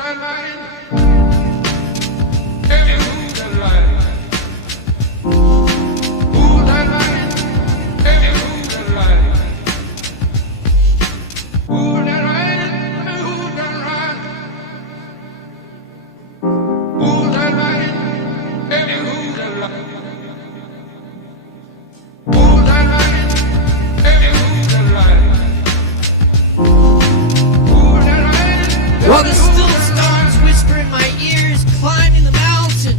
that line? Tell me who's that line? Who's that line? Tell me who's that line? Who's that line? Who's that line? Who's that line? Tell me who's that line? Who's that line? Tell me who's that line? Who's that line? While the still storms whisper in my ears, climbing the mountain,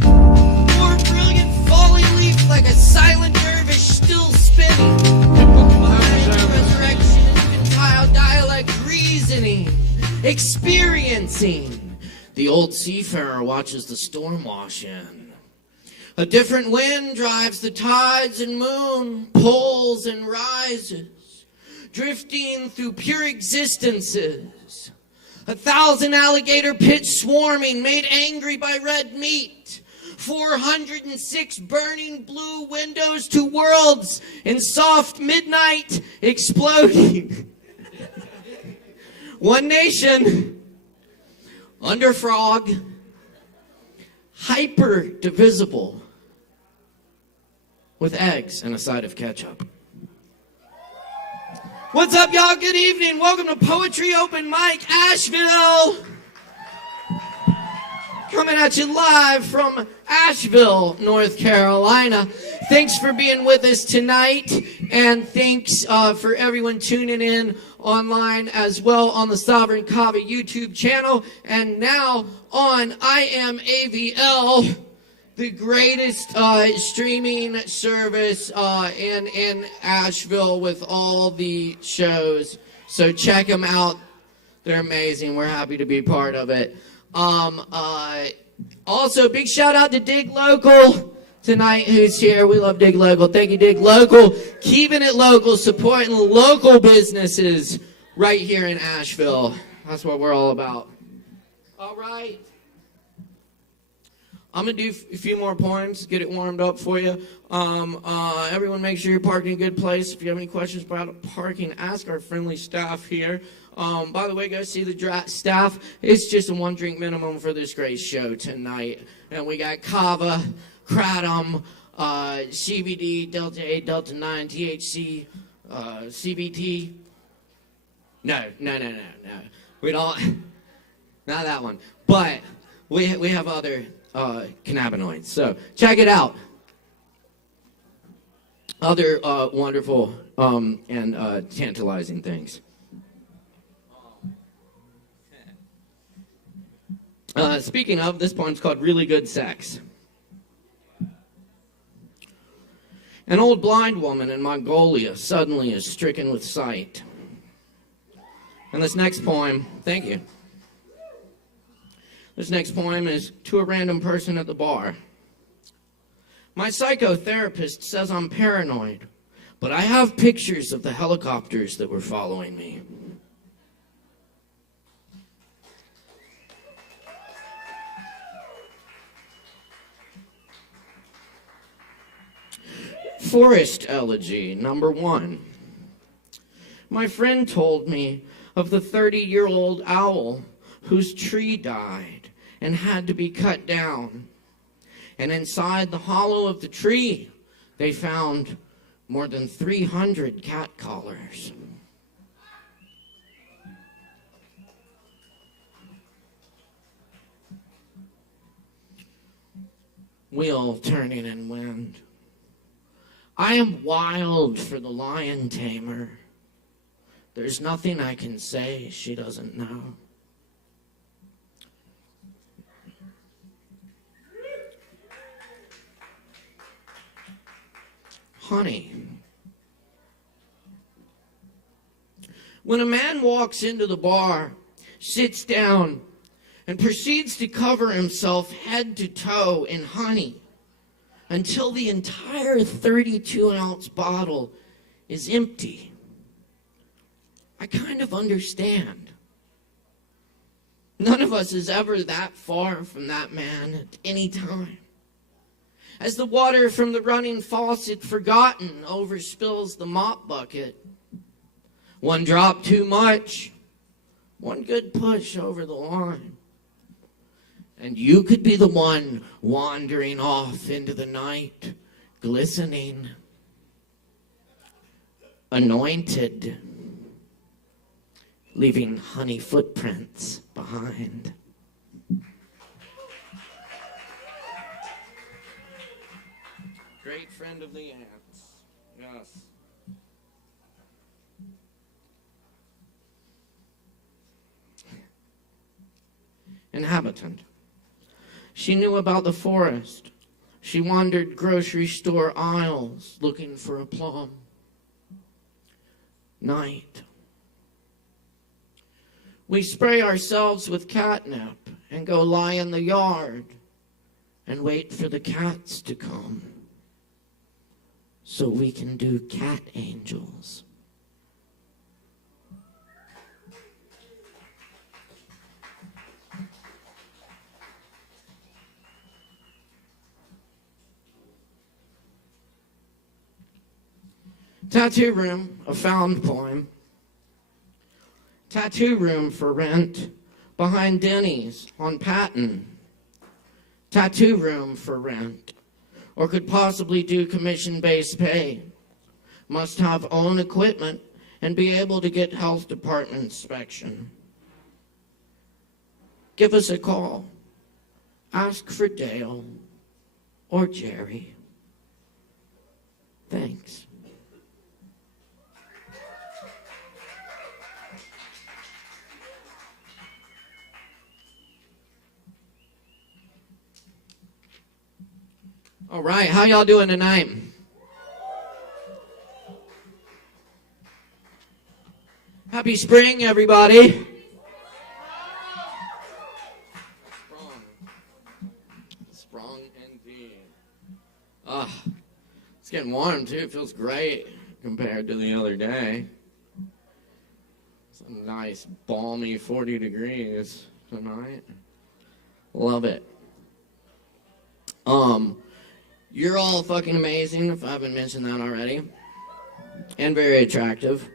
more brilliant falling leaf like a silent dervish still spinning. Behind resurrection, infantile dialect reasoning, experiencing. The old seafarer watches the storm wash in. A different wind drives the tides and moon, pulls and rises, drifting through pure existences. 1,000 alligator pits swarming, made angry by red meat. 406 burning blue windows to worlds in soft midnight exploding. One nation, under frog, hyper divisible, with eggs and a side of ketchup. What's up, y'all? Good evening. Welcome to Poetry Open Mic, Asheville. Coming at you live from Asheville, North Carolina. Thanks for being with us tonight, and thanks for everyone tuning in online as well on the Sovereign Kava YouTube channel, and now on I Am AVL, the greatest streaming service in Asheville with all the shows. So check them out. They're amazing. We're happy to be part of it. Also, big shout out to Dig Local tonight, who's here. We love Dig Local. Thank you, Dig Local. Keeping it local, supporting local businesses right here in Asheville. That's what we're all about. All right. I'm going to do a few more poems, get it warmed up for you. Everyone make sure you're parked in a good place. If you have any questions about parking, ask our friendly staff here. By the way, guys, see the staff? It's just a 1-drink minimum for this great show tonight. And we got Kava, Kratom, CBD, Delta 8, Delta 9, THC, CBT. No. We don't, not that one. But we have other cannabinoids. So check it out. Other wonderful and tantalizing things. Speaking of, this poem's called Really Good Sex. An old blind woman in Mongolia suddenly is stricken with sight. And this next poem, thank you. This next poem is to a random person at the bar. My psychotherapist says I'm paranoid, but I have pictures of the helicopters that were following me. Forest elegy, number 1. My friend told me of the 30-year-old owl whose tree died and had to be cut down. And inside the hollow of the tree, they found more than 300 cat collars. Wheel turning in wind. I am wild for the lion tamer. There's nothing I can say she doesn't know. Honey. When a man walks into the bar, sits down, and proceeds to cover himself head to toe in honey until the entire 32-ounce bottle is empty, I kind of understand. None of us is ever that far from that man at any time. As the water from the running faucet, forgotten, overspills the mop bucket. One drop too much, one good push over the line. And you could be the one wandering off into the night, glistening, anointed, leaving honey footprints behind. Great friend of the ants. Yes. Inhabitant. She knew about the forest. She wandered grocery store aisles looking for a plum. Night. We spray ourselves with catnip and go lie in the yard and wait for the cats to come so we can do cat angels. Tattoo room, a found poem. Tattoo room for rent behind Denny's on Patton. Tattoo room for rent, or could possibly do commission-based pay. Must have own equipment and be able to get health department inspection. Give us a call. Ask for Dale or Jerry. Thanks. All right, how y'all doing tonight? Happy spring, everybody. Sprung indeed. It's getting warm too. It feels great compared to the other day. It's a nice, balmy 40 degrees tonight. Love it. You're all fucking amazing, if I haven't mentioned that already. And very attractive.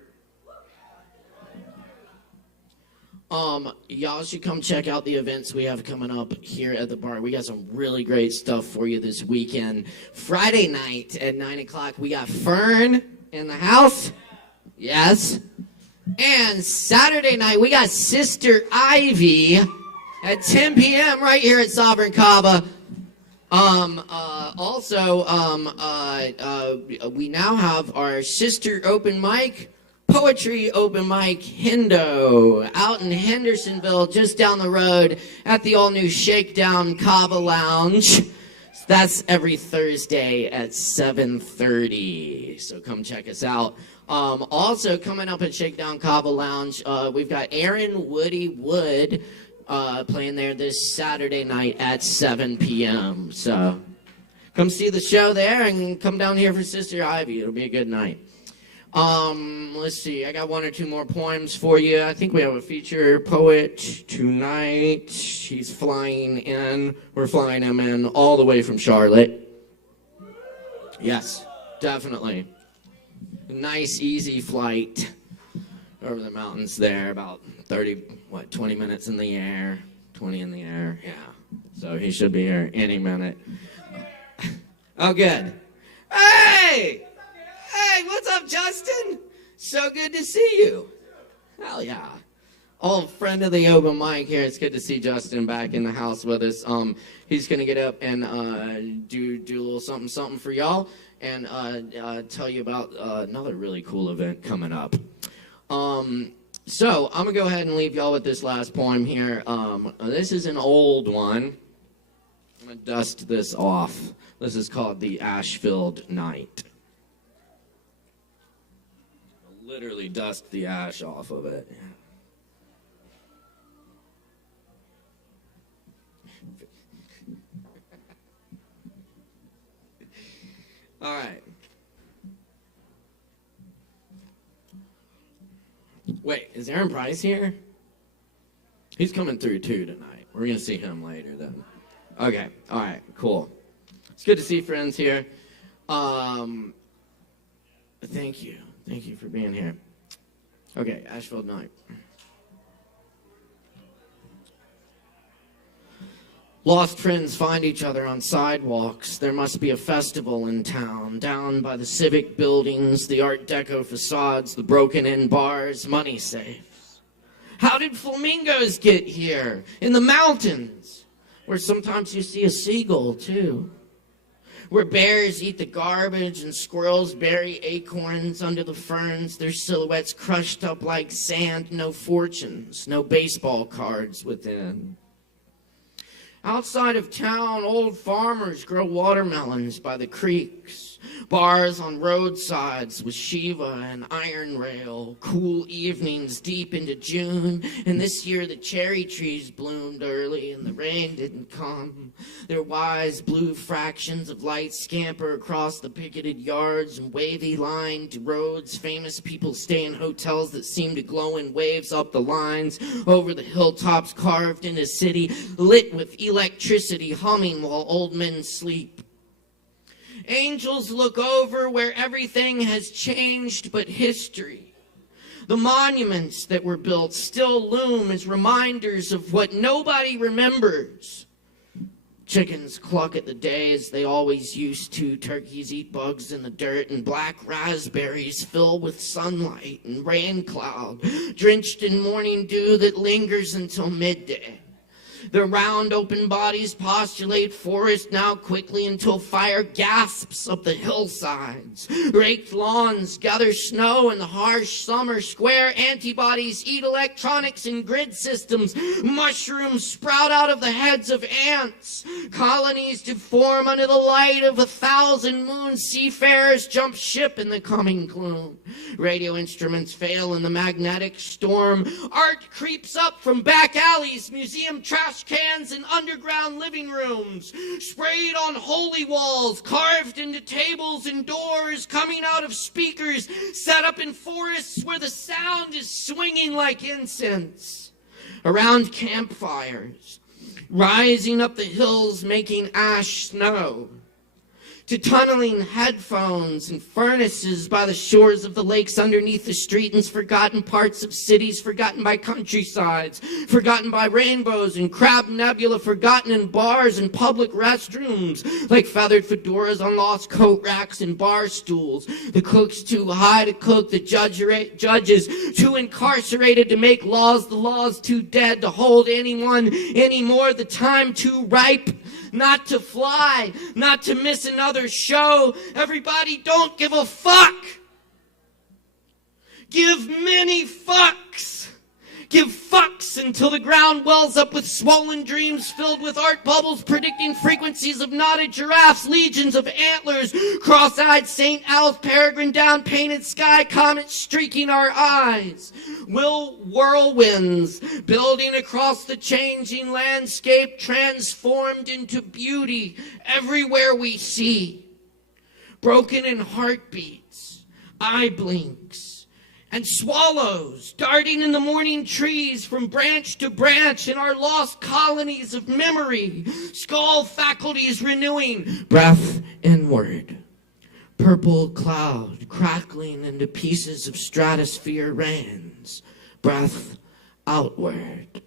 Y'all should come check out the events we have coming up here at the bar. We got some really great stuff for you this weekend. Friday night at 9 o'clock, we got Fern in the house. Yes. And Saturday night, we got Sister Ivy at 10 p.m. right here at Sovereign Kava. We now have our sister open mic, poetry open mic, Hindo, out in Hendersonville, just down the road at the all-new Shakedown Kava Lounge. That's every Thursday at 7:30, so come check us out. Also coming up at Shakedown Kava Lounge, we've got Aaron Woody Wood, playing there this Saturday night at 7 p.m. So come see the show there and come down here for Sister Ivy. It'll be a good night. Let's see. I got one or two more poems for you. I think we have a feature poet tonight. He's flying in. We're flying him in all the way from Charlotte. Yes, definitely. Nice, easy flight over the mountains there, about 20 minutes in the air, 20 in the air, yeah. So he should be here any minute. Oh, good. Hey! Hey, what's up, Justin? So good to see you. Hell yeah. Old friend of the open mic here. It's good to see Justin back in the house with us. He's going to get up and do a little something for y'all and tell you about another really cool event coming up. So I'm going to go ahead and leave y'all with this last poem here. This is an old one. I'm going to dust this off. This is called The Ash-Filled Night. I'll literally dust the ash off of it. All right. Wait, is Aaron Price here? He's coming through too tonight. We're going to see him later then. Okay, all right, cool. It's good to see friends here. Thank you. Thank you for being here. Okay, Asheville Night. Lost friends find each other on sidewalks. There must be a festival in town, down by the civic buildings, the Art Deco facades, the broken-in bars, money safes. How did flamingos get here? In the mountains, where sometimes you see a seagull, too. Where bears eat the garbage and squirrels bury acorns under the ferns, their silhouettes crushed up like sand, no fortunes, no baseball cards within. Outside of town, old farmers grow watermelons by the creeks. Bars on roadsides with Shiva and iron rail. Cool evenings deep into June. And this year the cherry trees bloomed early and the rain didn't come. Their wise blue fractions of light scamper across the picketed yards and wavy-lined roads. Famous people stay in hotels that seem to glow in waves up the lines. Over the hilltops carved in a city lit with electricity humming while old men sleep. Angels look over where everything has changed but history. The monuments that were built still loom as reminders of what nobody remembers. Chickens cluck at the day as they always used to. Turkeys eat bugs in the dirt, and black raspberries fill with sunlight and rain cloud, drenched in morning dew that lingers until midday. The round open bodies postulate forest now quickly until fire gasps up the hillsides. Raked lawns gather snow in the harsh summer square. Antibodies eat electronics and grid systems. Mushrooms sprout out of the heads of ants. Colonies to form under the light of 1,000 moons. Seafarers jump ship in the coming gloom. Radio instruments fail in the magnetic storm. Art creeps up from back alleys, museum trash cans and underground living rooms, sprayed on holy walls, carved into tables and doors, coming out of speakers set up in forests where the sound is swinging like incense. Around campfires, rising up the hills making ash snow, to tunneling headphones and furnaces by the shores of the lakes underneath the street, and forgotten parts of cities, forgotten by countrysides, forgotten by rainbows and crab nebula, forgotten in bars and public restrooms, like feathered fedoras on lost coat racks and bar stools. The cooks too high to cook, the judges too incarcerated to make laws, the laws too dead to hold anyone anymore, the time too ripe not to fly, not to miss another show. Everybody don't give a fuck. Give many fucks. Give fucks until the ground wells up with swollen dreams filled with art bubbles predicting frequencies of knotted giraffes, legions of antlers, cross-eyed St. Owls, peregrine down painted sky, comets streaking our eyes. Will whirlwinds building across the changing landscape transformed into beauty everywhere we see. Broken in heartbeats, eye blinks, and swallows darting in the morning trees from branch to branch in our lost colonies of memory. Skull faculties renewing, breath inward. Purple cloud crackling into pieces of stratosphere rains, breath outward.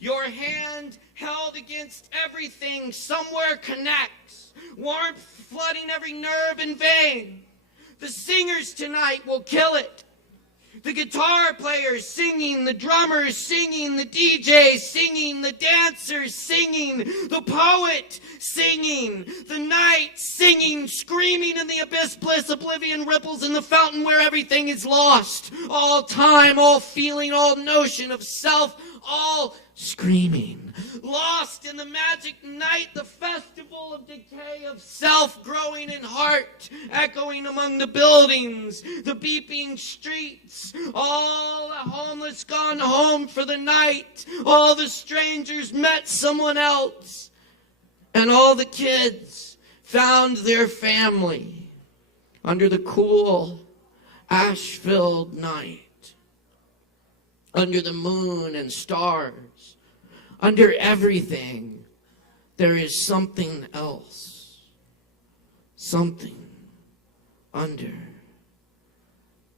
Your hand held against everything somewhere connects, warmth flooding every nerve and vein. The singers tonight will kill it. The guitar players singing, the drummers singing, the DJ singing, the dancers singing, the poet singing, the night singing, screaming in the abyss, bliss, oblivion, ripples in the fountain where everything is lost. All time, all feeling, all notion of self, all screaming. Lost in the magic night, the festival of decay of self growing in heart, echoing among the buildings, the beeping streets. All the homeless gone home for the night. All the strangers met someone else. And all the kids found their family under the cool, ash-filled night. Under the moon and stars. Under everything, there is something else. Something under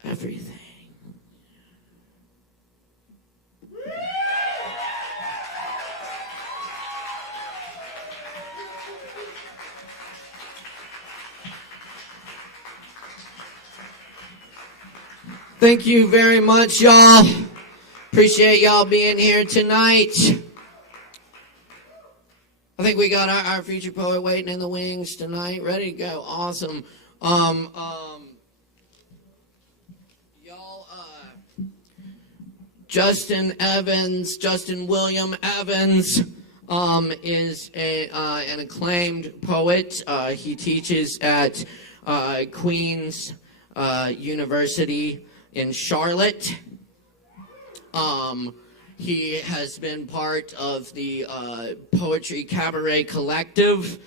everything. Thank you very much, y'all. Appreciate y'all being here tonight. I think we got our feature poet waiting in the wings tonight, ready to go. Awesome. Y'all, Justin William Evans, is an acclaimed poet. He teaches at Queen's University in Charlotte. He has been part of the Poetry Cabaret Collective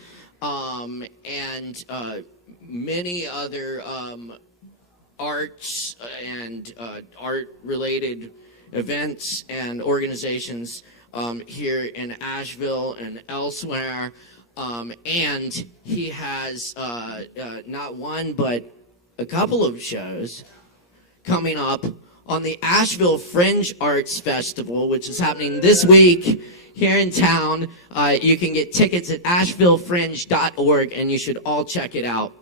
and many other arts and art-related events and organizations here in Asheville and elsewhere. And he has not one but a couple of shows coming up on the Asheville Fringe Arts Festival, which is happening this week here in town. You can get tickets at ashevillefringe.org, and you should all check it out.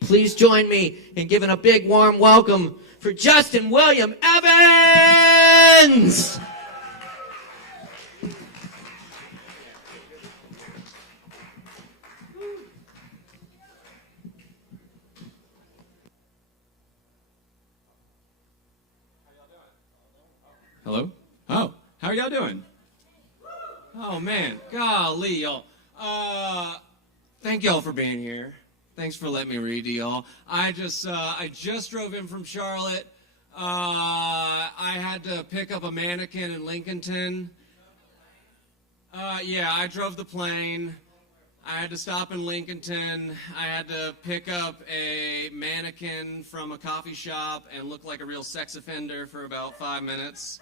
Please join me in giving a big warm welcome for Justin William Evans! Hello? Oh, how are y'all doing? Oh, man. Golly, y'all. Thank y'all for being here. Thanks for letting me read to y'all. I just drove in from Charlotte. I had to pick up a mannequin in Lincolnton. Yeah, I drove the plane. I had to stop in Lincolnton. I had to pick up a mannequin from a coffee shop and look like a real sex offender for about 5 minutes.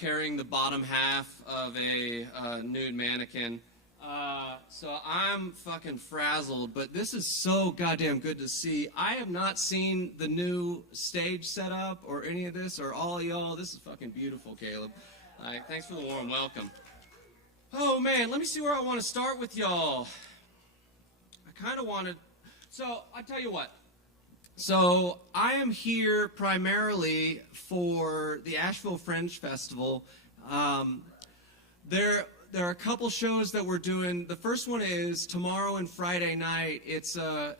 Carrying the bottom half of a nude mannequin. So I'm fucking frazzled, but this is so goddamn good to see. I have not seen the new stage setup or any of this or all y'all. This is fucking beautiful, Caleb. Thanks for the warm welcome. Oh man, let me see where I want to start with y'all. I kind of wanted... So, I tell you what. So, I am here primarily for the Asheville Fringe Festival. There are a couple shows that we're doing. The first one is tomorrow and Friday night. It's a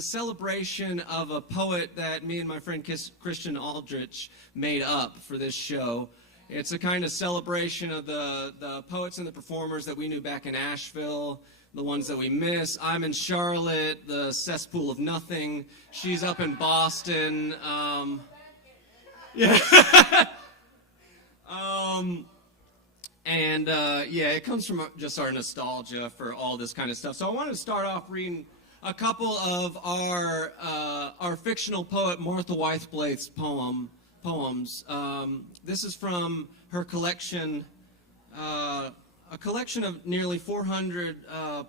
celebration of a poet that me and my friend Christian Aldrich made up for this show. It's a kind of celebration of the poets and the performers that we knew back in Asheville, the ones that we miss. I'm in Charlotte, the cesspool of nothing. She's up in Boston. Yeah. Yeah, it comes from just our nostalgia for all this kind of stuff. So I wanted to start off reading a couple of our fictional poet Martha Whiteblaith's poems. This is from her collection, a collection of nearly 400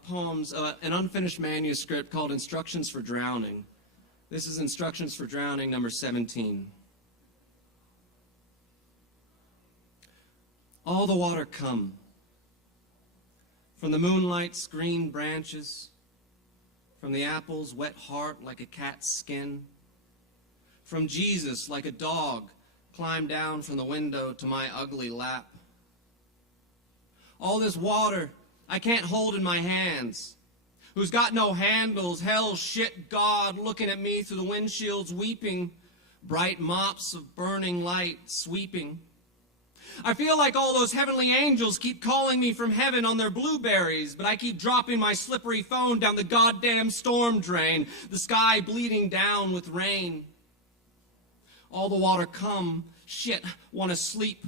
poems, an unfinished manuscript called Instructions for Drowning. This is Instructions for Drowning, number 17. All the water come, from the moonlight's green branches, from the apple's wet heart like a cat's skin, from Jesus like a dog climbed down from the window to my ugly lap. All this water I can't hold in my hands, who's got no handles, hell, shit, God, looking at me through the windshields weeping, bright mops of burning light sweeping. I feel like all those heavenly angels keep calling me from heaven on their blueberries, but I keep dropping my slippery phone down the goddamn storm drain, the sky bleeding down with rain. All the water come, shit, wanna sleep.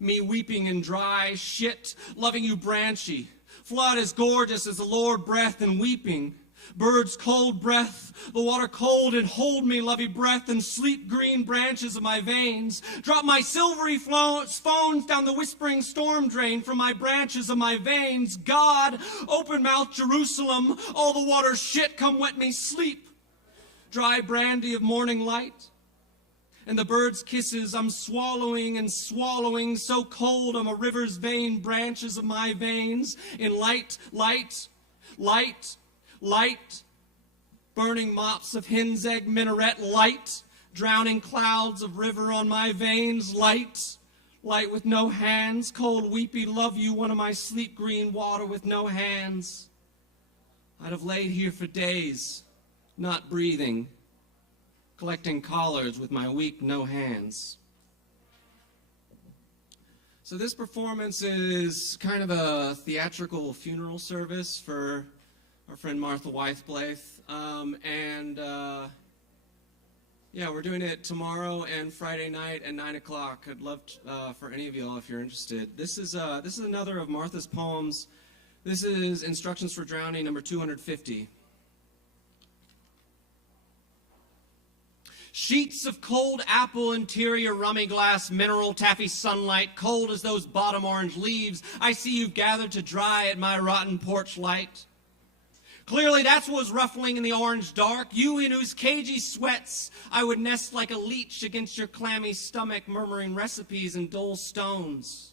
Me weeping and dry, shit, loving you branchy. Flood as gorgeous as the Lord breath and weeping. Birds cold breath, the water cold and hold me, lovey breath, and sleep green branches of my veins. Drop my silvery phones down the whispering storm drain from my branches of my veins. God, open mouth Jerusalem, all the water shit, come wet me sleep. Dry brandy of morning light. And the bird's kisses I'm swallowing and swallowing, so cold I'm a river's vein, branches of my veins, in light, light, light, light, burning mops of hen's egg minaret, light, drowning clouds of river on my veins, light with no hands, cold, weepy, love you, one of my sleep green water with no hands. I'd have laid here for days, not breathing, collecting collars with my weak no hands. So this performance is kind of a theatrical funeral service for our friend Martha Wythblaith. Yeah, we're doing it tomorrow and Friday night at 9 o'clock. I'd love for any of y'all if you're interested. This is another of Martha's poems. This is Instructions for Drowning, number 250. Sheets of cold apple interior rummy glass mineral taffy sunlight, cold as those bottom orange leaves I see you've gathered to dry at my rotten porch light. Clearly that's what was ruffling in the orange dark, you in whose cagey sweats I would nest like a leech against your clammy stomach, murmuring recipes and dull stones.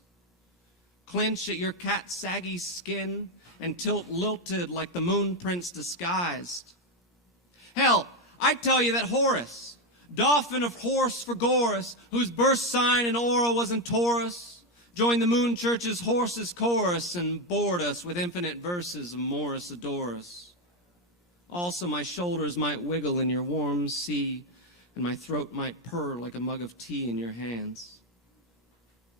Clench at your cat's saggy skin and tilt lilted like the moon prince disguised. Hell, I'd tell you that Horace, Dauphin of horse for Gorus, whose birth sign in Aura was in Taurus, joined the moon church's horses chorus and bored us with infinite verses of Morris Adorus. Also my shoulders might wiggle in your warm sea, and my throat might purr like a mug of tea in your hands.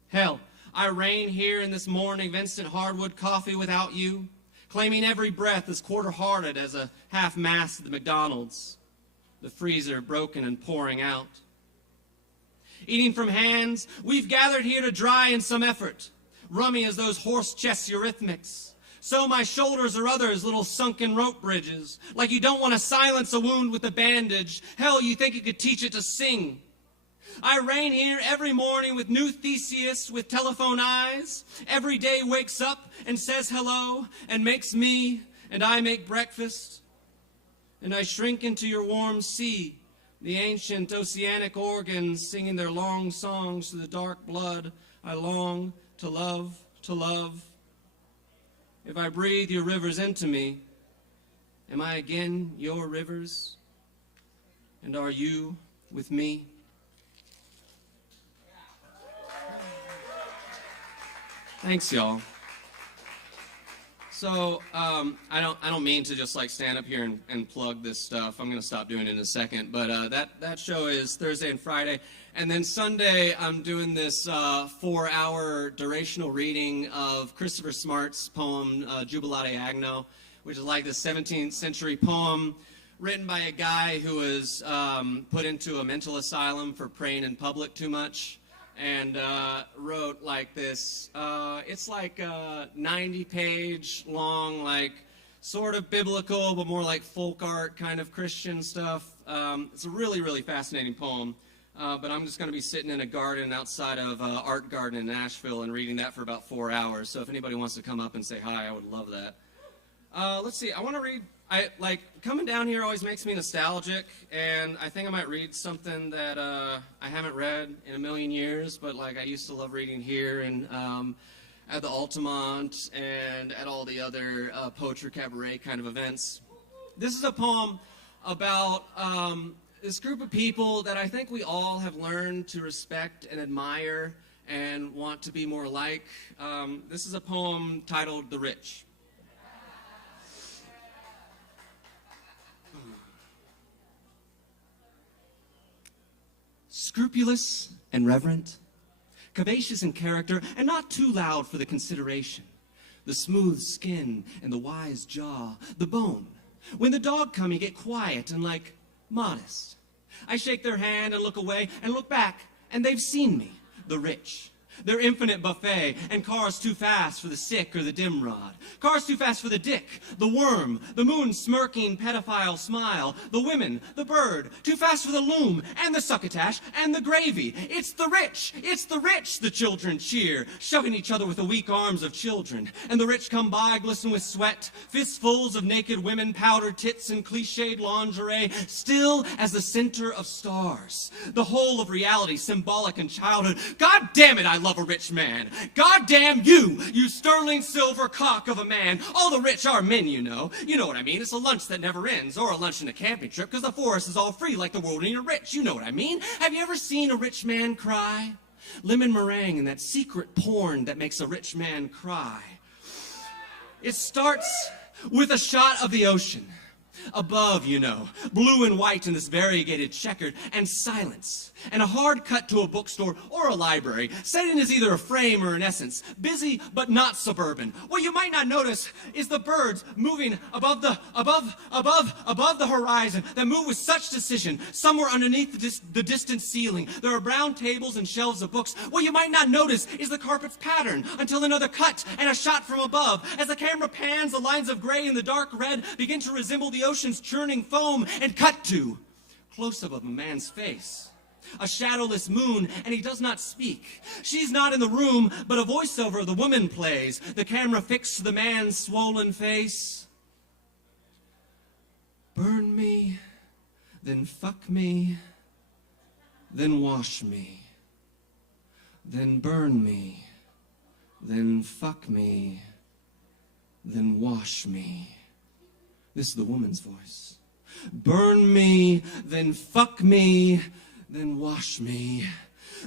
Hell, I reign here in this morning of instant hardwood coffee without you, claiming every breath as quarter-hearted as a half-mast at the McDonald's, the freezer broken and pouring out. Eating from hands, we've gathered here to dry in some effort, rummy as those horse chest eurythmics. So my shoulders are others' little sunken rope bridges, like you don't want to silence a wound with a bandage. Hell, you think you could teach it to sing. I reign here every morning with new Theseus with telephone eyes. Every day wakes up and says hello and makes me, and I make breakfast. And I shrink into your warm sea, the ancient oceanic organs singing their long songs to the dark blood I long to love, to love. If I breathe your rivers into me, am I again your rivers? And are you with me? Thanks, y'all. So I don't mean to just like stand up here and plug this stuff. I'm gonna stop doing it in a second. But that show is Thursday and Friday, and then Sunday I'm doing this 4-hour durational reading of Christopher Smart's poem Jubilate Agno, which is like the 17th century poem written by a guy who was put into a mental asylum for praying in public too much. And wrote like this, it's like a 90-page long, like sort of biblical, but more like folk art kind of Christian stuff. It's a really, really fascinating poem, but I'm just going to be sitting in a garden outside of Art Garden in Asheville and reading that for about 4 hours. So if anybody wants to come up and say hi, I would love that. Let's see, I want to read, coming down here always makes me nostalgic, and I think I might read something that I haven't read in a million years, but like I used to love reading here and at the Altamont and at all the other poetry cabaret kind of events. This is a poem about this group of people that I think we all have learned to respect and admire and want to be more like. This is a poem titled The Rich. Scrupulous and reverent, curvaceous in character, and not too loud for the consideration. The smooth skin and the wise jaw, the bone. When the dog come, you get quiet and like modest. I shake their hand and look away and look back, and they've seen me, the rich. Their infinite buffet, and cars too fast for the sick or the dim rod. Cars too fast for the dick, the worm, the moon smirking pedophile smile, the women, the bird, too fast for the loom, and the succotash, and the gravy. It's the rich, the children cheer, shoving each other with the weak arms of children. And the rich come by, glisten with sweat, fistfuls of naked women, powdered tits and cliched lingerie, still as the center of stars. The whole of reality, symbolic in childhood. God damn it, I love a rich man. God damn you, you sterling silver cock of a man. All the rich are men, you know. You know what I mean. It's a lunch that never ends, or a lunch in a camping trip, because the forest is all free like the world and you're rich. You know what I mean. Have you ever seen a rich man cry? Lemon meringue and that secret porn that makes a rich man cry. It starts with a shot of the ocean. Above, you know, blue and white in this variegated checkered, and silence. And a hard cut to a bookstore or a library. Setting is either a frame or an essence. Busy, but not suburban. What you might not notice is the birds moving above the horizon that move with such decision. Somewhere underneath the distant ceiling, there are brown tables and shelves of books. What you might not notice is the carpet's pattern until another cut and a shot from above. As the camera pans, the lines of gray and the dark red begin to resemble the ocean's churning foam, and cut to close up of a man's face. A shadowless moon, and he does not speak. She's not in the room, but a voiceover of the woman plays, the camera fixed to the man's swollen face. Burn me, then fuck me, then wash me. Then burn me, then fuck me, then wash me. This is the woman's voice. Burn me, then fuck me, then wash me.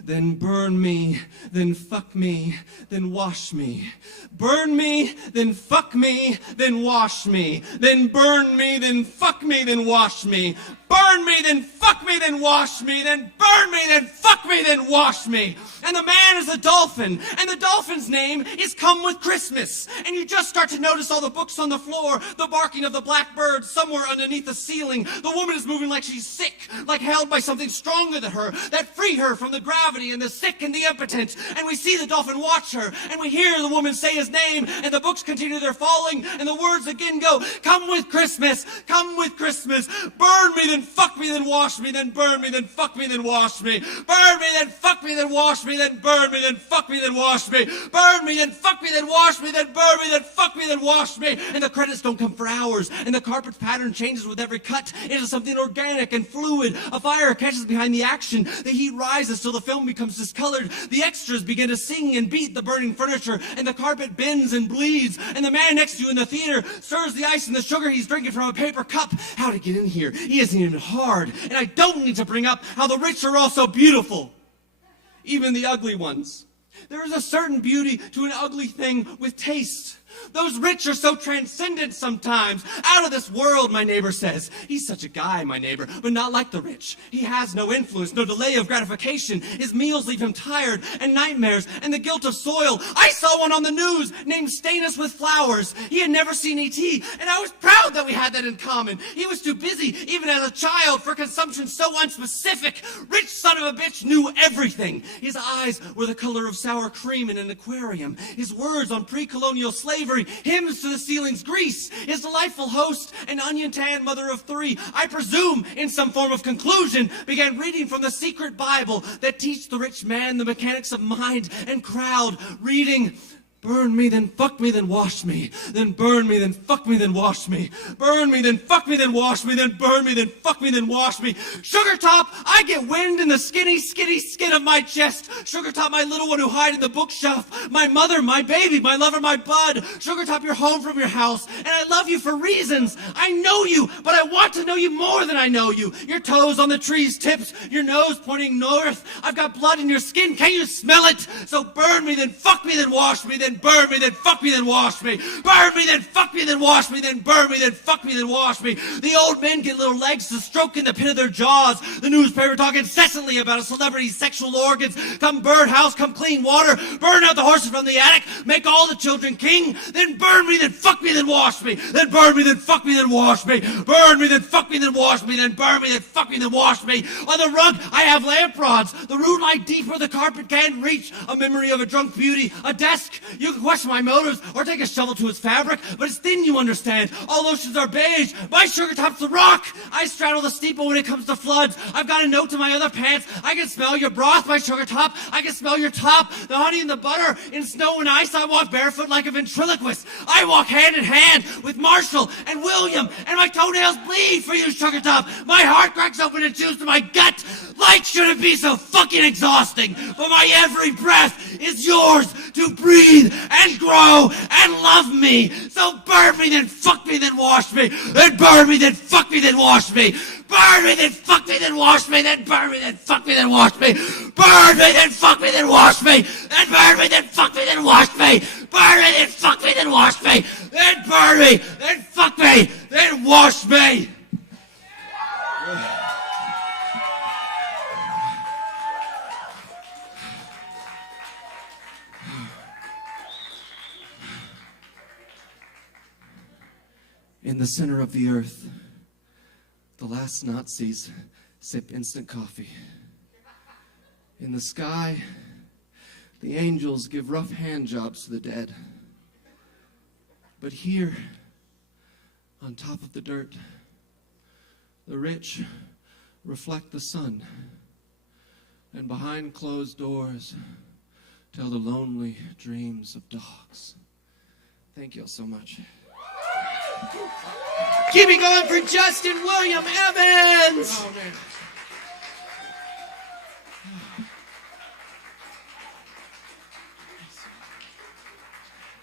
Then burn me, then fuck me, then wash me. Burn me, then fuck me, then wash me. Then burn me, then fuck me, then wash me. Burn me, then fuck me, then wash me. Then burn me, then fuck me, then wash me. And the man is a dolphin, and the dolphin's name is Come With Christmas. And you just start to notice all the books on the floor, the barking of the blackbird somewhere underneath the ceiling. The woman is moving like she's sick, like held by something stronger than her, that free her from the gravity and the sick and the impotent. And we see the dolphin watch her, and we hear the woman say his name, and the books continue their falling, and the words again go, come with Christmas, come with Christmas. Burn me, then fuck me, then wash me, then burn me, then fuck me, then wash me. Burn me, then fuck me, then wash me, then burn me, then fuck me, then wash me. Burn me, then fuck me, then wash me, then burn me, then fuck me, then wash me. And the credits don't come for hours, and the carpet's pattern changes with every cut into something organic and fluid. A fire catches behind the action. The heat rises till the film becomes discolored. The extras begin to sing and beat the burning furniture, and the carpet bends and bleeds. And the man next to you in the theater stirs the ice and the sugar he's drinking from a paper cup. How to get in here? He isn't even hard. And I don't need to bring up how the rich are also beautiful. Even the ugly ones. There is a certain beauty to an ugly thing with taste. Those rich are so transcendent sometimes. Out of this world, my neighbor says. He's such a guy, my neighbor, but not like the rich. He has no influence, no delay of gratification. His meals leave him tired and nightmares and the guilt of soil. I saw one on the news named Stain Us With Flowers. He had never seen E.T., and I was proud that we had that in common. He was too busy, even as a child, for consumption so unspecific. Rich son of a bitch knew everything. His eyes were the color of sour cream in an aquarium. His words on pre-colonial slavery, hymns to the ceiling's grease. His delightful host, an onion-tanned mother of three, I presume, in some form of conclusion, began reading from the secret Bible that teach the rich man the mechanics of mind and crowd, reading, burn me, then fuck me, then wash me. Then burn me, then fuck me, then wash me. Burn me, then fuck me, then wash me. Then burn me, then fuck me, then wash me. Sugar Top, I get wind in the skinny skin of my chest. Sugar Top, my little one who hide in the bookshelf. My mother, my baby, my lover, my bud. Sugar Top, you're home from your house, and I love you for reasons. I know you, but I want to know you more than I know you. Your toes on the tree's tips, your nose pointing north. I've got blood in your skin, can you smell it? So burn me, then fuck me, then wash me, then burn me, then fuck me, then wash me. Burn me, then fuck me, then wash me. Then burn me, then fuck me, then wash me. The old men get little legs to stroke in the pit of their jaws. The newspaper talk incessantly about a celebrity's sexual organs. Come birdhouse, come clean water. Burn out the horses from the attic. Make all the children king. Then burn me, then fuck me, then wash me. Then burn me, then fuck me, then wash me. Burn me, then fuck me, then wash me. Then burn me, then fuck me, then wash me. On the rug, I have lamp rods. The root light deep where the carpet can't reach. A memory of a drunk beauty. A desk. You can question my motives or take a shovel to its fabric, but it's thin, you understand. All oceans are beige. My sugar top's the rock. I straddle the steeple when it comes to floods. I've got a note to my other pants. I can smell your broth, my sugar top. I can smell your top, the honey and the butter. In snow and ice, I walk barefoot like a ventriloquist. I walk hand in hand with Marshall and William, and my toenails bleed for you, sugar top. My heart cracks open and chews to my gut. Life shouldn't be so fucking exhausting, but my every breath is yours to breathe and grow and love me. So burn me, then fuck me, then wash me. Then burn me, then fuck me, then wash me. Burn me, then fuck me, then wash me. Then burn me, then fuck me, then wash me. Burn me, then fuck me, then wash me. Then burn me, then fuck me, then wash me. Burn me, then fuck me, then wash me. Then burn me, then fuck me, then wash me. In the center of the earth, the last Nazis sip instant coffee. In the sky, the angels give rough hand jobs to the dead. But here, on top of the dirt, the rich reflect the sun, and behind closed doors tell the lonely dreams of dogs. Thank you all so much. Keep it going for Justin William Evans! Oh, man.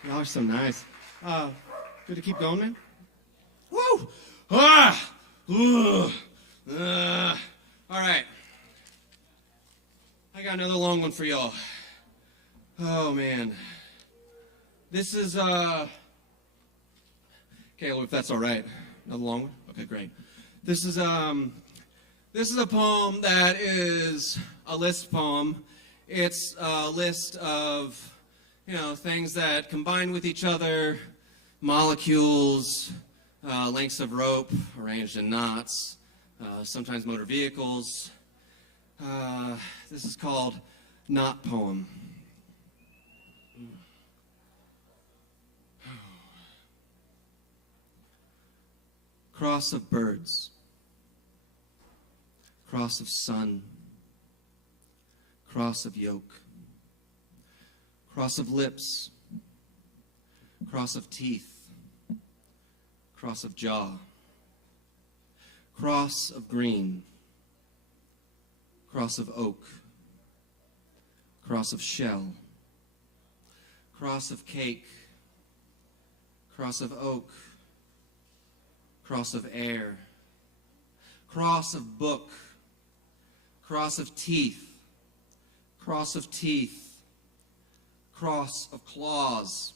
Y'all are so nice. Good to keep going, man? Woo! Ah! Ooh! All right. I got another long one for y'all. Oh, man. This is, Caleb, if that's all right. Another long one? Okay, great. This is a poem that is a list poem. It's a list of, things that combine with each other, molecules, lengths of rope arranged in knots, sometimes motor vehicles. This is called Knot Poem. Cross of birds, cross of sun, cross of yoke, cross of lips, cross of teeth, cross of jaw, cross of green, cross of oak, cross of shell, cross of cake, cross of oak, cross of air, cross of book, cross of teeth, cross of teeth, cross of claws,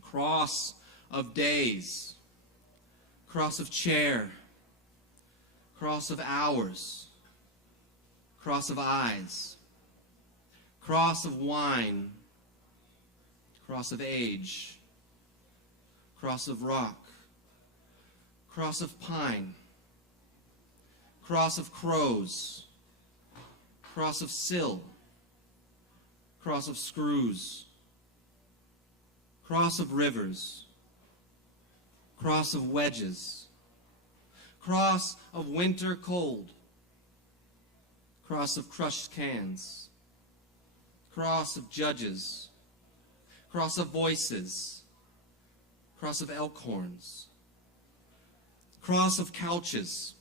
cross of days, cross of chair, cross of hours, cross of eyes, cross of wine, cross of age, cross of rock, cross of pine, cross of crows, cross of sill, cross of screws, cross of rivers, cross of wedges, cross of winter cold, cross of crushed cans, cross of judges, cross of voices, cross of elk horns, cross of couches,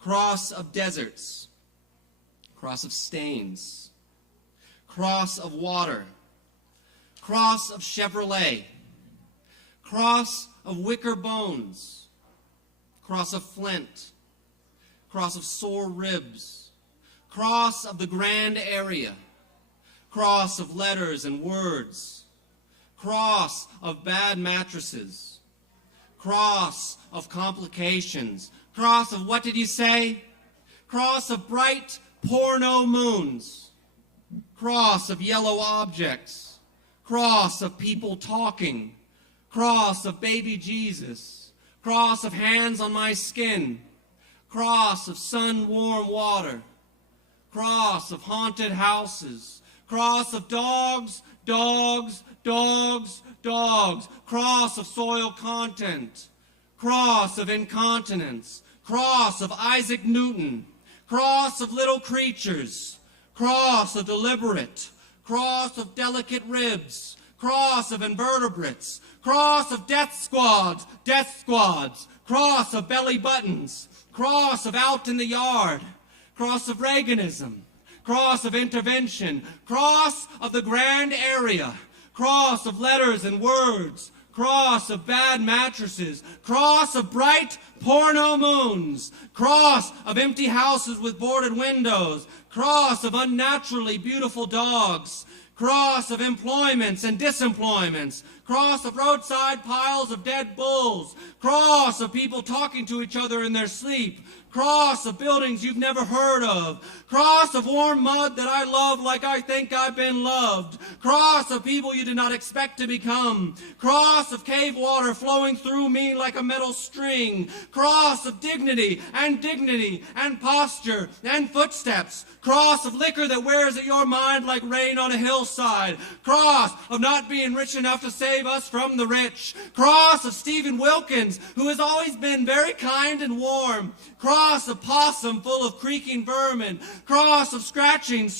cross of deserts, cross of stains, cross of water, cross of Chevrolet, cross of wicker bones, cross of flint, cross of sore ribs, cross of the grand area, cross of letters and words, cross of bad mattresses, cross of complications, cross of, what did you say? Cross of bright porno moons, cross of yellow objects, cross of people talking, cross of baby Jesus, cross of hands on my skin, cross of sun-warm water, cross of haunted houses, cross of dogs, dogs, dogs, dogs, cross of soil content, cross of incontinence, cross of Isaac Newton, cross of little creatures, cross of deliberate, cross of delicate ribs, cross of invertebrates, cross of death squads, cross of belly buttons, cross of out in the yard, cross of Reaganism, cross of intervention, cross of the grand area, cross of letters and words, cross of bad mattresses, cross of bright porno moons, cross of empty houses with boarded windows, cross of unnaturally beautiful dogs, cross of employments and disemployments, cross of roadside piles of dead bulls, cross of people talking to each other in their sleep, cross of buildings you've never heard of, cross of warm mud that I love like I think I've been loved, cross of people you did not expect to become, cross of cave water flowing through me like a metal string, cross of dignity and posture and footsteps, cross of liquor that wears at your mind like rain on a hillside, cross of not being rich enough to save us from the rich, cross of Stephen Wilkins, who has always been very kind and warm, cross of possum full of creaking vermin, cross of scratching,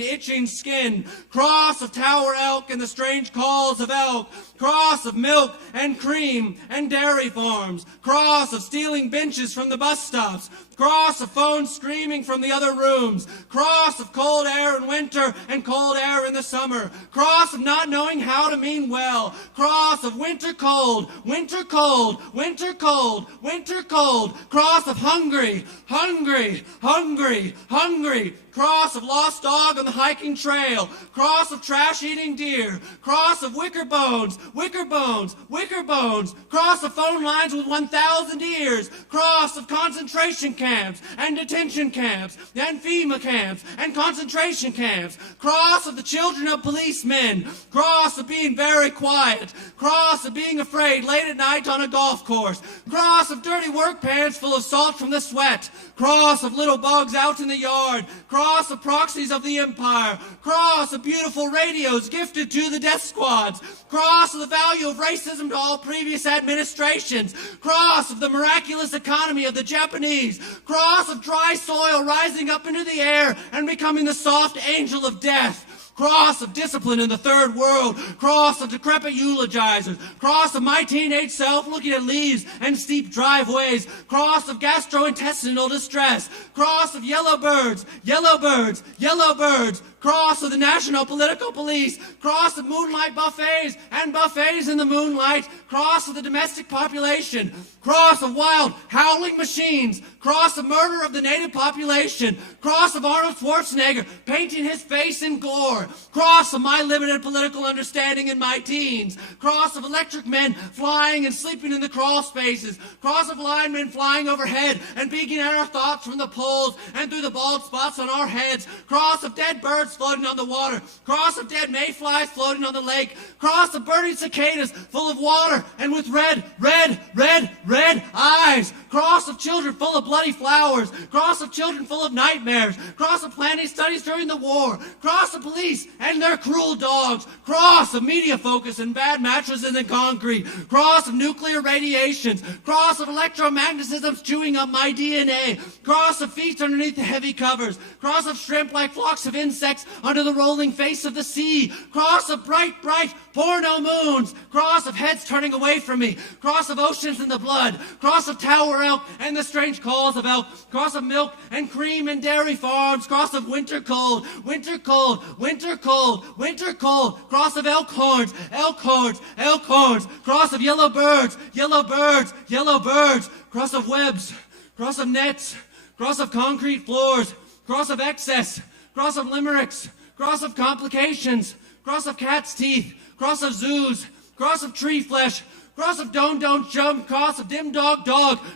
itching skin, cross of tower elk and the strange calls of elk, cross of milk and cream and dairy farms, cross of stealing benches from the bus stops, cross of phones screaming from the other rooms, cross of cold air in winter and cold air in the summer, cross of not knowing how to mean well, cross of winter cold, winter cold, winter cold, winter cold, cross of hungry, hungry, hungry, hungry, cross of lost dog on the hiking trail, cross of trash-eating deer, cross of wicker bones, wicker bones, wicker bones, cross of phone lines with 1,000 ears, cross of concentration camps and detention camps and FEMA camps and concentration camps, cross of the children of policemen, cross of being very quiet, cross of being afraid late at night on a golf course, cross of dirty work pants full of salt from the sweat, cross of little bugs out in the yard, cross of proxies of the empire, cross of beautiful radios gifted to the death squads, cross of the value of racism to all previous administrations, cross of the miraculous economy of the Japanese, cross of dry soil rising up into the air and becoming the soft angel of death, cross of discipline in the third world, cross of decrepit eulogizers, cross of my teenage self looking at leaves and steep driveways, cross of gastrointestinal distress, cross of yellow birds, yellow birds, yellow birds, cross of the National Political Police, cross of moonlight buffets and buffets in the moonlight, cross of the domestic population, cross of wild howling machines, cross of murder of the native population, cross of Arnold Schwarzenegger painting his face in gore, cross of my limited political understanding in my teens, cross of electric men flying and sleeping in the crawl spaces, cross of linemen flying overhead and peeking at our thoughts from the poles and through the bald spots on our heads, cross of dead birds floating on the water, cross of dead mayflies floating on the lake, cross of burning cicadas full of water and with red, red, red, red eyes, cross of children full of bloody flowers, cross of children full of nightmares, cross of planning studies during the war, cross of police and their cruel dogs, cross of media focus and bad mattresses and concrete, cross of nuclear radiations, cross of electromagnetism chewing up my DNA, cross of feet underneath the heavy covers, cross of shrimp like flocks of insects under the rolling face of the sea, cross of bright, bright porno moons, cross of heads turning away from me, cross of oceans in the blood, cross of tower elk and the strange calls of elk, cross of milk and cream and dairy farms, cross of winter cold, winter cold, winter cold, winter cold, cross of elk horns, elk horns, elk horns, cross of yellow birds, yellow birds, yellow birds, cross of webs, cross of nets, cross of concrete floors, cross of excess, cross of limericks, cross of complications, cross of cat's teeth, cross of zoos, cross of tree flesh, cross of don't jump, cross of dim dog,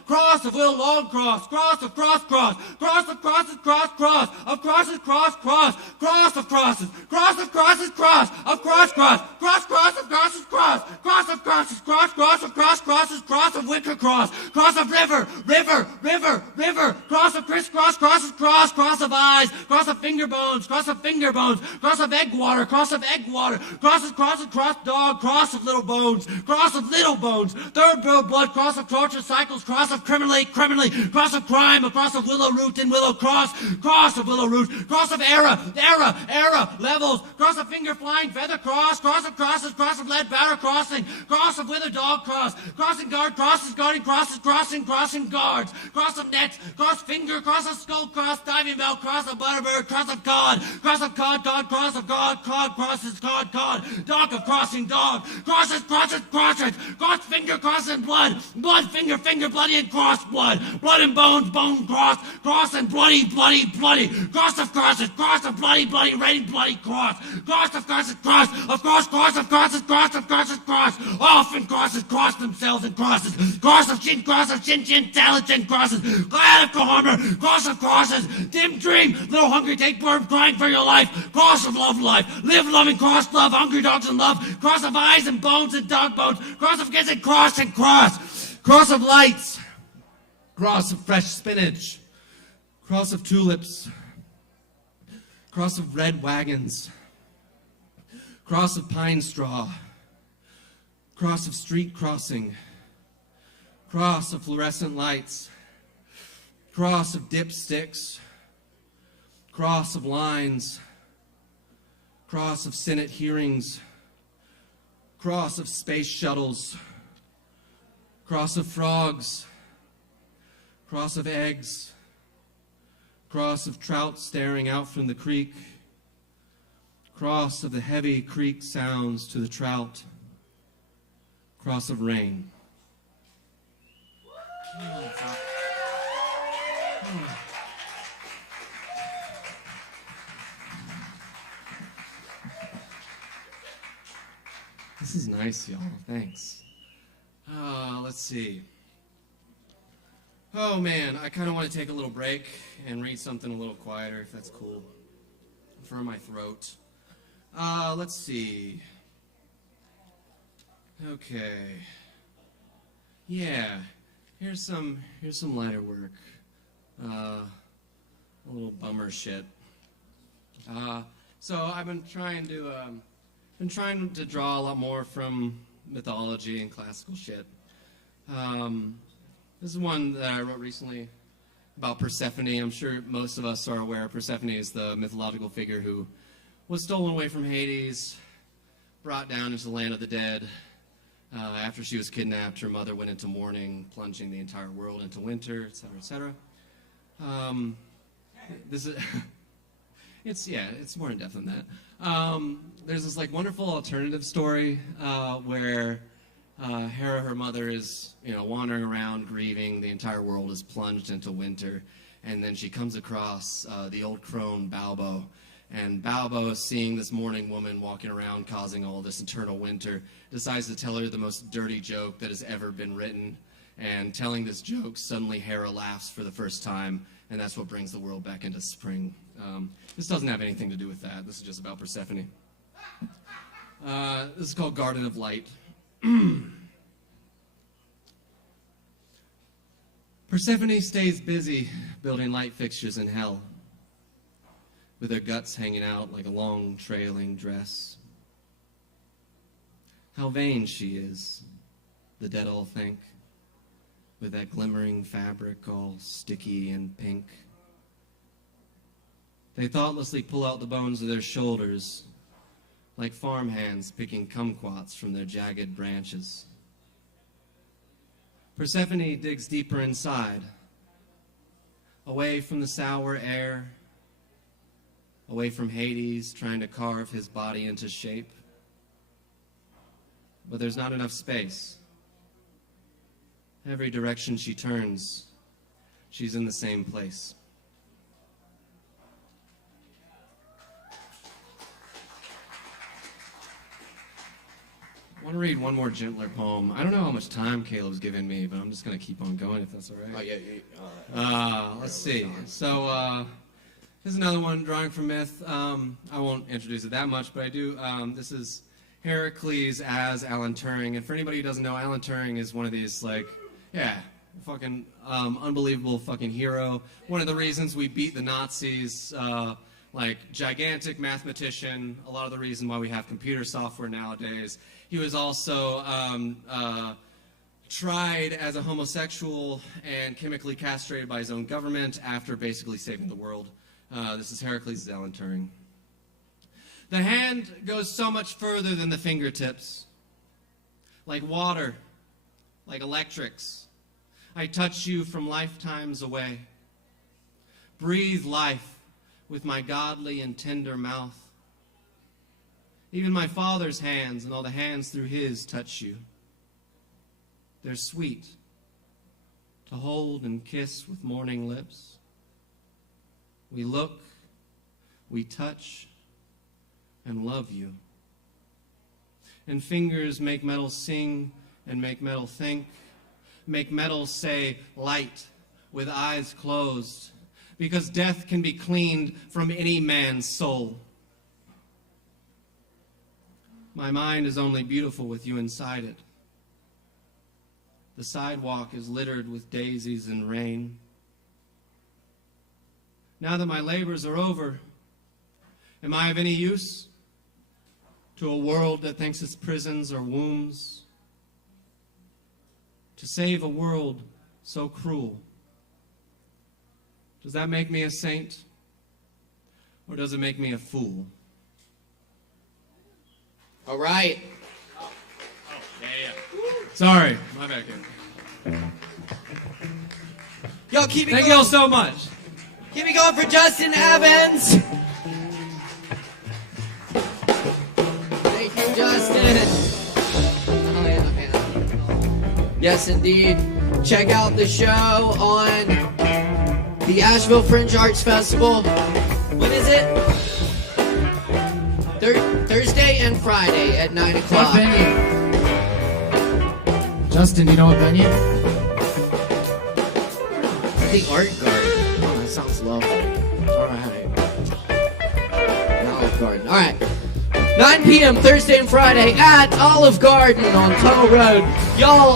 cross of will long cross, cross of cross, cross of crosses, cross of crosses, cross of crosses, cross of crosses, cross of cross of crosses, cross of crosses, cross of crosses, cross of wicker cross of river, cross of crisscross, cross cross of eyes, cross of finger bones, cross of finger bones, cross of egg water, cross of egg water, cross dog, cross of little bones, third blood, cross of torture cycles, cross of criminally, cross of crime, a cross of willow root and willow cross of willow root, cross of era, levels, cross of finger flying feather cross of crosses, cross of lead batter crossing, cross of wither dog crossing guard, crosses guarding crosses, crossing guards, cross of nets, cross finger, cross of skull, cross diving bell, cross of butterbird, cross of cod, cross of cod, cross of god, cod crosses, cod, dog of crossing dog, crosses, cross finger, cross and blood, finger, bloody and cross blood and bones, bone cross and bloody, cross of crosses, cross of bloody, raining bloody cross of crosses, cross of crosses, often crosses, cross themselves and crosses, cross of chin, talented crosses, glad of armor, cross of crosses, dim dream, little hungry, take bird, crying for your life, cross of love life, live loving, cross love, hungry dogs and love, cross of eyes and bones and dog bones, cross of kids and cross, cross of lights, cross of fresh spinach, cross of tulips, cross of red wagons, cross of pine straw, cross of street crossing, cross of fluorescent lights, cross of dipsticks, cross of lines, cross of Senate hearings, cross of space shuttles, cross of frogs, cross of eggs, cross of trout staring out from the creek, cross of the heavy creek sounds to the trout, cross of rain. This is nice, y'all. Thanks. Let's see. Oh, man, I kind of want to take a little break and read something a little quieter, if that's cool, for my throat. Let's see. Okay. Yeah, here's some lighter work. A little bummer shit. So I've been trying to draw a lot more from mythology and classical shit. This is one that I wrote recently about Persephone. I'm sure most of us are aware Persephone is the mythological figure who was stolen away from Hades, brought down into the land of the dead. After she was kidnapped, her mother went into mourning, plunging the entire world into winter, etc., etc. This is it's more in depth than that. There's this like wonderful alternative story where Hera, her mother, is wandering around grieving. The entire world is plunged into winter, and then she comes across the old crone Balbo. And Balbo, seeing this mourning woman walking around causing all this eternal winter, decides to tell her the most dirty joke that has ever been written. And telling this joke, suddenly Hera laughs for the first time, and that's what brings the world back into spring. This doesn't have anything to do with that. This is just about Persephone. This is called Garden of Light. Persephone stays busy building light fixtures in hell, with her guts hanging out like a long trailing dress. How vain she is, the dead all think, with that glimmering fabric all sticky and pink. They thoughtlessly pull out the bones of their shoulders, like farmhands picking kumquats from their jagged branches. Persephone digs deeper inside, away from the sour air, away from Hades trying to carve his body into shape. But there's not enough space. Every direction she turns, she's in the same place. I want to read one more gentler poem. I don't know how much time Caleb's given me, but I'm just going to keep on going if that's all right. Oh, yeah. Let's see. So, this is another one, drawing from myth. I won't introduce it that much, but I do. This is Heracles as Alan Turing. And for anybody who doesn't know, Alan Turing is one of these, fucking unbelievable fucking hero. One of the reasons we beat the Nazis, like gigantic mathematician, a lot of the reason why we have computer software nowadays. He was also tried as a homosexual and chemically castrated by his own government after basically saving the world. This is Heracles Zalanturing. The hand goes so much further than the fingertips. Like water, like electrics. I touch you from lifetimes away. Breathe life with my godly and tender mouth. Even my Father's hands and all the hands through his touch you. They're sweet to hold and kiss with morning lips. We look, we touch, and love you. And fingers make metal sing and make metal think. Make metal say light with eyes closed. Because death can be cleaned from any man's soul. My mind is only beautiful with you inside it. The sidewalk is littered with daisies and rain. Now that my labors are over, am I of any use to a world that thinks its prisons are wombs? To save a world so cruel, does that make me a saint, or does it make me a fool? All right. Yeah. Sorry, my bad, kid. Yo, keep it Thank going. y'all so much. Keep it going for Justin Evans. Thank you, Justin. Oh, yeah, man. Yes, indeed. Check out the show on the Asheville Fringe Arts Festival. When is it? Thursday and Friday at 9 o'clock. What venue? Justin, you know what venue? I think Art Garden. Oh, that sounds lovely. All right. Olive Garden. All right. 9 p.m. Thursday and Friday at Olive Garden on Tunnel Road. Y'all,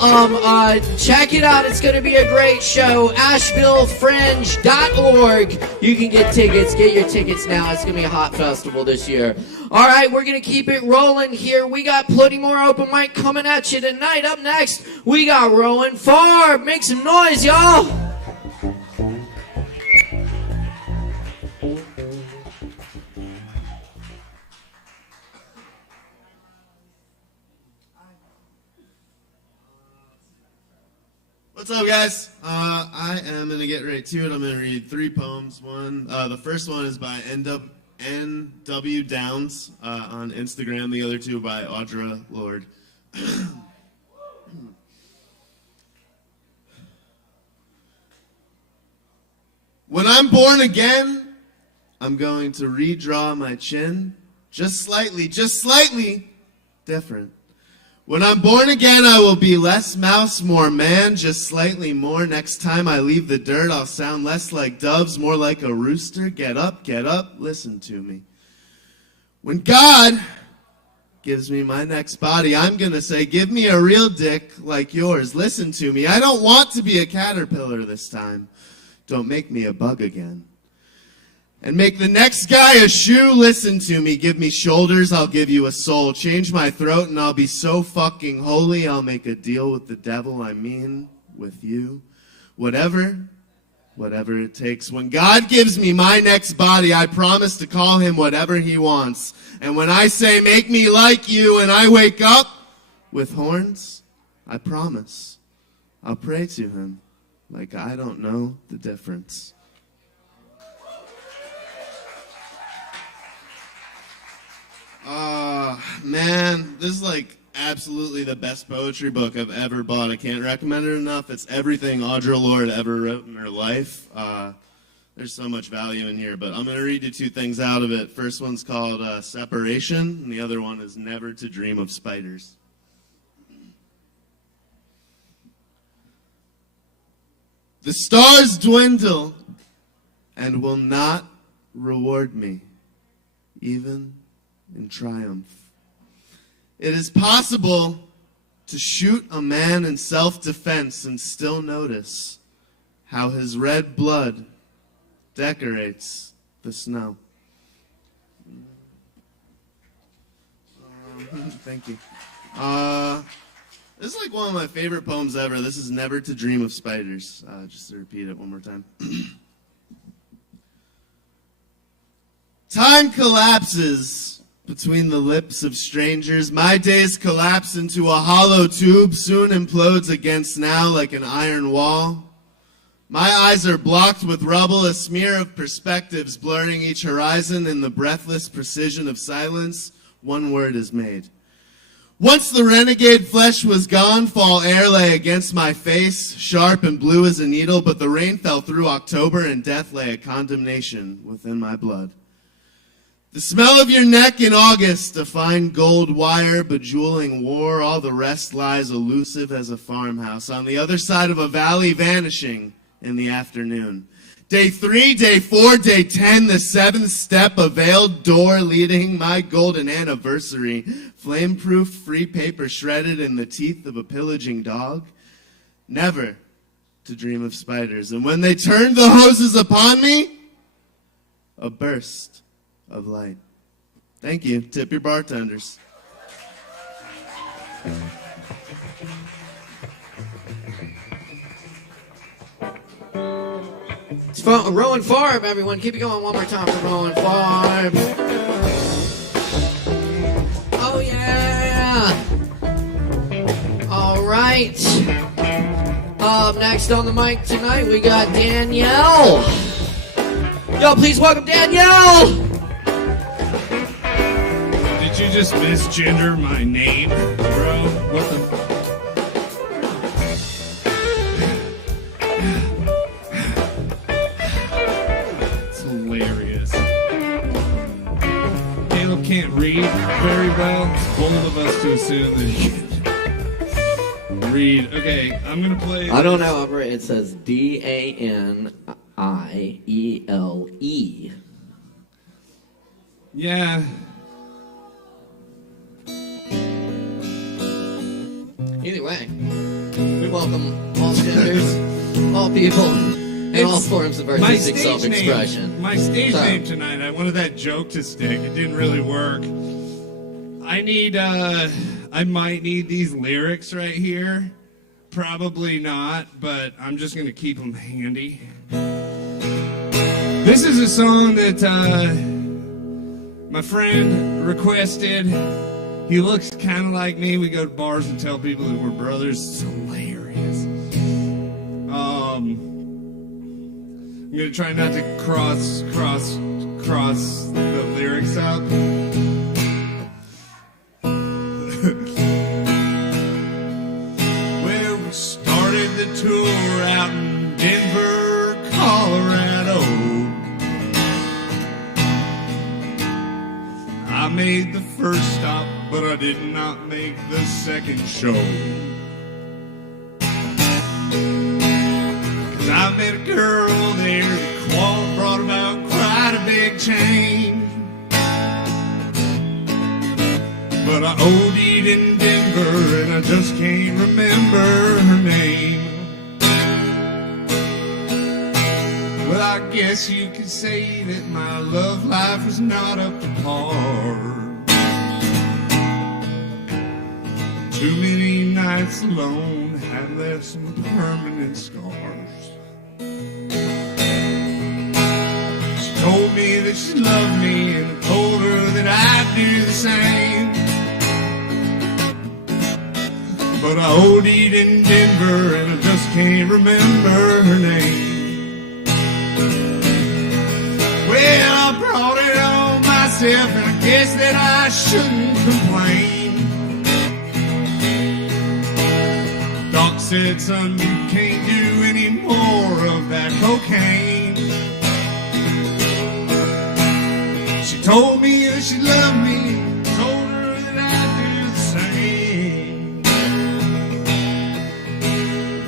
check it out. It's going to be a great show. ASHEViLLEFringe.org. You can get tickets. Get your tickets now. It's going to be a hot festival this year. All right, we're going to keep it rolling here. We got plenty more open mic coming at you tonight. Up next, we got Rowan Farb. Make some noise, y'all. What's up, guys? I am going to get right to it. I'm going to read 3 poems. The first one is by NW Downs on Instagram. The other 2 by Audra Lord. When I'm born again, I'm going to redraw my chin just slightly different. When I'm born again, I will be less mouse, more man, just slightly more. Next time I leave the dirt, I'll sound less like doves, more like a rooster. Get up, listen to me. When God gives me my next body, I'm going to say, give me a real dick like yours. Listen to me. I don't want to be a caterpillar this time. Don't make me a bug again. And make the next guy a shoe. Listen to me. Give me shoulders, I'll give you a soul. Change my throat and I'll be so fucking holy. I'll make a deal with the devil, I mean with you. Whatever it takes. When God gives me my next body, I promise to call him whatever he wants. And when I say make me like you and I wake up with horns, I promise I'll pray to him like I don't know the difference. Man, this is like absolutely the best poetry book I've ever bought. I can't recommend it enough. It's everything Audra Lorde ever wrote in her life. There's so much value in here, but I'm going to read you 2 things out of it. First one's called Separation, and the other one is Never to Dream of Spiders. The stars dwindle and will not reward me, even in triumph. It is possible to shoot a man in self-defense and still notice how his red blood decorates the snow. Thank you. This is like one of my favorite poems ever. This is Never to Dream of Spiders. Just to repeat it one more time. Time collapses between the lips of strangers. My days collapse into a hollow tube, soon implodes against now like an iron wall. My eyes are blocked with rubble, a smear of perspectives blurring each horizon in the breathless precision of silence. One word is made. Once the renegade flesh was gone, fall air lay against my face, sharp and blue as a needle, but the rain fell through October and death lay a condemnation within my blood. The smell of your neck in August, a fine gold wire bejeweling war, all the rest lies elusive as a farmhouse, on the other side of a valley vanishing in the afternoon. Day 3, day 4, day 10, the 7th step, a veiled door leading my golden anniversary, flame-proof free paper shredded in the teeth of a pillaging dog. Never to dream of spiders. And when they turned the hoses upon me, a burst of light. Thank you. Tip your bartenders. It's Rowan Farb, everyone. Keep it going one more time for Rowan Farb. Oh, yeah. All right. Up next on the mic tonight, we got Danielle. Yo, please welcome Danielle. Did you just misgender my name, bro? What the... Can't read very well. It's bold of us to assume that he can read. Okay, I'm gonna play. I don't know. It says Daniele. Yeah. Either way, we welcome all genders, all people. In all forms of artistic self-expression. My stage name tonight, I wanted that joke to stick. It didn't really work. I might need these lyrics right here. Probably not, but I'm just going to keep them handy. This is a song that my friend requested. He looks kind of like me. We go to bars and tell people that we're brothers. It's hilarious. I'm going to try not to cross the lyrics up. Well, we started the tour out in Denver, Colorado. I made the first stop, but I did not make the second show. I met a girl there, the qual brought about quite a big change. But I OD'd in Denver and I just can't remember her name. Well, I guess you could say that my love life was not up to par. Too many nights alone had left some permanent scars. She told me that she loved me, and I told her that I'd do the same. But I OD'd in Denver, and I just can't remember her name. Well, I brought it on myself, and I guess that I shouldn't complain. Doc said, son, you can't do any more of that cocaine. She told me that she loved me, told her that I'd do the same.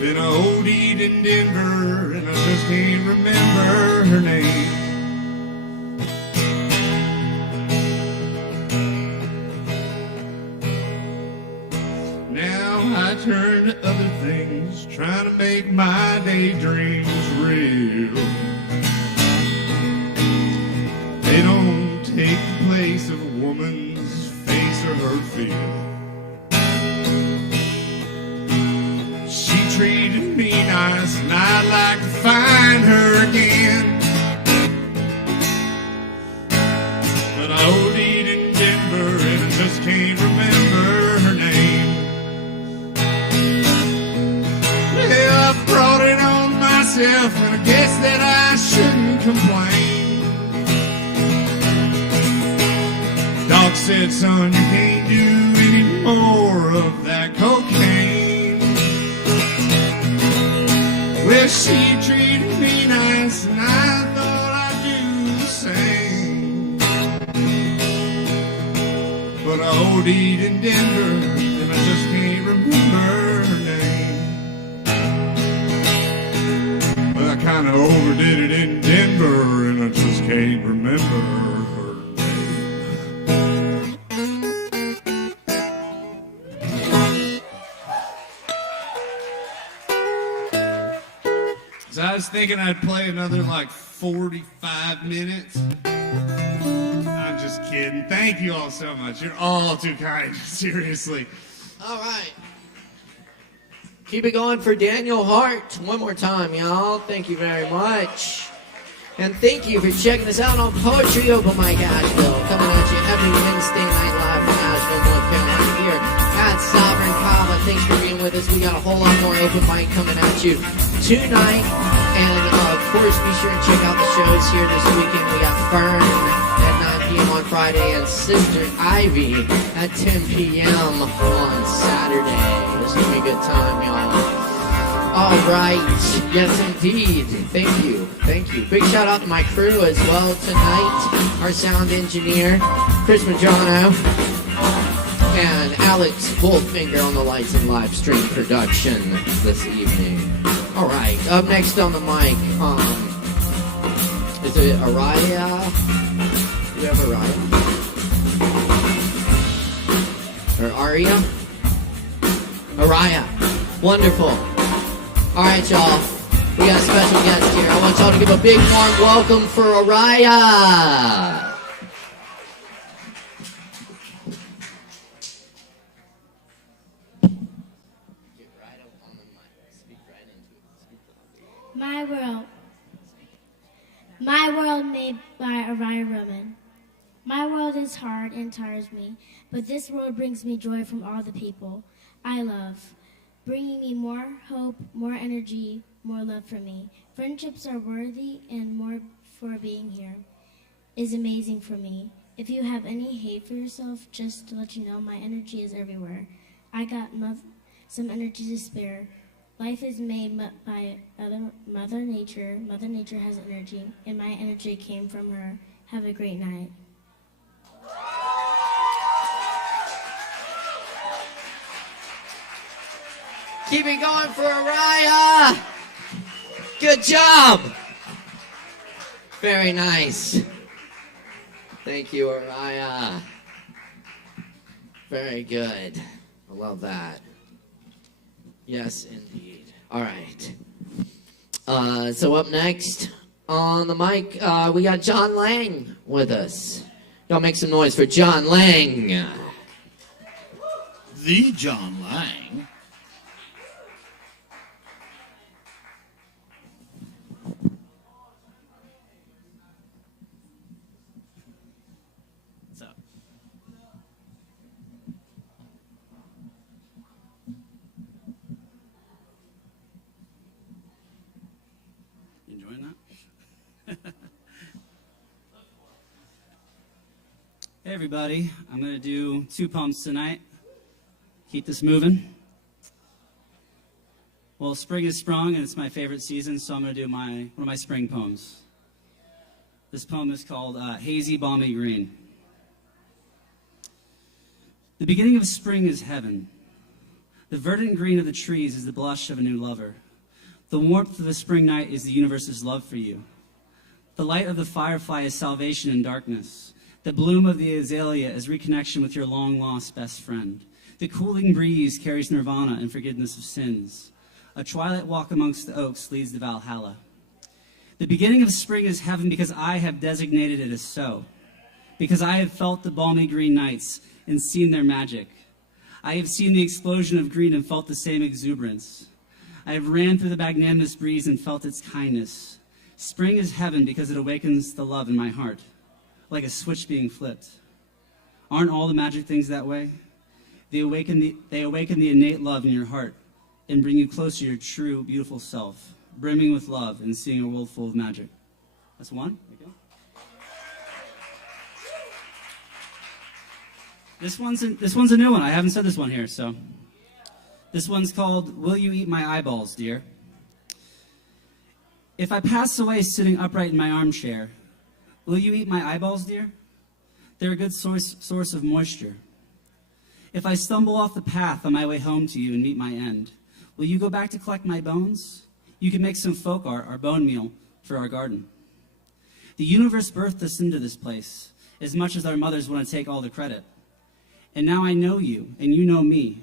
Then I OD'd in Denver, and I just can't remember her name. Now I turn to other things, trying to make my daydreams real. They don't take the place of a woman's face or her feel. She treated me nice, and I'd like to find her again. But I OD'd in Denver, and I just can't remember her name. Well, I brought it on myself, and I guess that I shouldn't complain. Doc said, son, you can't do any more of that cocaine. Well, she treated me nice, and I thought I'd do the same. But I OD'd in Denver, and I just can't remember her name. Well, I kind of overdid it in Denver, and I just can't remember her name. So I was thinking I'd play another like 45 minutes. I'm just kidding. Thank you all so much. You're all too kind. Seriously. All right. Keep it going for Daniel Hart. One more time, y'all. Thank you very much. And thank you for checking us out on Poetry Open Mic Asheville. Coming at you every Wednesday night live from Asheville, North Carolina here at Sovereign Kava. Thanks for being with us. We got a whole lot more open mic coming at you tonight. And of course, be sure to check out the shows here this weekend. We got Fern at 9 p.m. on Friday and Sister Ivy at 10 p.m. on Saturday. This is going to be a good time, y'all. All right. Yes, indeed. Thank you. Thank you. Big shout out to my crew as well tonight. Our sound engineer, Chris Medrano, and Alex Wolfinger on the lights and live stream production this evening. All right. Up next on the mic, is it Araya? Do you have Araya? Or Aria? Araya. Wonderful. All right, y'all. We got a special guest here. I want y'all to give a big warm welcome for Araya. My world made by Araya Roman. My world is hard and tires me, but this world brings me joy from all the people I love, bringing me more hope, more energy, more love for me. Friendships are worthy, and more for being here is amazing for me. If you have any hate for yourself, just to let you know, my energy is everywhere. I got some energy to spare. Life is made by Mother Nature. Mother Nature has energy, and my energy came from her. Have a great night. Keep it going for Araya. Good job. Very nice. Thank you, Araya. Very good. I love that. Yes, indeed. All right. So up next on the mic, we got John Lang with us. Y'all make some noise for John Lang. The John Lang. What's up? Enjoying that? Hey everybody, I'm going to do 2 poems tonight. Keep this moving. Well, spring has sprung and it's my favorite season, so I'm going to do one of my spring poems. This poem is called Hazy Balmy Green. The beginning of spring is heaven. The verdant green of the trees is the blush of a new lover. The warmth of the spring night is the universe's love for you. The light of the firefly is salvation in darkness. The bloom of the azalea is reconnection with your long-lost best friend. The cooling breeze carries nirvana and forgiveness of sins. A twilight walk amongst the oaks leads to Valhalla. The beginning of spring is heaven because I have designated it as so. Because I have felt the balmy green nights and seen their magic. I have seen the explosion of green and felt the same exuberance. I have ran through the magnanimous breeze and felt its kindness. Spring is heaven because it awakens the love in my heart, like a switch being flipped. Aren't all the magic things that way? They awaken the innate love in your heart and bring you closer to your true, beautiful self, brimming with love and seeing a world full of magic. That's one. There you go. This one's a new one. I haven't said this one here, so. This one's called, Will You Eat My Eyeballs, Dear? If I pass away sitting upright in my armchair, will you eat my eyeballs, dear? They're a good source of moisture. If I stumble off the path on my way home to you and meet my end, will you go back to collect my bones? You can make some folk art or bone meal for our garden. The universe birthed us into this place, as much as our mothers want to take all the credit. And now I know you, and you know me.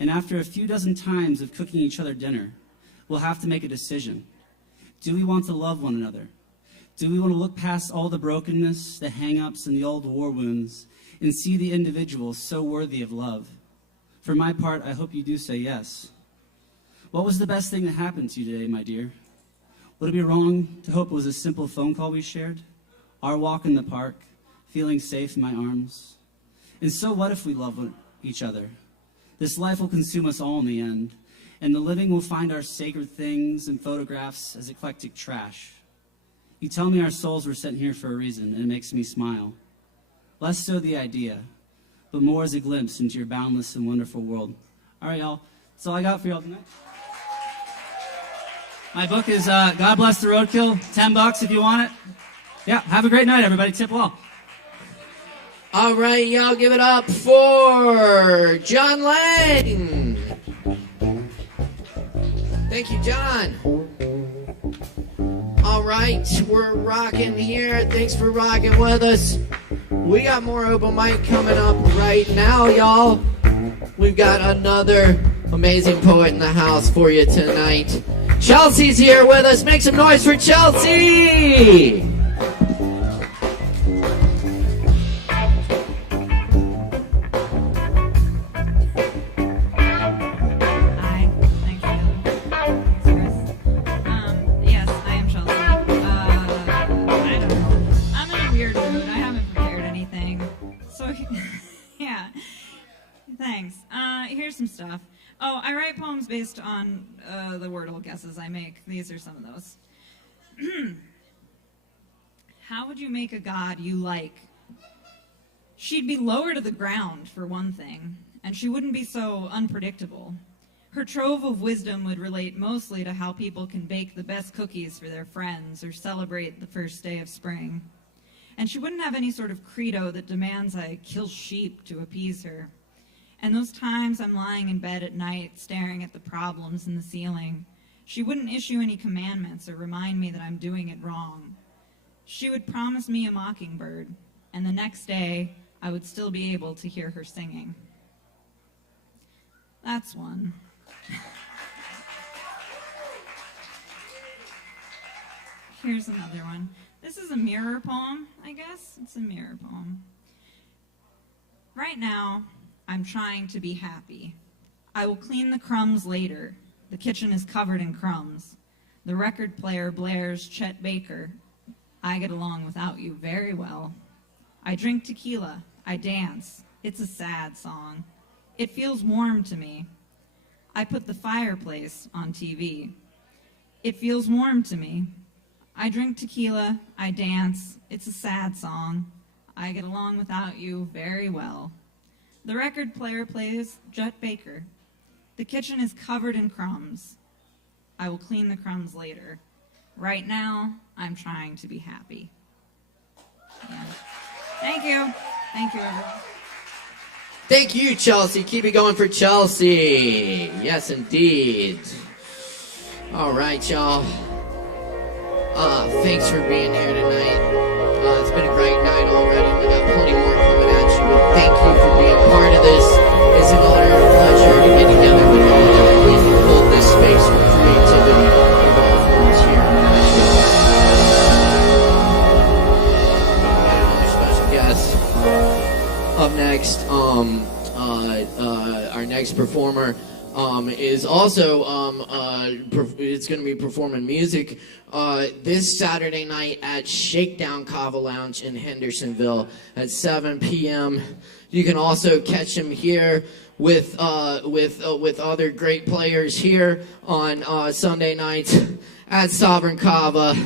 And after a few dozen times of cooking each other dinner, we'll have to make a decision. Do we want to love one another? Do we want to look past all the brokenness, the hang-ups, and the old war wounds, and see the individual so worthy of love? For my part, I hope you do say yes. What was the best thing that happened to you today, my dear? Would it be wrong to hope it was a simple phone call we shared? Our walk in the park, feeling safe in my arms? And so what if we love each other? This life will consume us all in the end, and the living will find our sacred things and photographs as eclectic trash. You tell me our souls were sent here for a reason, and it makes me smile. Less so the idea, but more as a glimpse into your boundless and wonderful world. All right, y'all. That's all I got for y'all tonight. My book is God Bless the Roadkill, $10 if you want it. Yeah, have a great night, everybody. Tip well. All right, y'all, give it up for John Lang. Thank you, John. All right, we're rocking here. Thanks for rocking with us. We got more open mic coming up right now, y'all. We've got another amazing poet in the house for you tonight. Chelsea's here with us. Make some noise for Chelsea. Here's some stuff. Oh, I write poems based on the wordle guesses I make. These are some of those. How would you make a god you like? She'd be lower to the ground, for one thing, and she wouldn't be so unpredictable. Her trove of wisdom would relate mostly to how people can bake the best cookies for their friends or celebrate the first day of spring. And she wouldn't have any sort of credo that demands I kill sheep to appease her. And those times I'm lying in bed at night staring at the problems in the ceiling, she wouldn't issue any commandments or remind me that I'm doing it wrong. She would promise me a mockingbird, and the next day I would still be able to hear her singing. That's one. Here's another one. This is a mirror poem, I guess. It's a mirror poem. Right now, I'm trying to be happy. I will clean the crumbs later. The kitchen is covered in crumbs. The record player blares Chet Baker. I get along without you very well. I drink tequila. I dance. It's a sad song. It feels warm to me. I put the fireplace on TV. It feels warm to me. I drink tequila. I dance. It's a sad song. I get along without you very well. The record player plays Chet Baker. The kitchen is covered in crumbs. I will clean the crumbs later. Right now, I'm trying to be happy. Yeah. Thank you. Thank you, everyone. Thank you, Chelsea. Keep it going for Chelsea. Yes, indeed. All right, y'all. Thanks for being here tonight. It's been a great night already. We got plenty more coming at you. But thank you for being part of this. It's an honor our next performer is also it's going to be performing music this Saturday night at Shakedown Kava Lounge in Hendersonville at 7 p.m. You can also catch him here with other great players here on Sunday nights at Sovereign Kava.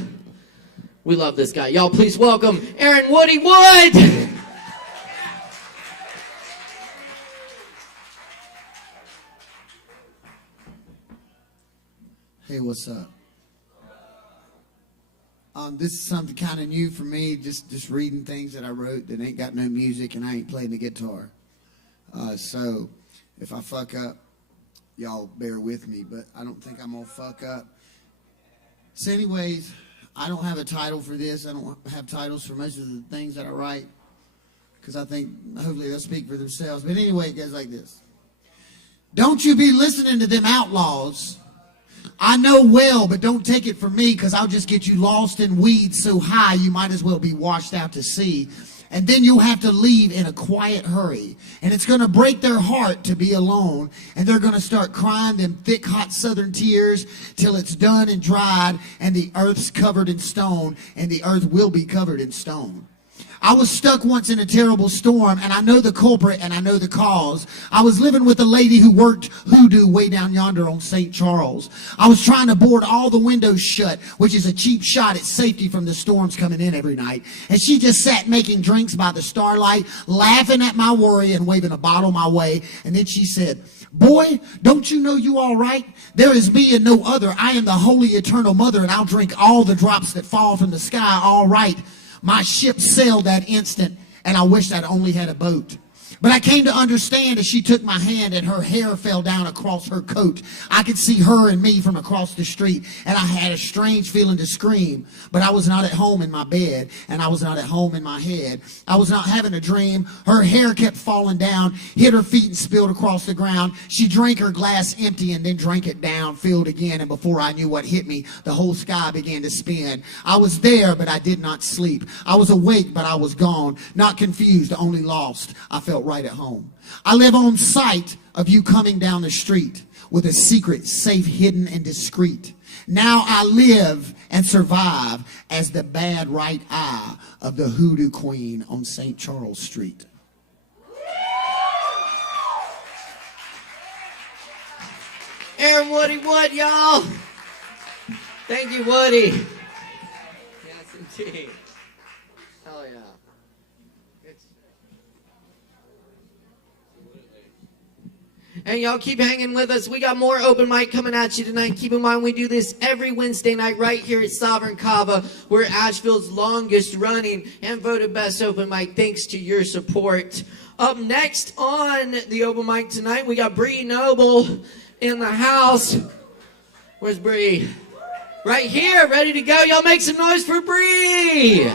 We love this guy. Y'all please welcome Aaron Woody Wood! Hey, what's up? This is something kind of new for me, just reading things that I wrote that ain't got no music and I ain't playing the guitar. So if I fuck up, y'all bear with me, but I don't think I'm gonna fuck up. So anyways, I don't have a title for this. I don't have titles for most of the things that I write because I think hopefully they'll speak for themselves. But anyway, it goes like this. Don't you be listening to them outlaws. I know well, but don't take it from me because I'll just get you lost in weeds so high you might as well be washed out to sea. And then you'll have to leave in a quiet hurry. And it's going to break their heart to be alone. And they're going to start crying them thick, hot southern tears till it's done and dried and the earth's covered in stone. And the earth will be covered in stone. I was stuck once in a terrible storm, and I know the culprit and I know the cause. I was living with a lady who worked hoodoo way down yonder on St. Charles. I was trying to board all the windows shut, which is a cheap shot at safety from the storms coming in every night. And she just sat making drinks by the starlight, laughing at my worry and waving a bottle my way. And then she said, "Boy, don't you know you all right? There is me and no other. I am the Holy Eternal Mother, and I'll drink all the drops that fall from the sky all right." My ship sailed that instant, and I wished I'd only had a boat. But I came to understand as she took my hand and her hair fell down across her coat. I could see her and me from across the street, and I had a strange feeling to scream. But I was not at home in my bed, and I was not at home in my head. I was not having a dream. Her hair kept falling down, hit her feet and spilled across the ground. She drank her glass empty and then drank it down, filled again, and before I knew what hit me, the whole sky began to spin. I was there, but I did not sleep. I was awake, but I was gone. Not confused, only lost. I felt right at home. I live on sight of you coming down the street with a secret, safe, hidden, and discreet. Now I live and survive as the bad right eye of the hoodoo queen on St. Charles Street. Aaron Woody Wood, y'all. Thank you, Woody. Yes, indeed. Hell yeah. And y'all keep hanging with us. We got more open mic coming at you tonight. Keep in mind we do this every Wednesday night right here at Sovereign Kava. We're Asheville's longest running and voted best open mic thanks to your support. Up next on the open mic tonight, we got Bree Noble in the house. Where's Bree? Right here, ready to go. Y'all make some noise for Bree.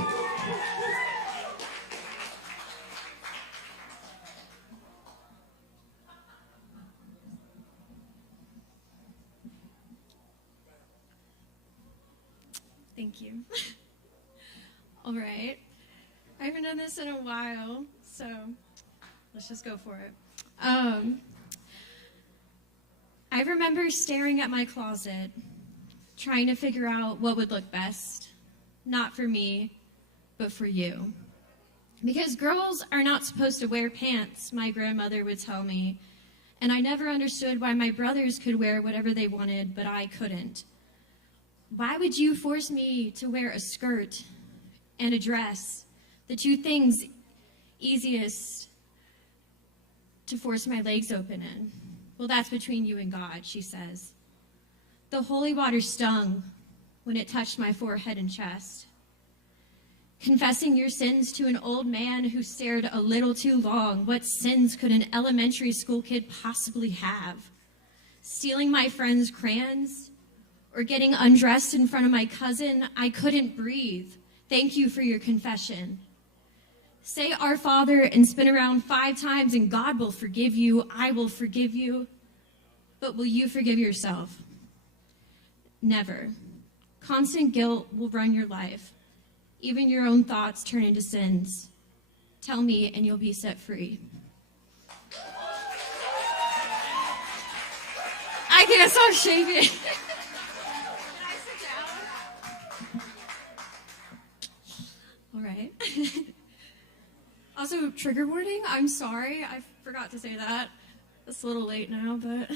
Thank you. All right. I haven't done this in a while, so let's just go for it. I remember staring at my closet, trying to figure out what would look best, not for me, but for you. Because girls are not supposed to wear pants, my grandmother would tell me, and I never understood why my brothers could wear whatever they wanted, but I couldn't. Why would you force me to wear a skirt and a dress, the two things easiest to force my legs open in? Well, that's between you and God, she says. The holy water stung when it touched my forehead and chest. Confessing your sins to an old man who stared a little too long. What sins could an elementary school kid possibly have? Stealing my friend's crayons? Or getting undressed in front of my cousin? I couldn't breathe. Thank you for your confession. Say our Father and spin around 5 times and God will forgive you. I will forgive you. But will you forgive yourself? Never. Constant guilt will run your life. Even your own thoughts turn into sins. Tell me and you'll be set free. I can't stop shaking. All right. Also, trigger warning. I'm sorry. I forgot to say that. It's a little late now, but...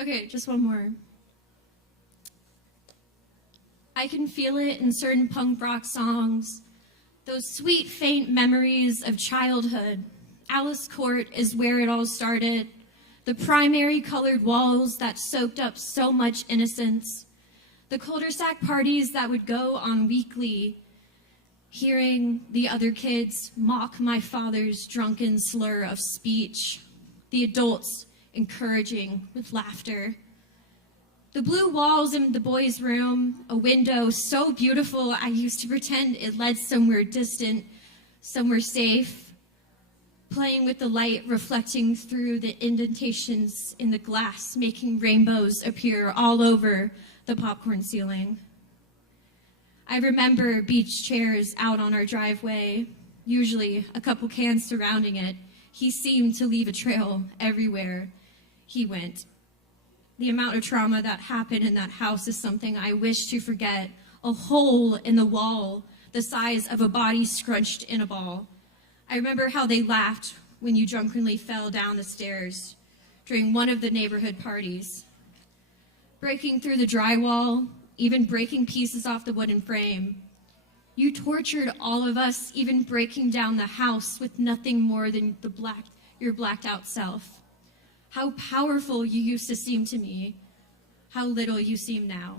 okay, just one more. I can feel it in certain punk rock songs. Those sweet, faint memories of childhood. Alice Court is where it all started. The primary colored walls that soaked up so much innocence. The cul-de-sac parties that would go on weekly. Hearing the other kids mock my father's drunken slur of speech. The adults encouraging with laughter. The blue walls in the boys' room, a window so beautiful I used to pretend it led somewhere distant, somewhere safe. Playing with the light reflecting through the indentations in the glass, making rainbows appear all over the popcorn ceiling. I remember beach chairs out on our driveway, usually a couple cans surrounding it. He seemed to leave a trail everywhere he went. The amount of trauma that happened in that house is something I wish to forget. A hole in the wall, the size of a body scrunched in a ball. I remember how they laughed when you drunkenly fell down the stairs during one of the neighborhood parties. Breaking through the drywall, even breaking pieces off the wooden frame. You tortured all of us, even breaking down the house with nothing more than your blacked out self. How powerful you used to seem to me, how little you seem now.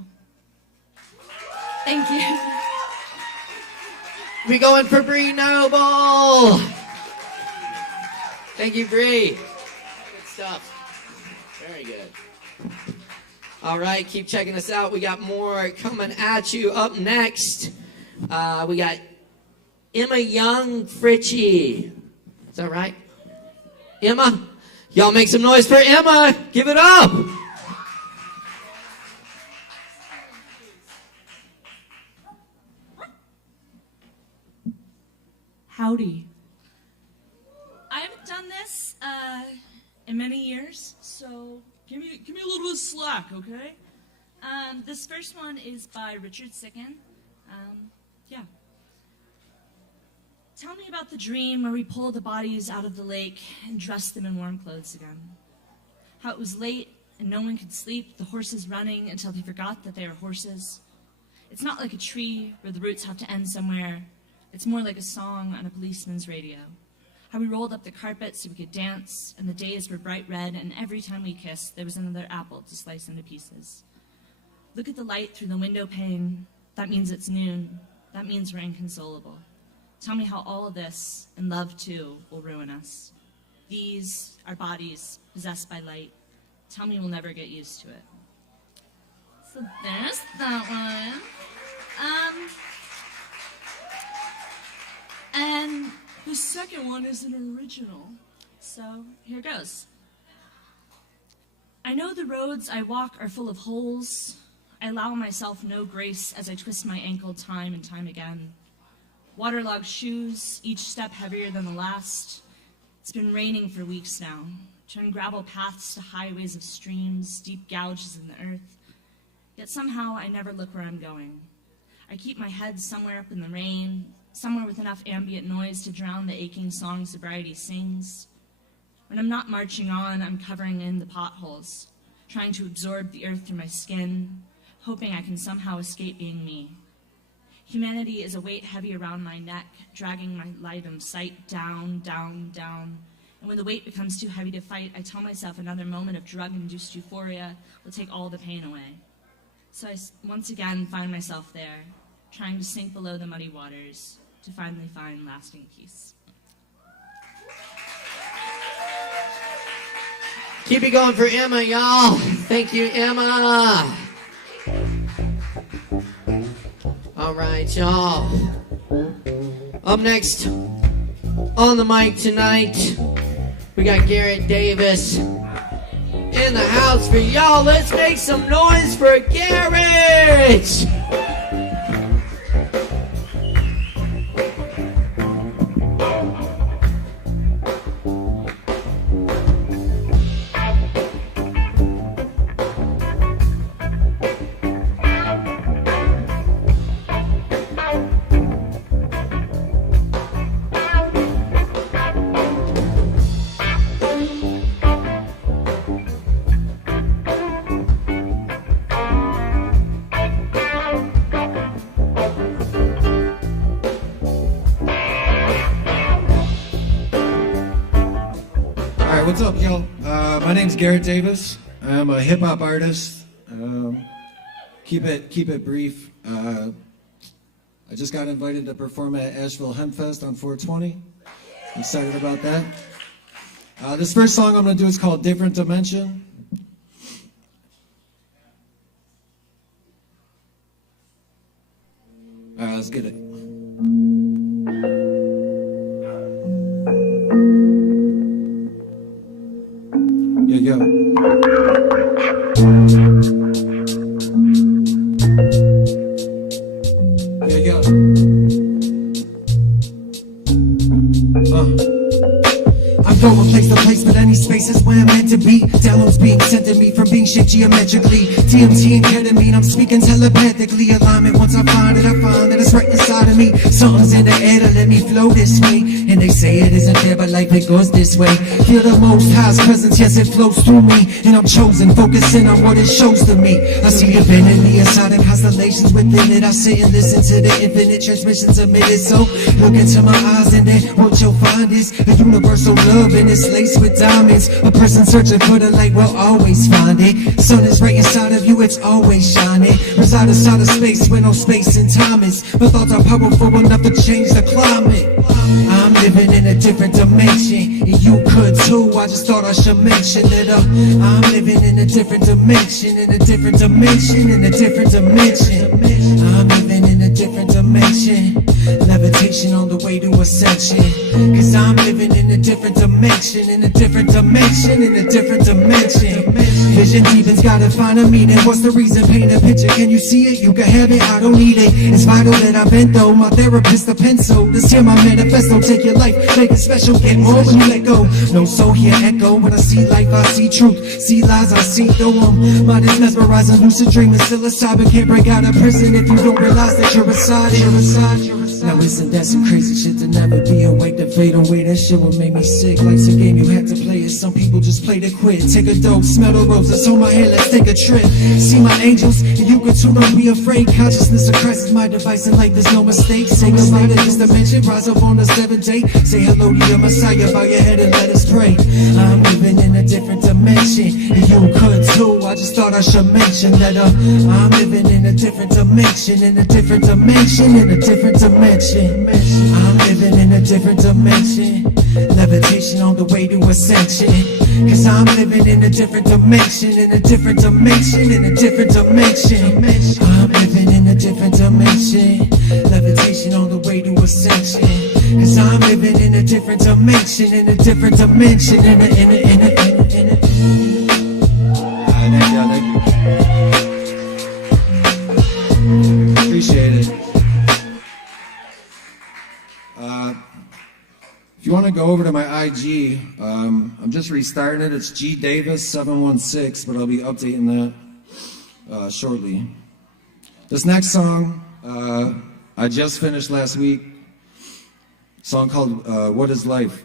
Thank you. We going for Bree Noble. Thank you, Bree. Good stuff. Very good. All right, keep checking us out. We got more coming at you. Up next, we got Emma Young Fritchie. Is that right? Emma? Y'all make some noise for Emma. Give it up. Howdy. I haven't done this in many years, so give me a little bit of slack, okay? This first one is by Richard Sicken. Yeah. Tell me about the dream where we pulled the bodies out of the lake and dressed them in warm clothes again. How it was late and no one could sleep, the horses running until they forgot that they were horses. It's not like a tree where the roots have to end somewhere. It's more like a song on a policeman's radio. How we rolled up the carpet so we could dance, and the days were bright red, and every time we kissed, there was another apple to slice into pieces. Look at the light through the window pane. That means it's noon. That means we're inconsolable. Tell me how all of this, and love too, will ruin us. These are bodies possessed by light. Tell me we'll never get used to it. So there's that one. And the second one is an original. So here goes. I know the roads I walk are full of holes. I allow myself no grace as I twist my ankle time and time again. Waterlogged shoes, each step heavier than the last. It's been raining for weeks now. Turn gravel paths to highways of streams, deep gouges in the earth. Yet somehow I never look where I'm going. I keep my head somewhere up in the rain, somewhere with enough ambient noise to drown the aching song sobriety sings. When I'm not marching on, I'm covering in the potholes, trying to absorb the earth through my skin, hoping I can somehow escape being me. Humanity is a weight heavy around my neck, dragging my light of sight down, down, down. And when the weight becomes too heavy to fight, I tell myself another moment of drug-induced euphoria will take all the pain away. So I once again find myself there, trying to sink below the muddy waters to finally find lasting peace. Keep it going for Emma, y'all. Thank you, Emma. All right, y'all. Up next on the mic tonight, we got Garrett Davis in the house for y'all. Let's make some noise for Garrett. y'all. My name's Garrett Davis. I'm a hip hop artist. Keep it brief. I just got invited to perform at ASHEViLLE Hempfest on 420. I'm excited about that. This first song I'm going to do is called Different Dimension. Let's get it. Yo. I'm going place to place, but any space is where I'm meant to be. Downloads being sent to me from being shit geometrically. DMT and ketamine, I'm speaking telepathically. Alignment, once I find that it's right inside of me. Something's in the air to let me flow this way. And they say it isn't fair, but life it goes this way. Feel the most high's presence, yes it flows through me. And I'm chosen, focusing on what it shows to me. I see a bend in the inside and constellations within it. I sit and listen to the infinite transmissions emitted. So look into my eyes and then what you'll find is a universal love and it's laced with diamonds. A person searching for the light will always find it. Sun is right inside of you, it's always shining. Reside inside of space where no space and time is. My thoughts are powerful enough to change the climate. I'm living in a different dimension, and you could too. I just thought I should mention it. I'm living in a different dimension, in a different dimension, in a different dimension. I'm living in a different dimension. Levitation on the way to ascension. Cause I'm living in a different dimension, in a different dimension, in a different dimension. Vision demons gotta find a meaning. What's the reason? Paint a picture. Can you see it? You can have it. I don't need it. It's vital that I bend though. My therapist a pencil. This here my manifesto. Take your life, make it special. Get more when you let go. No soul here echo. When I see life, I see truth. See lies, I see though. Mind is mesmerizing, lucid dreaming, psilocybin. Can't break out of prison if you don't realize that you're inside. Now isn't that some crazy shit to never be awake, to fade away? That shit would make me sick. Life's a game, you have to play it. Some people just play to quit. Take a dope, smell the roses, hold my hand, let's take a trip. See my angels, and you can too, don't be afraid. Consciousness of Christ is my device, and life there's no mistake. Say goodbye to this dimension, rise up on the seventh day. Say hello to your Messiah, bow your head and let us pray. I'm living in a different dimension, and you could too. I just thought I should mention that I'm living in a different dimension, in a different dimension, in a different dimension. I'm living in a different dimension. Levitation on the way to ascension. Cause I'm living in a different dimension, in a different dimension, in a different dimension. I'm living in a different dimension. Levitation on the way to ascension. Cause I'm living in a different dimension, in a different dimension, in a Appreciate it. If you want to go over to my IG, I'm just restarting it. It's gdavis716, but I'll be updating that shortly. This next song, I just finished last week. A song called What is Life?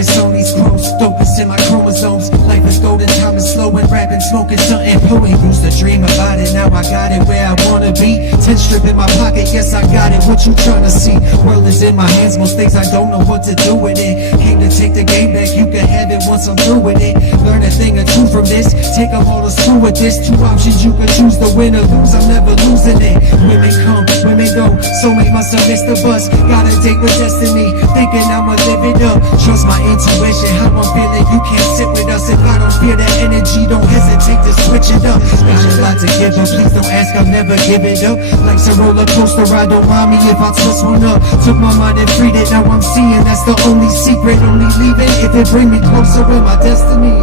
On these gross dopest in my chromosomes. Life is golden, time is slow and rapping, smoking something potent. Used to dream about it, now I got it where I wanna be. 10 strip in my pocket, yes I got it. What you tryna see? World is in my hands, most days I don't know what to do with it. Came to take the game back, you can have it once I'm through with it. Learn a thing or two from this, take them all to school with this. Two options you can choose, to win or lose, I'm never losing it. Women come, women go, soulmate must have missed the bus. Got a date with destiny, thinking I'ma live it up. Trust my intuition, how I'm feeling, you can't sit with us. If I don't feel that energy, don't hesitate to switch it up. There's a lot to give up, please don't ask, I'll never give it up. Life's a roller coaster ride, don't mind me if I twist one up. Took my mind and freed it, now I'm seeing that's the only secret. Only leaving if it bring me closer with my destiny.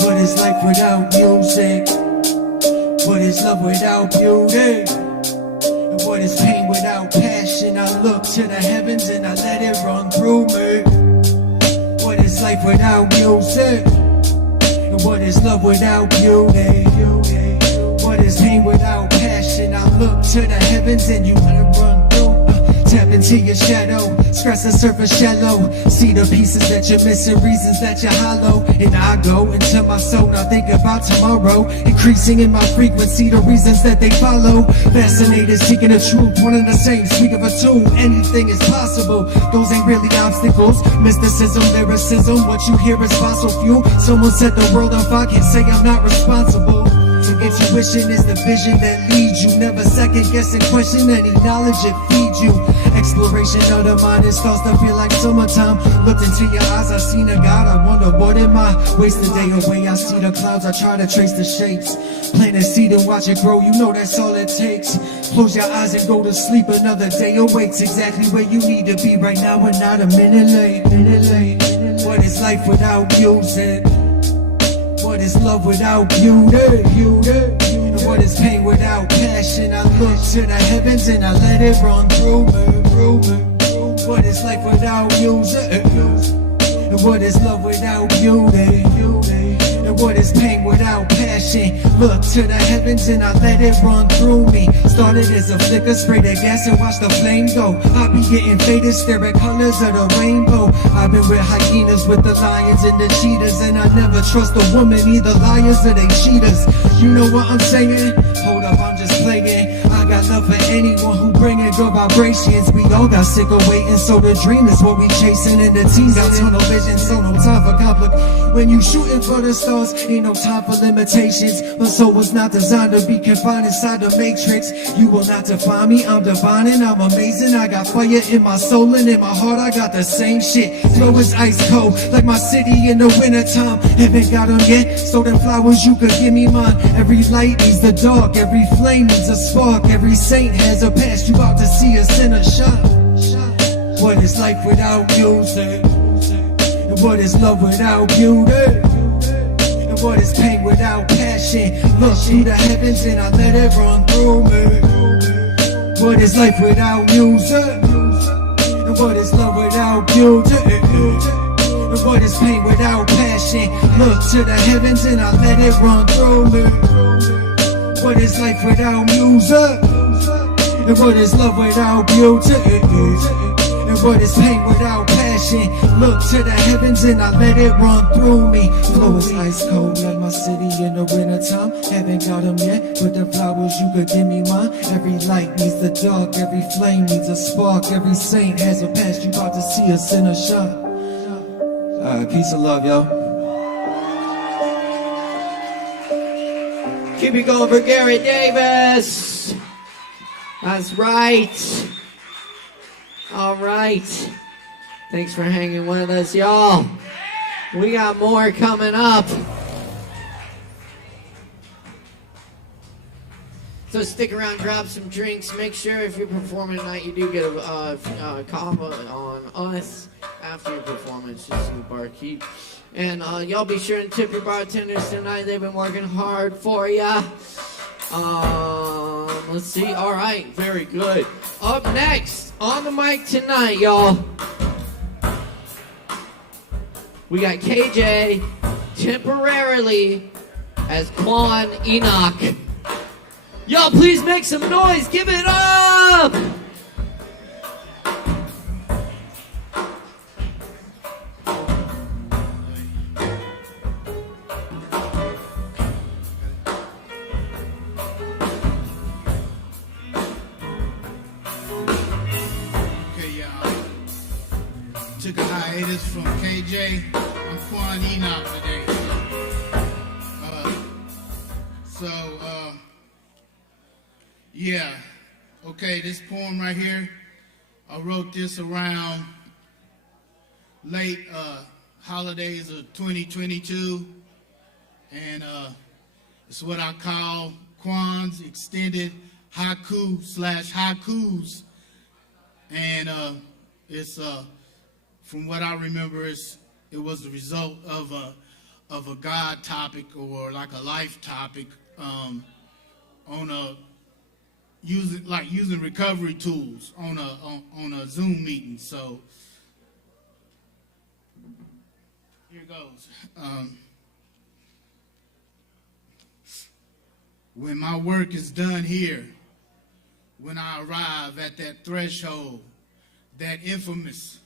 What is life without music? What is love without beauty? And what is pain without passion? I look to the heavens and I let it run through me. What is life without music? And what is love without beauty? What to the heavens and you let it run through. Tap into your shadow, scratch the surface shallow. See the pieces that you're missing, reasons that you're hollow. And I go into my soul, now think about tomorrow. Increasing in my frequency, the reasons that they follow. Fascinated, seeking the truth, one and the same. Speak of a tune, anything is possible. Those ain't really obstacles. Mysticism, lyricism, what you hear is fossil fuel. Someone set the world on fire, can't say I'm not responsible. Intuition is the vision that leads you. Never second guessing, question any knowledge it feeds you. Exploration of the mind, it starts to feel like summertime. Looked into your eyes, I seen a God. I wonder what am I? Waste the day away, I see the clouds, I try to trace the shapes. Plant a seed and watch it grow, you know that's all it takes. Close your eyes and go to sleep, another day awaits. Exactly where you need to be right now and not a minute late. What is life without music? What is love without beauty? And what is pain without passion? I look to the heavens and I let it run through me. What is life without music? And what is love without beauty? And what is pain without passion? Look to the heavens and I let it run through me. Started as a flicker, spray the gas and watch the flame go. I be getting faded, stare at colors of the rainbow. I've been with hyenas, with the lions and the cheetahs, and I never trust a woman, either liars or they cheaters. You know what I'm saying? Hold up, I'm just playing. I got love for anyone who bringing good vibrations. We all got sick of waiting, so the dream is what we chasing, and the teens got tunnel vision, so no time for conflict. When you shooting for the stars, ain't no time for limitations. My soul was not designed to be confined inside the matrix. You will not define me, I'm divine and I'm amazing. I got fire in my soul and in my heart, I got the same shit. Flow is ice cold, like my city in the wintertime. Haven't got them yet, so them flowers you could give me mine. Every light needs the dark, every flame needs a spark. Every saint has a past, you about to see a sinner shine. What is life without music? And what is love without beauty? And what is pain without passion? Look to the heavens and I let it run through me. What is life without music? And what is love without beauty? And what is pain without passion? Look to the heavens and I let it run through me. What is life without music? And what is love without beauty? And what is pain without passion? Look to the heavens and I let it run through me. Flow is ice cold like my city in the wintertime. Haven't got them yet, but the flowers you could give me mine. Every light needs the dark, every flame needs a spark. Every saint has a past, you about to see a sinner shine. Peace and love, yo. Keep it going for Gary Davis. That's right. All right. Thanks for hanging with us, y'all. We got more coming up. So stick around, grab some drinks. Make sure if you're performing tonight, you do get a Kava on us after your performance, just in the barkeep. And y'all be sure and tip your bartenders tonight. They've been working hard for ya. Let's see. All right, very good. Up next on the mic tonight, y'all, we got KJ temporarily as Quan Enoch. Y'all, please make some noise. Give it up. Took a hiatus from KJ. I'm Quan Enoch today. Yeah. Okay, this poem right here, I wrote this around late holidays of 2022. And it's what I call Quan's extended haiku/haikus. And it's from what I remember, it was the result of a God topic or like a life topic on a using recovery tools on a Zoom meeting. So here goes. When my work is done here, when I arrive at that threshold, that infamous,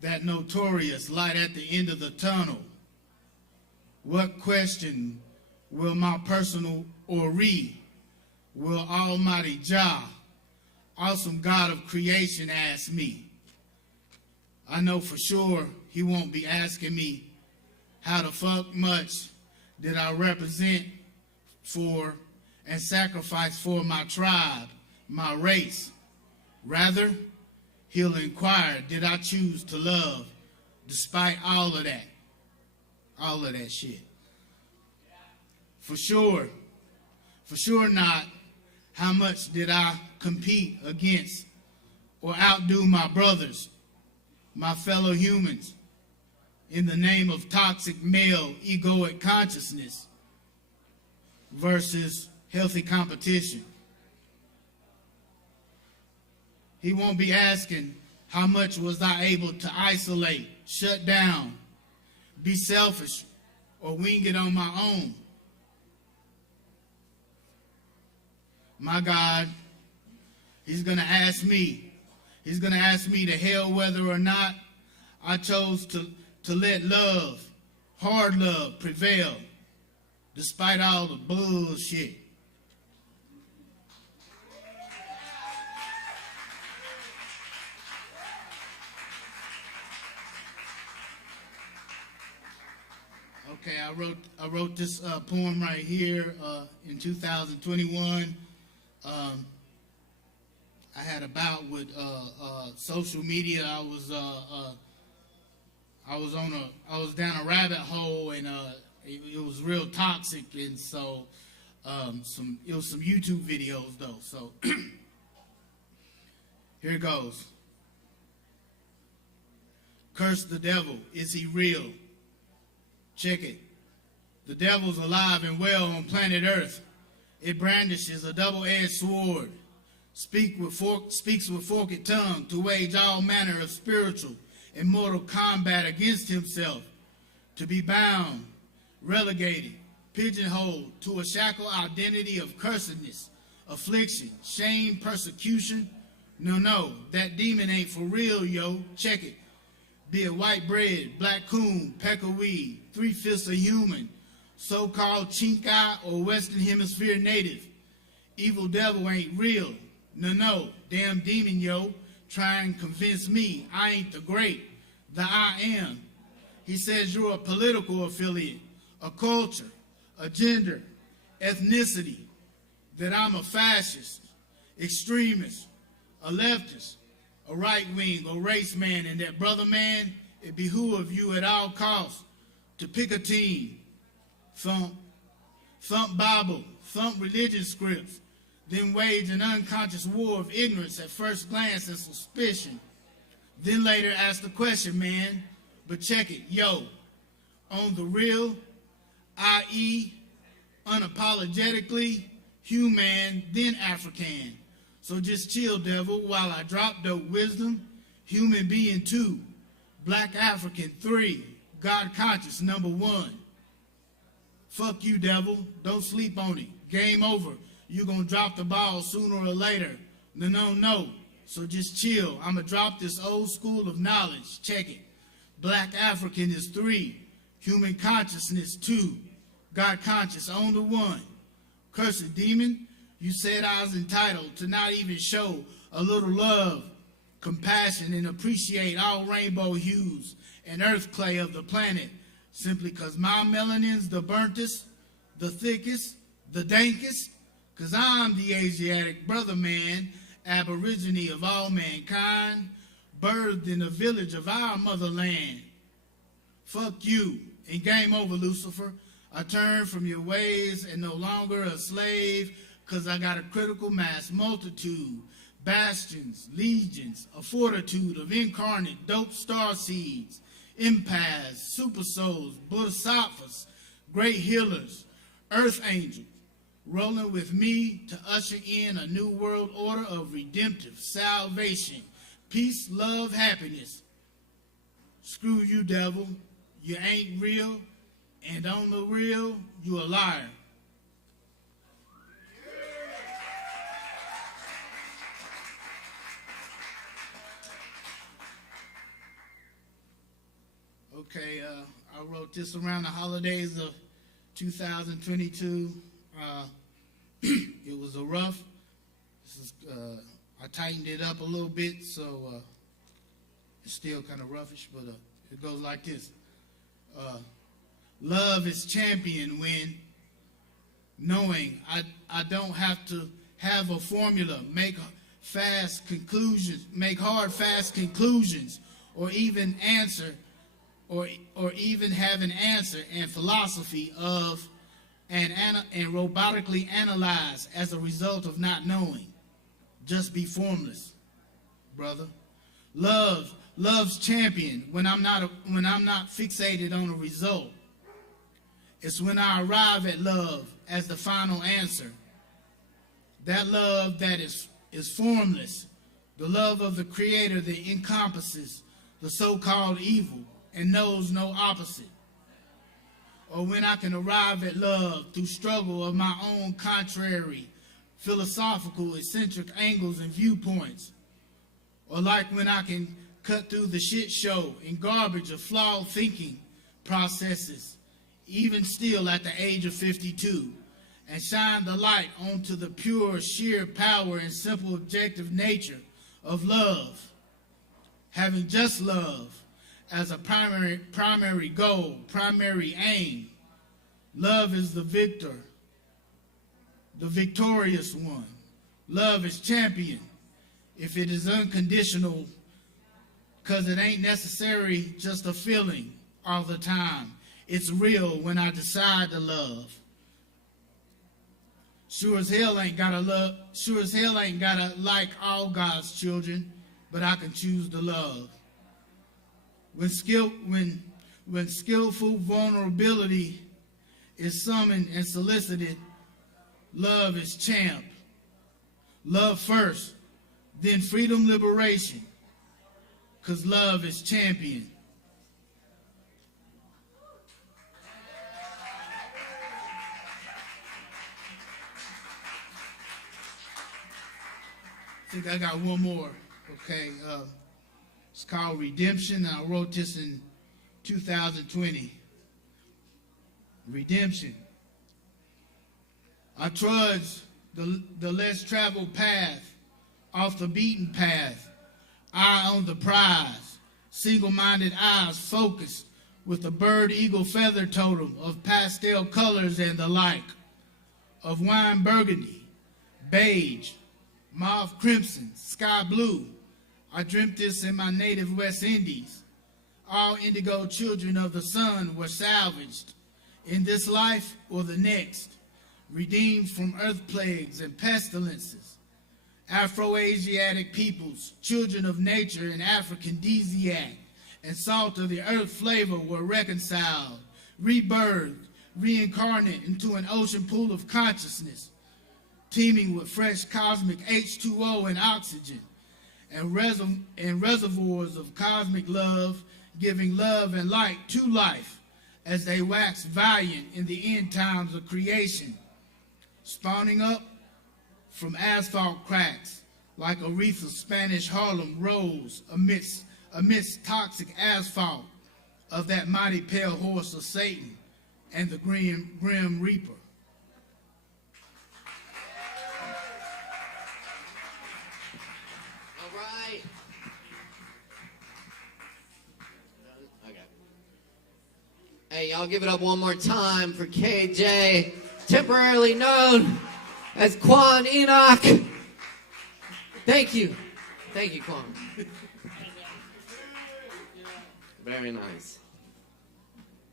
that notorious light at the end of the tunnel? What question will my personal Ori, will Almighty Jah, awesome God of creation, ask me? I know for sure he won't be asking me how the fuck much did I represent for and sacrifice for my tribe, my race. Rather, he'll inquire, did I choose to love despite all of that shit? For sure not, how much did I compete against or outdo my brothers, my fellow humans, in the name of toxic male egoic consciousness versus healthy competition? He won't be asking, how much was I able to isolate, shut down, be selfish, or wing it on my own? My God, he's going to ask me. He's going to ask me to hell whether or not I chose to let love, hard love, prevail despite all the bullshit. Okay, I wrote this poem right here in 2021. I had a bout with social media. I was down a rabbit hole, and it was real toxic, and so it was some YouTube videos though. So here it goes. Curse the devil. Is he real? Check it. The devil's alive and well on planet Earth. It brandishes a double-edged sword, speaks with forked tongue to wage all manner of spiritual and mortal combat against himself, to be bound, relegated, pigeonholed to a shackle identity of cursedness, affliction, shame, persecution. No, that demon ain't for real, yo. Check it. Be it white bread, black coon, peckawee, 3/5 a human, so-called chink eye or Western Hemisphere native. Evil devil ain't real. No, damn demon, yo, try and convince me I ain't the great, the I am. He says you're a political affiliate, a culture, a gender, ethnicity, that I'm a fascist, extremist, a leftist, a right wing or race man, and that brother man, it behoove you at all costs to pick a team, thump Bible, thump religion scripts, then wage an unconscious war of ignorance at first glance and suspicion. Then later ask the question, man, but check it, yo, on the real, i.e., unapologetically human, then African. So just chill, devil, while I drop dope wisdom. Human being 2, black African 3, God conscious number 1. Fuck you, devil. Don't sleep on it. Game over. You're going to drop the ball sooner or later. No. So just chill. I'm going to drop this old school of knowledge. Check it. Black African is 3. Human consciousness 2. God conscious on the 1. Cursed demon, you said I was entitled to not even show a little love, compassion, and appreciate all rainbow hues and earth clay of the planet simply because my melanin's the burntest, the thickest, the dankest, because I'm the Asiatic brother man, aborigine of all mankind, birthed in the village of our motherland. Fuck you, and game over, Lucifer. I turn from your ways and no longer a slave, because I got a critical mass multitude, bastions, legions, a fortitude of incarnate dope star seeds, empaths, super souls, bodhisattvas, great healers, earth angels, rolling with me to usher in a new world order of redemptive salvation, peace, love, happiness. Screw you, devil. You ain't real, and on the real, you a liar. Okay, I wrote this around the holidays of 2022. It was a rough. I tightened it up a little bit, so it's still kind of roughish, but it goes like this. Love is champion when knowing I don't have to have a formula, make hard, fast conclusions, or even have an answer and philosophy of and robotically analyze as a result of not knowing. Just be formless, brother. Love's champion when I'm not fixated on a result. It's when I arrive at love as the final answer. That love that is formless, the love of the Creator that encompasses the so-called evil and knows no opposite. Or when I can arrive at love through struggle of my own contrary, philosophical, eccentric angles and viewpoints. Or like when I can cut through the shit show and garbage of flawed thinking processes, even still at the age of 52, and shine the light onto the pure, sheer power and simple objective nature of love. Having just love as a primary goal, primary aim. Love is the victor, the victorious one. Love is champion if it is unconditional, because it ain't necessary just a feeling all the time. It's real when I decide to love. Sure as hell ain't gotta like all God's children, but I can choose to love. When skillful vulnerability is summoned and solicited, love is champ. Love first, then freedom, liberation, because love is champion. I think I got one more, okay? It's called Redemption, and I wrote this in 2020. Redemption. I trudge the less traveled path, off the beaten path, eye on the prize, single-minded eyes focused with a bird-eagle feather totem of pastel colors and the like, of wine burgundy, beige, mauve crimson, sky blue. I dreamt this in my native West Indies. All indigo children of the sun were salvaged in this life or the next, redeemed from earth plagues and pestilences. Afro-Asiatic peoples, children of nature and aphrodisiac and salt of the earth flavor were reconciled, rebirthed, reincarnate into an ocean pool of consciousness, teeming with fresh cosmic H2O and oxygen, and reservoirs of cosmic love, giving love and light to life as they wax valiant in the end times of creation, spawning up from asphalt cracks like a wreath of Spanish Harlem rose amidst toxic asphalt of that mighty pale horse of Satan and the grim reaper. Hey, y'all give it up one more time for KJ, temporarily known as Quan Enoch. Thank you. Thank you, Quan. Very nice.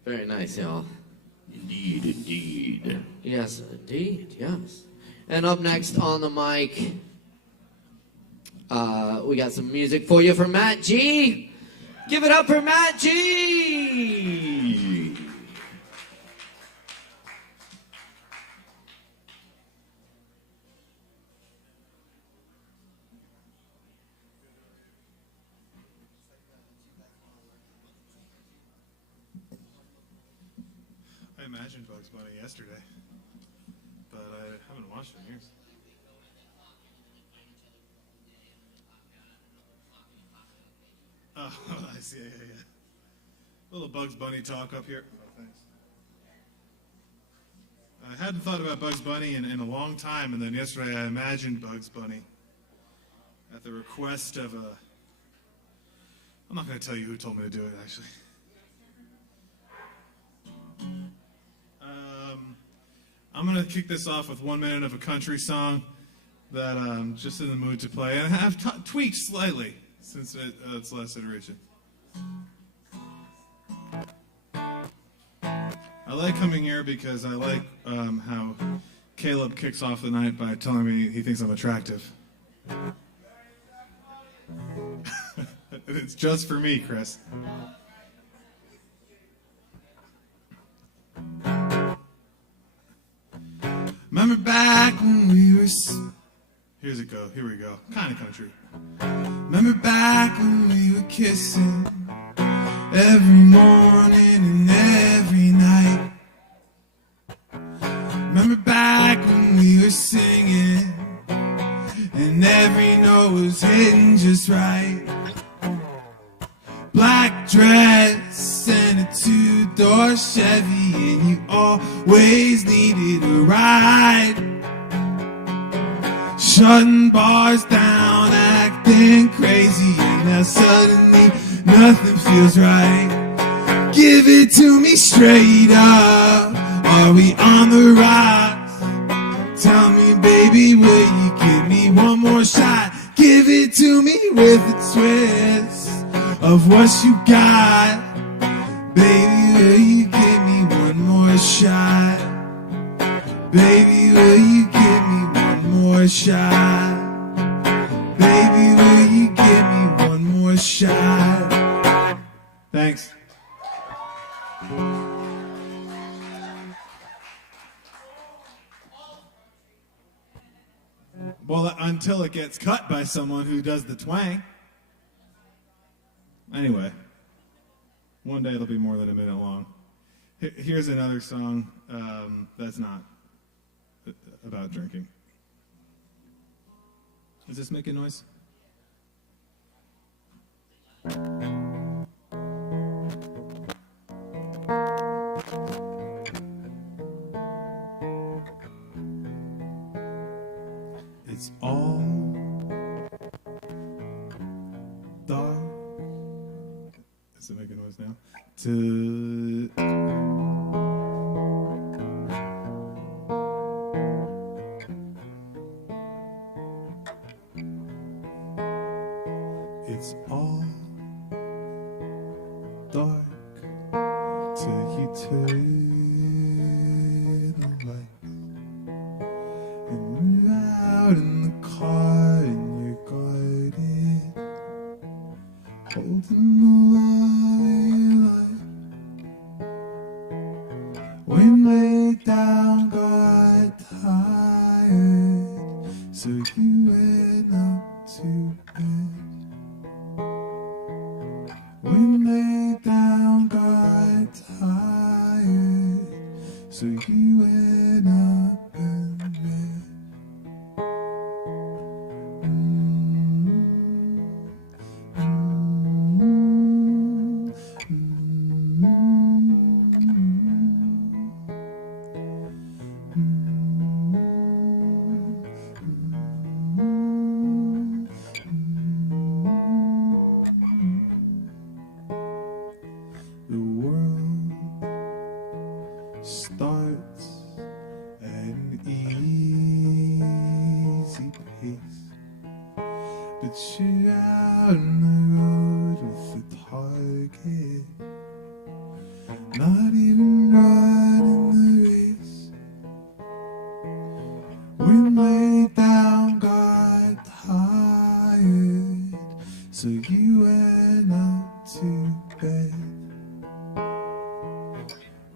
Very nice, y'all. Indeed, indeed. Yes, indeed, yes. And up next on the mic, we got some music for you from Matt G. Give it up for Matt G. I imagined Bugs Bunny yesterday, but I haven't watched it in years. Oh, I see. Yeah. little Bugs Bunny talk up here. Oh, thanks. I hadn't thought about Bugs Bunny in a long time, and then yesterday I imagined Bugs Bunny at the request of a... I'm not going to tell you who told me to do it, actually. I'm going to kick this off with 1 minute of a country song that I'm just in the mood to play, and I've tweaked slightly since its last iteration. I like coming here because I like how Caleb kicks off the night by telling me he thinks I'm attractive. It's just for me, Chris. Remember back when we were... Here we go. Kind of country. Remember back when we were kissing every morning and every night. Remember back when we were singing and every note was hitting just right. Black dress and a two-door Chevy, and you always needed a ride. Shutting bars down, acting crazy, and now suddenly nothing feels right. Give it to me straight up. Are we on the rocks? Tell me, baby, will you give me one more shot? Give it to me with a twist of what you got. Baby, will you give me one more shot? Baby, will you give me one more shot? Baby, will you give me one more shot? Thanks. Well, until it gets cut by someone who does the twang. Anyway, one day it'll be more than a minute long. Here's another song that's not about drinking. Is this making noise? It's all dark. Is it making noise now? It's all dark till you turn the lights, and you're out in the car in your garden, holding the love we laid down, got tired, so you went up to bed. We laid down, got tired, so you went up and read. The world starts at an easy pace, but you're out on the road with a target, not even running the race. We laid down, got tired, so you went up to bed.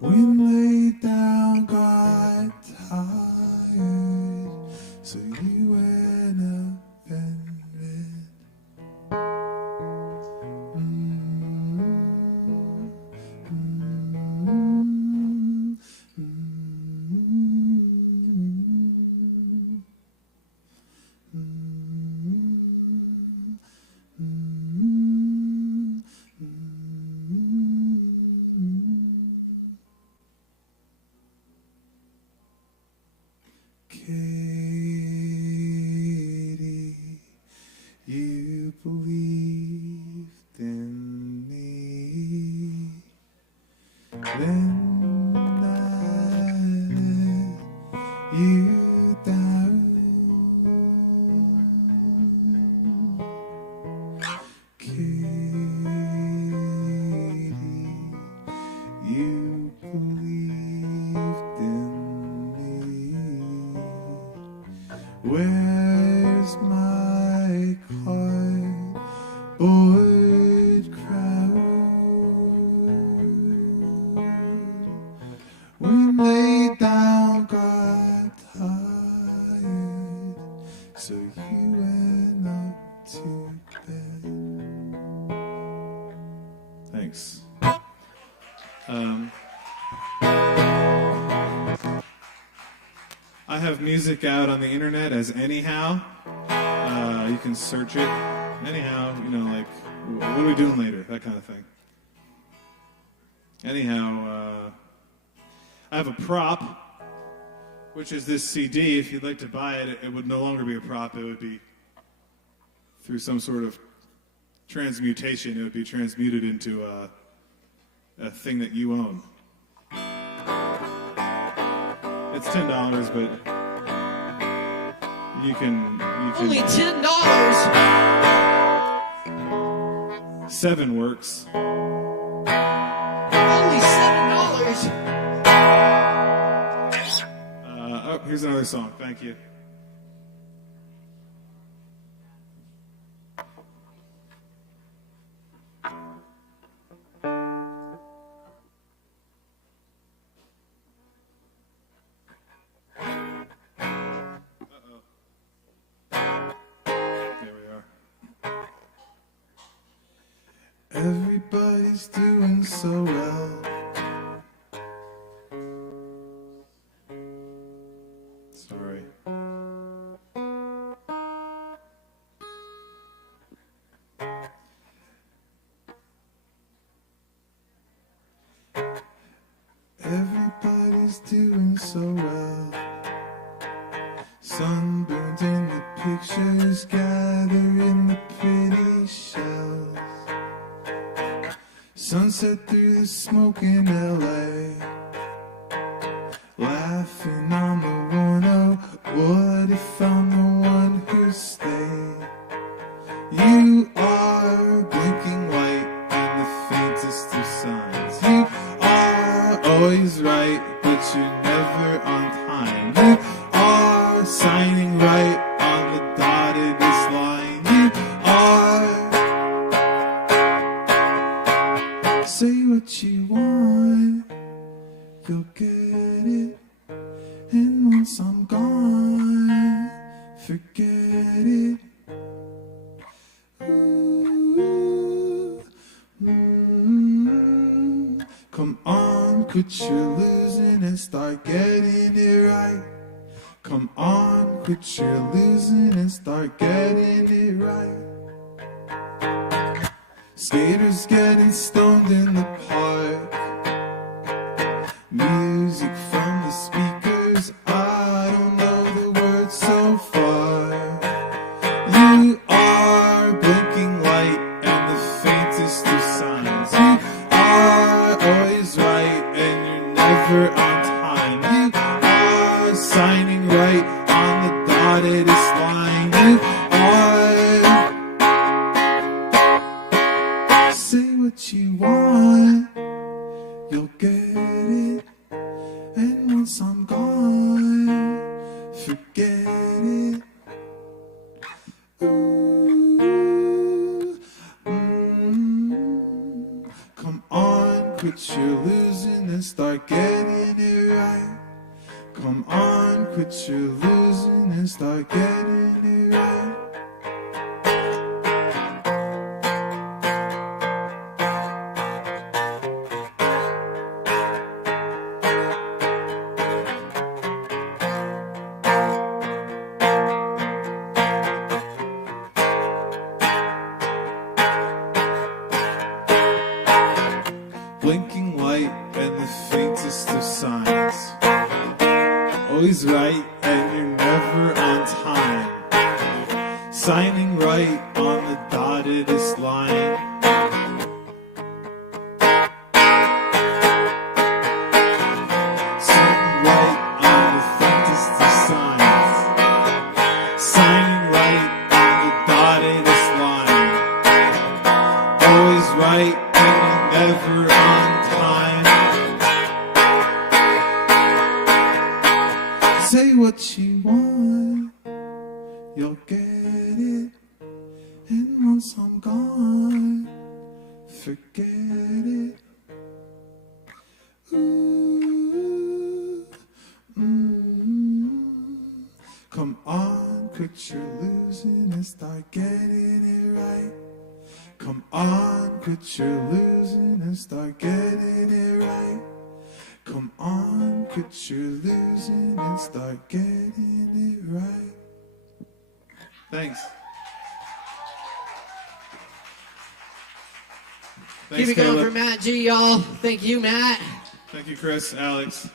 We laid down, got tired, so you went up and read. Where's my cardboard crowd? We laid down, got tired, so you went up to bed. Thanks. I have music out on the internet as Anyhow. You can search it. Anyhow, you know, like, what are we doing later? That kind of thing. Anyhow, I have a prop, which is this CD. If you'd like to buy it, it would no longer be a prop. It would be, through some sort of transmutation, it would be transmuted into a thing that you own. It's $10, but you can Only $10. 7 works. Only $7. Oh, here's another song. Thank you. Everybody's doing so well. Sorry. Everybody's doing so well. Sunburned in the pictures, gathering the pretty shells. Sunset through the smoke in LA. Laughing on the 1-0. What if I'm the one who stayed? You are blinking white and the faintest of signs. You are always right, but you're never on time. You are signing right on the dotted line. You are. Say what you want, you'll get it. And once I'm gone, forget it. Ooh, Come on, quit your losing and start getting it right. Come on, quit your losing and start getting it right. Skaters getting stoned in the park. Music from the speakers, I don't know the words so far. You are blinking light and the faintest of signs. You are always right and you're never on time. You are signing right on the dottedest line. You are. Say what you want, you'll get it. And once I'm gone, forget it. Ooh, Come on, quit your losing and start getting it right. Come on, quit your losing and start getting it right. Blinking light and the faintest of signs. Always right and you're never on time. Signing right on the dottedest line. Signing right on the faintest of signs. Signing right on the dottedest line. Always right and you're never on time. Say what you want, you'll get it. And once I'm gone, forget it. Ooh, Come on, quit your losing and start getting it right. Come on, quit your losing and start getting it right. Come on, quit your losing and start getting it right. Thanks. Keep it going for Matt G, y'all. Thank you, Matt. Thank you, Chris, Alex.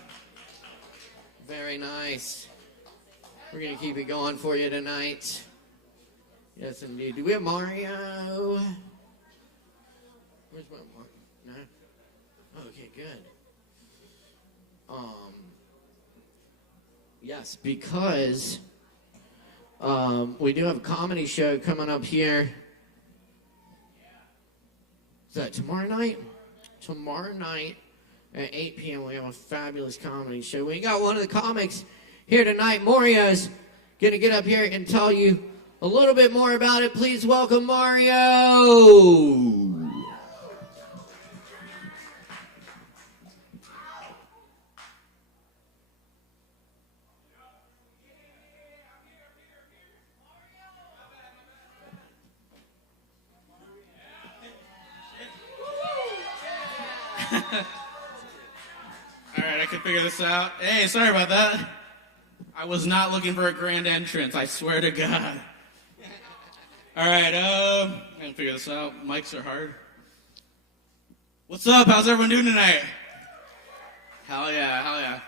Very nice. We're going to keep it going for you tonight. Yes, indeed. Do we have Mario? Where's my Mario? No? Okay, good. Yes, because we do have a comedy show coming up here. Is that tomorrow night? Tomorrow night at 8 p.m. we have a fabulous comedy show. We got one of the comics here tonight. Mario's going to get up here and tell you a little bit more about it. Please welcome Mario. All right, I can figure this out. Hey, sorry about that. I was not looking for a grand entrance, I swear to God. All right, I can figure this out. Mics are hard. What's up? How's everyone doing tonight? Hell yeah, hell yeah.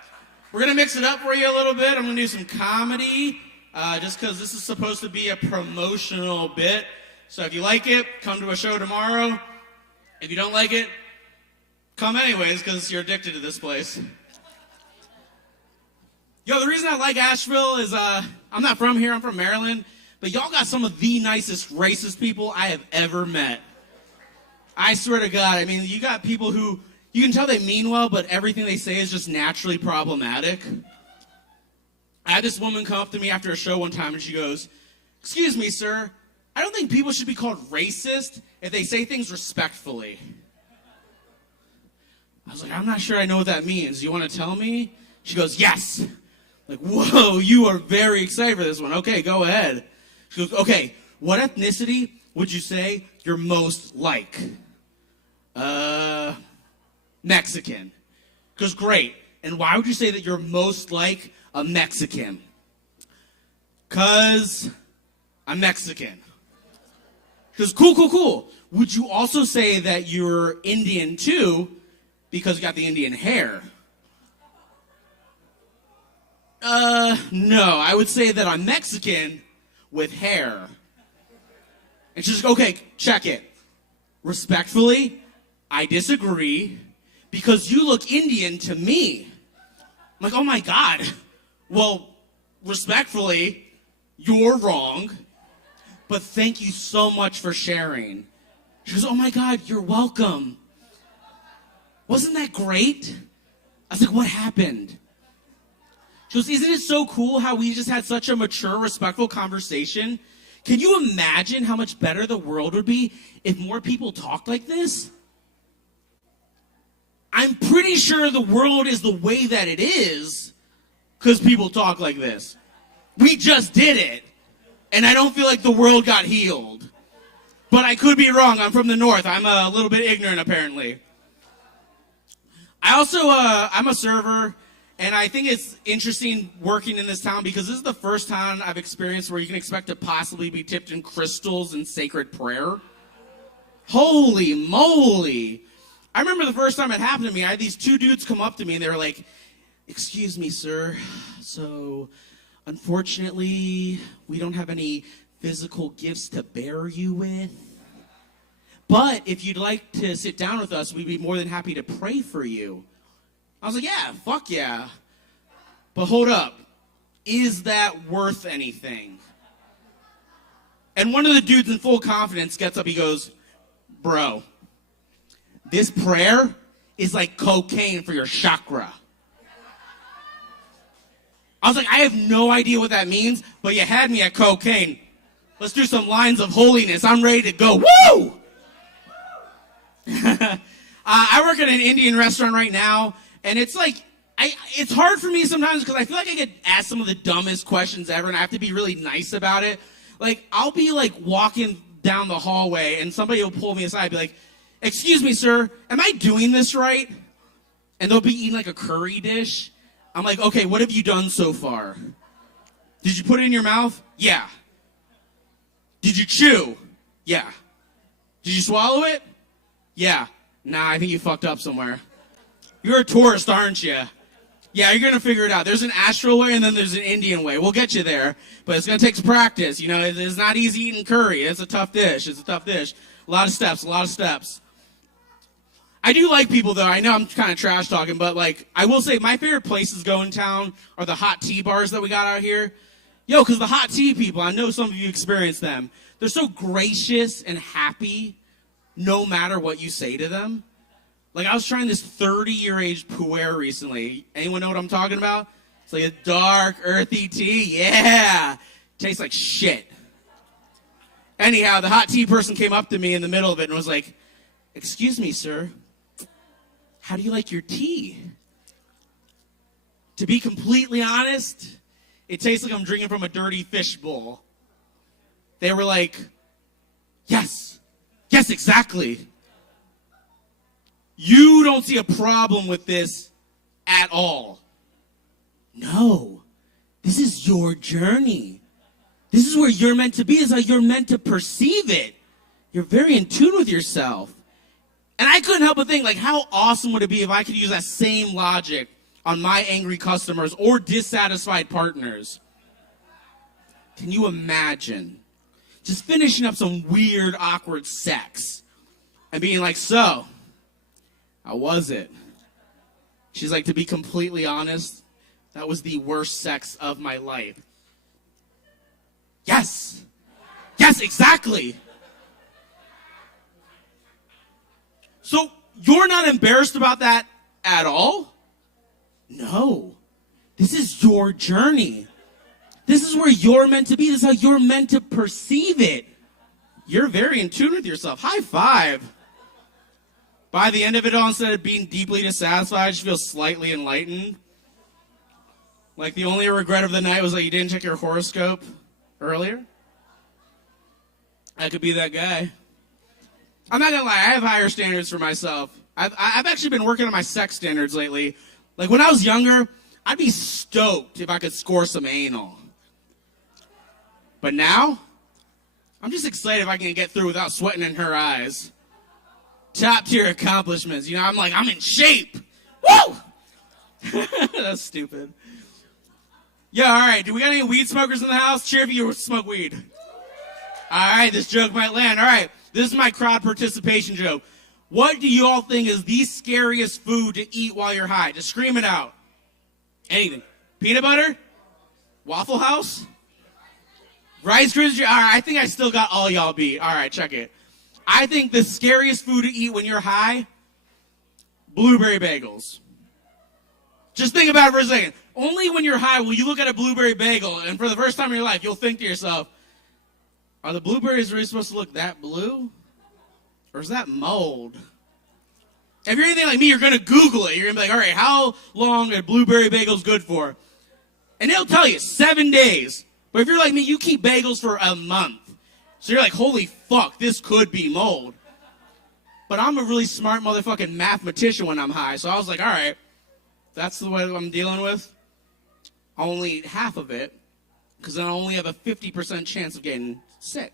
We're going to mix it up for you a little bit. I'm going to do some comedy, just because this is supposed to be a promotional bit. So if you like it, come to a show tomorrow. If you don't like it, come anyways, because you're addicted to this place. Yo, the reason I like Asheville is I'm not from here, I'm from Maryland, but y'all got some of the nicest racist people I have ever met. I swear to God, I mean, you got people who, you can tell they mean well, but everything they say is just naturally problematic. I had this woman come up to me after a show one time and she goes, "Excuse me, sir, I don't think people should be called racist if they say things respectfully." I was like, "I'm not sure I know what that means. Do you want to tell me?" She goes, "Yes." Like, whoa, you are very excited for this one. Okay, go ahead. She goes, "Okay, what ethnicity would you say you're most like?" Mexican. Goes, "Great. And why would you say that you're most like a Mexican?" "'Cause I'm Mexican." She goes, cool. Would you also say that you're Indian too, because you got the Indian hair?" No, I would say that I'm Mexican with hair." And she's like, "Okay, check it. Respectfully, I disagree because you look Indian to me." I'm like, "Oh my God. Well, respectfully, you're wrong, but thank you so much for sharing." She goes, "Oh my God, you're welcome. Wasn't that great?" I was like, "What happened?" She goes, "Isn't it so cool how we just had such a mature, respectful conversation? Can you imagine how much better the world would be if more people talked like this?" I'm pretty sure the world is the way that it is because people talk like this. We just did it, and I don't feel like the world got healed. But I could be wrong. I'm from the north. I'm a little bit ignorant, apparently. I also, I'm a server. And I think it's interesting working in this town because this is the first town I've experienced where you can expect to possibly be tipped in crystals and sacred prayer. Holy moly. I remember the first time it happened to me, I had these two dudes come up to me and they were like, "Excuse me, sir. So, unfortunately, we don't have any physical gifts to bear you with. But if you'd like to sit down with us, we'd be more than happy to pray for you." I was like, "Yeah, fuck yeah. But hold up. Is that worth anything?" And one of the dudes in full confidence gets up, he goes, "Bro, this prayer is like cocaine for your chakra." I was like, I have no idea what that means, but you had me at cocaine. Let's do some lines of holiness. I'm ready to go. Woo! I work at an Indian restaurant right now, and it's like, it's hard for me sometimes because I feel like I get asked some of the dumbest questions ever, and I have to be really nice about it. Like, I'll be like walking down the hallway, and somebody will pull me aside and be like, excuse me, sir, am I doing this right? And they'll be eating like a curry dish. I'm like, okay, what have you done so far? Did you put it in your mouth? Yeah. Did you chew? Yeah. Did you swallow it? Yeah. Nah, I think you fucked up somewhere. You're a tourist, aren't you? Yeah, you're going to figure it out. There's an astral way and then there's an Indian way. We'll get you there, but it's going to take some practice. You know, it's not easy eating curry. It's a tough dish. It's a tough dish. A lot of steps. I do like people, though. I know I'm kind of trash talking, but, like, I will say my favorite places to go in town are the hot tea bars that we got out here. Yo, because the hot tea people, I know some of you experience them. They're so gracious and happy no matter what you say to them. Like, I was trying this 30-year-aged pu'er recently. Anyone know what I'm talking about? It's like a dark, earthy tea. Yeah. Tastes like shit. Anyhow, the hot tea person came up to me in the middle of it and was like, excuse me, sir. How do you like your tea? To be completely honest, it tastes like I'm drinking from a dirty fish bowl. They were like, yes, exactly. You don't see a problem with this at all. No, this is your journey. This is where you're meant to be. This is how you're meant to perceive it. You're very in tune with yourself. And I couldn't help but think, like, how awesome would it be if I could use that same logic on my angry customers or dissatisfied partners? Can you imagine just finishing up some weird, awkward sex and being like, so, how was it? She's like, to be completely honest, that was the worst sex of my life. Yes, exactly. So you're not embarrassed about that at all? No. This is your journey. This is where you're meant to be. This is how you're meant to perceive it. You're very in tune with yourself. High five. By the end of it all, instead of being deeply dissatisfied, I just feel slightly enlightened. Like the only regret of the night was that you didn't check your horoscope earlier. I could be that guy. I'm not gonna lie, I have higher standards for myself. I've actually been working on my sex standards lately. Like when I was younger, I'd be stoked if I could score some anal. But now, I'm just excited if I can get through without sweating in her eyes. Top tier accomplishments. You know, I'm like, I'm in shape. Woo! That's stupid. Yeah, all right. Do we got any weed smokers in the house? Cheer if you smoke weed. All right, this joke might land. All right, this is my crowd participation joke. What do you all think is the scariest food to eat while you're high? Just scream it out. Anything. Peanut butter? Waffle House? Rice Krispies? All right, I think I still got all y'all beat. All right, check it. I think the scariest food to eat when you're high, blueberry bagels. Just think about it for a second. Only when you're high will you look at a blueberry bagel, and for the first time in your life, you'll think to yourself, are the blueberries really supposed to look that blue? Or is that mold? If you're anything like me, you're going to Google it. You're going to be like, all right, how long are blueberry bagels good for? And it'll tell you 7 days. But if you're like me, you keep bagels for a month. So you're like, holy fuck, this could be mold. But I'm a really smart motherfucking mathematician when I'm high. So I was like, all right, that's the way I'm dealing with. I'll only eat half of it, because then I'll only have a 50% chance of getting sick.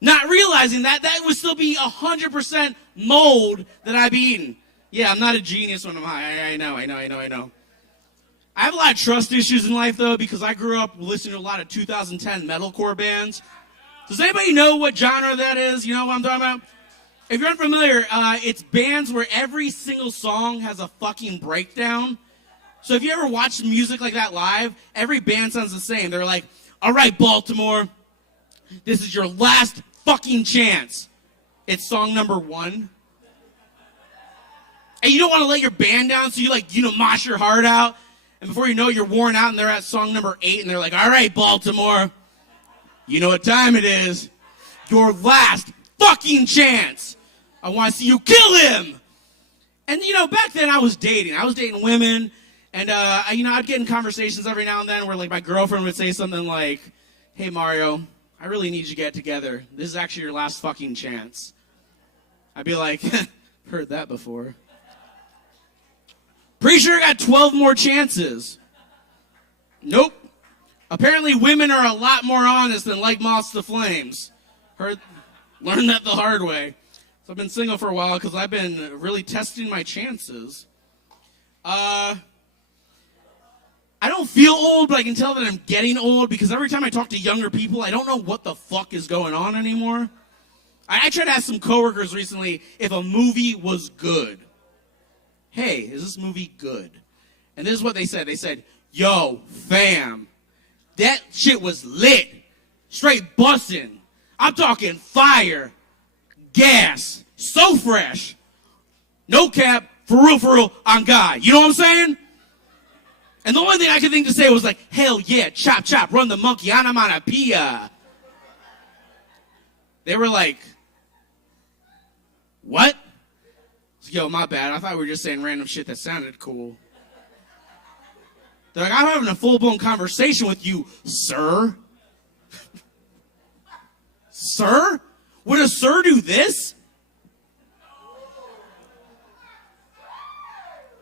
Not realizing that would still be 100% mold that I've eaten. Yeah, I'm not a genius when I'm high. I know. I have a lot of trust issues in life, though, because I grew up listening to a lot of 2010 metalcore bands. Does anybody know what genre that is? You know what I'm talking about? If you're unfamiliar, it's bands where every single song has a fucking breakdown. So if you ever watch music like that live, every band sounds the same. They're like, all right, Baltimore, this is your last fucking chance. It's song number 1. And you don't want to let your band down, so you mosh your heart out. And And before you know it, you're worn out, and they're at song number 8, and they're like, all right, Baltimore, you know what time it is. Your last fucking chance. I want to see you kill him. And, back then I was dating. women, and, I'd get in conversations every now and then where, like, my girlfriend would say something like, hey, Mario, I really need you to get together. This is actually your last fucking chance. I'd be like, heard that before. Pretty sure I got 12 more chances. Nope. Apparently women are a lot more honest than like moths to flames. Learned that the hard way. So I've been single for a while because I've been really testing my chances. I don't feel old, but I can tell that I'm getting old because every time I talk to younger people, I don't know what the fuck is going on anymore. I tried to ask some coworkers recently if a movie was good. Hey, is this movie good? And this is what they said. They said, yo, fam, that shit was lit. Straight bussin'. I'm talking fire, gas, so fresh. No cap, for real, on God. You know what I'm saying? And the only thing I could think to say was like, hell yeah, chop, chop, run the monkey, onomatopoeia. They were like, what? Yo, my bad. I thought we were just saying random shit that sounded cool. They're like, I'm having a full-blown conversation with you, sir. Sir? Would a sir do this?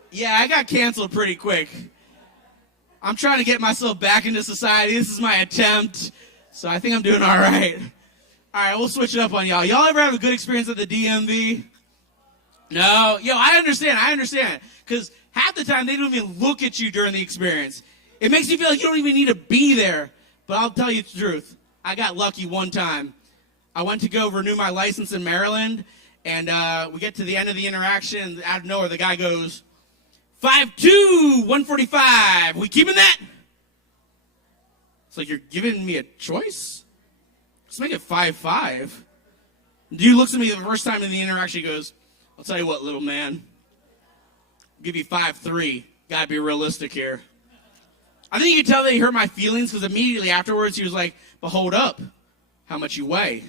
Yeah, I got canceled pretty quick. I'm trying to get myself back into society. This is my attempt. So I think I'm doing all right. All right, we'll switch it up on y'all. Y'all ever have a good experience at the DMV? No? Yo, I understand. Because half the time, they don't even look at you during the experience. It makes you feel like you don't even need to be there. But I'll tell you the truth. I got lucky one time. I went to go renew my license in Maryland, and we get to the end of the interaction, and out of nowhere, the guy goes, 5'2", 145. We keeping that? It's like, you're giving me a choice? Let's make it 5'5". Dude looks at me the first time in the interaction, he goes, I'll tell you what, little man. I'll give you 5'3". Gotta be realistic here. I think you can tell that he hurt my feelings because immediately afterwards he was like, but hold up. How much you weigh?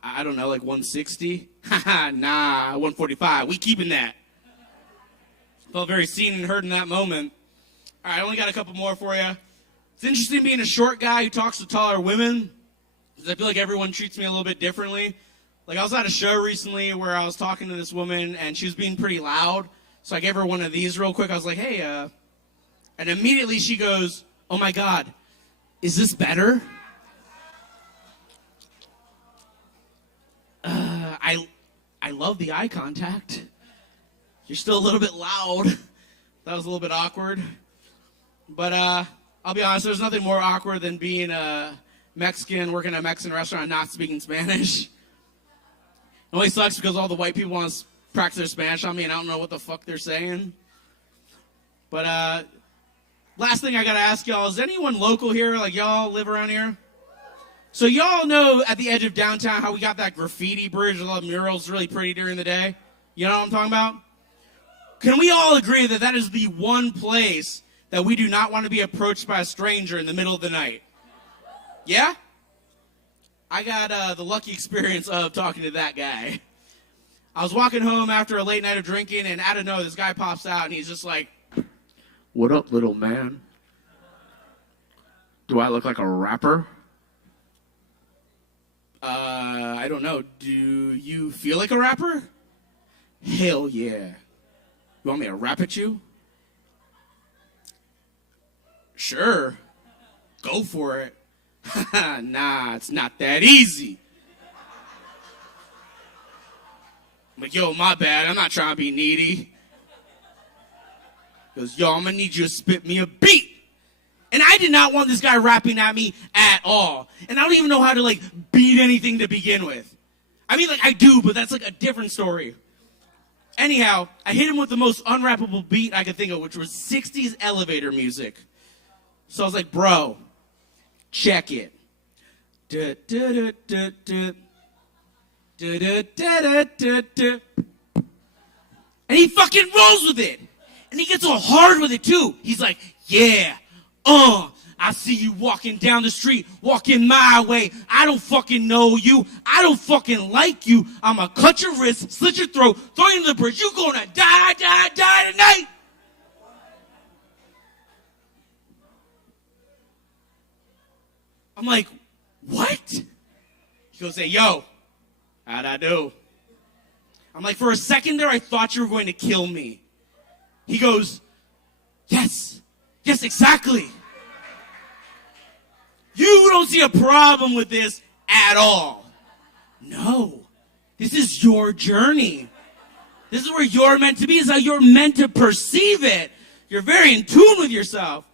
I don't know, like 160? Nah, 145. We keeping that. Felt very seen and heard in that moment. All right, I only got a couple more for you. It's interesting being a short guy who talks to taller women because I feel like everyone treats me a little bit differently. Like, I was at a show recently where I was talking to this woman, and she was being pretty loud. So I gave her one of these real quick. I was like, hey, and immediately she goes, oh, my God, is this better? I love the eye contact. You're still a little bit loud. That was a little bit awkward. But I'll be honest, there's nothing more awkward than being a Mexican, working at a Mexican restaurant and not speaking Spanish. It only sucks because all the white people want to practice their Spanish on me, and I don't know what the fuck they're saying. But last thing I got to ask y'all, is anyone local here? Like, y'all live around here? So y'all know at the edge of downtown how we got that graffiti bridge with all the murals really pretty during the day? You know what I'm talking about? Can we all agree that that is the one place that we do not want to be approached by a stranger in the middle of the night? Yeah? I got the lucky experience of talking to that guy. I was walking home after a late night of drinking, and out of nowhere, this guy pops out, and he's just like, what up, little man? Do I look like a rapper? I don't know. Do you feel like a rapper? Hell yeah. You want me to rap at you? Sure. Go for it. Nah, it's not that easy. I'm like, yo, my bad. I'm not trying to be needy. He goes, yo, I'm going to need you to spit me a beat. And I did not want this guy rapping at me at all. And I don't even know how to, like, beat anything to begin with. I mean, like, I do, but that's, like, a different story. Anyhow, I hit him with the most unrappable beat I could think of, which was 60s elevator music. So I was like, bro, check it. And he fucking rolls with it. And he gets all hard with it too. He's like, yeah, I see you walking down the street, walking my way. I don't fucking know you. I don't fucking like you. I'm gonna cut your wrist, slit your throat, throw you into the bridge. You're gonna die tonight. I'm like, what? He goes, hey, yo, how'd I do? I'm like, for a second there, I thought you were going to kill me. He goes, yes, exactly. You don't see a problem with this at all. No, this is your journey. This is where you're meant to be. This is how you're meant to perceive it. You're very in tune with yourself.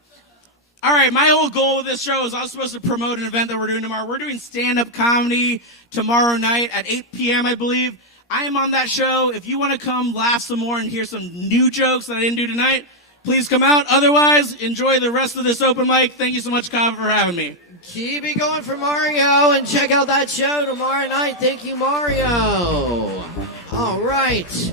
All right, my whole goal with this show is I was supposed to promote an event that we're doing tomorrow. We're doing stand-up comedy tomorrow night at 8 p.m., I believe. I am on that show. If you want to come laugh some more and hear some new jokes that I didn't do tonight, please come out. Otherwise, enjoy the rest of this open mic. Thank you so much, Kava, for having me. Keep it going for Mario and check out that show tomorrow night. Thank you, Mario. All right.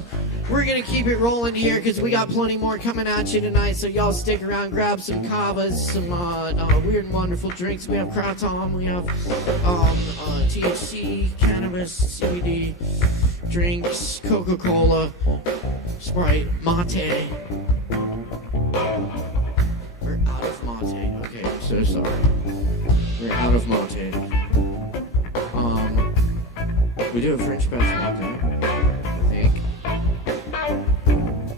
We're going to keep it rolling here because we got plenty more coming at you tonight. So y'all stick around, grab some Kavas, some weird and wonderful drinks. We have Kratom, we have THC, cannabis, CBD, drinks, Coca-Cola, Sprite, mate. We're out of mate. Okay, I'm so sorry. We're out of mate. We do a French press mate, I think.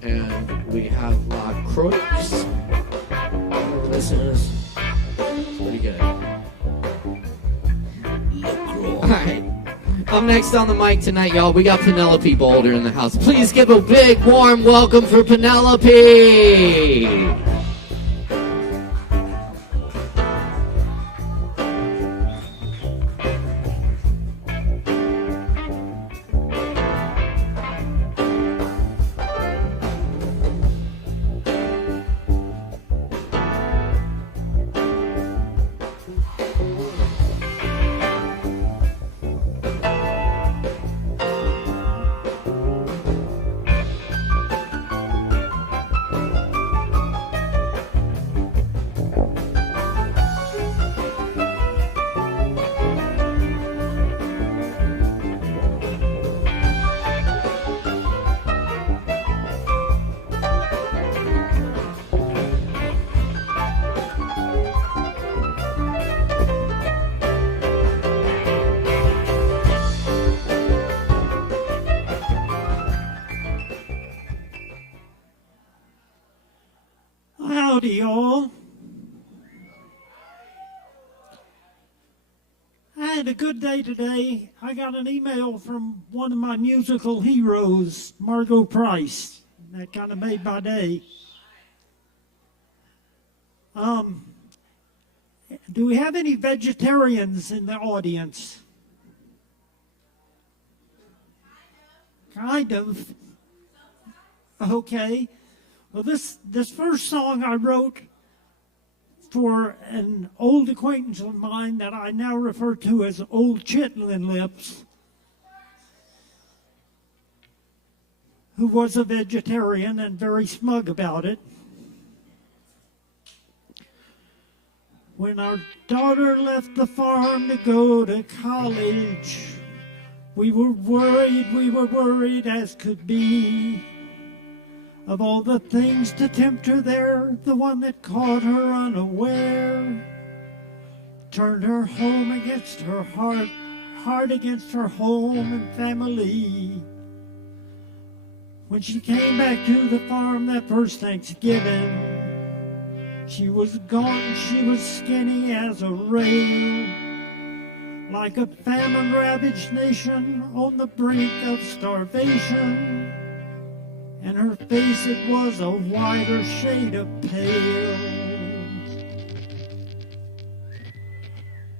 And we have La Croix. Whatever this is. It's pretty good. Alright. Up next on the mic tonight, y'all, we got Penelope Boulder in the house. Please give a big, warm welcome for Penelope! Howdy, y'all. I had a good day today. I got an email from one of my musical heroes, Margot Price. That kind of made my day. Do we have any vegetarians in the audience? Kind of. Okay. Well, this first song I wrote for an old acquaintance of mine that I now refer to as Old Chitlin Lips, who was a vegetarian and very smug about it. When our daughter left the farm to go to college, we were worried as could be. Of all the things to tempt her there, the one that caught her unaware turned her home against her heart against her home and family. When she came back to the farm that first Thanksgiving, she was gone, she was skinny as a rail, like a famine-ravaged nation on the brink of starvation. And her face, it was a whiter shade of pale.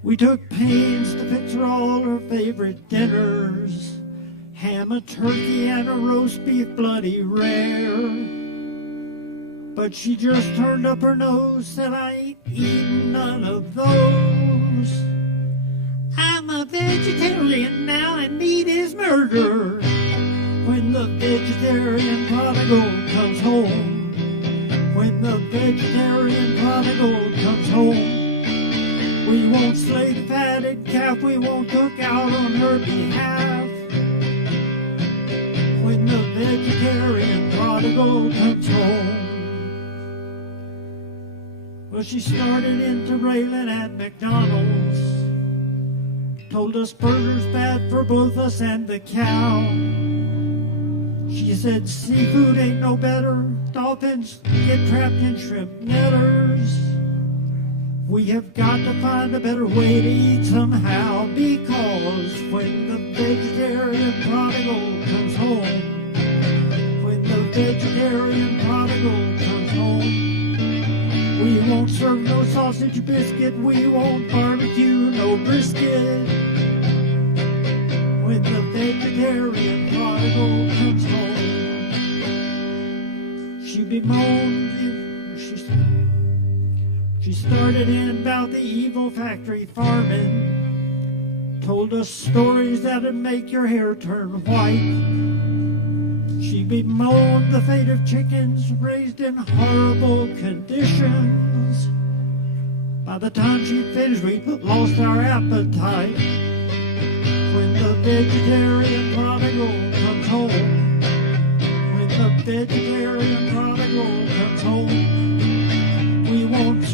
We took pains to fix her all her favorite dinners, ham, a turkey, and a roast beef bloody rare. But she just turned up her nose, said, I ain't eating none of those. I'm a vegetarian now and meat is murder. When the vegetarian prodigal comes home, vegetarian prodigal comes home. We won't slay the fatted calf, we won't cook out on her behalf. When the vegetarian prodigal comes home. Well, she started into railing at McDonald's. Told us burgers bad for both us and the cow. She said seafood ain't no better. Dolphins get trapped in shrimp netters. We have got to find a better way to eat somehow, because when the vegetarian prodigal comes home, when the vegetarian prodigal comes home, we won't serve no sausage biscuit, we won't barbecue no brisket. When the vegetarian prodigal comes home, she bemoaned, she started in about the evil factory farming, told us stories that'd make your hair turn white. She bemoaned the fate of chickens raised in horrible conditions. By the time she finished, we lost our appetite. When the vegetarian prodigal comes home, when the vegetarian prodigal comes home, we won't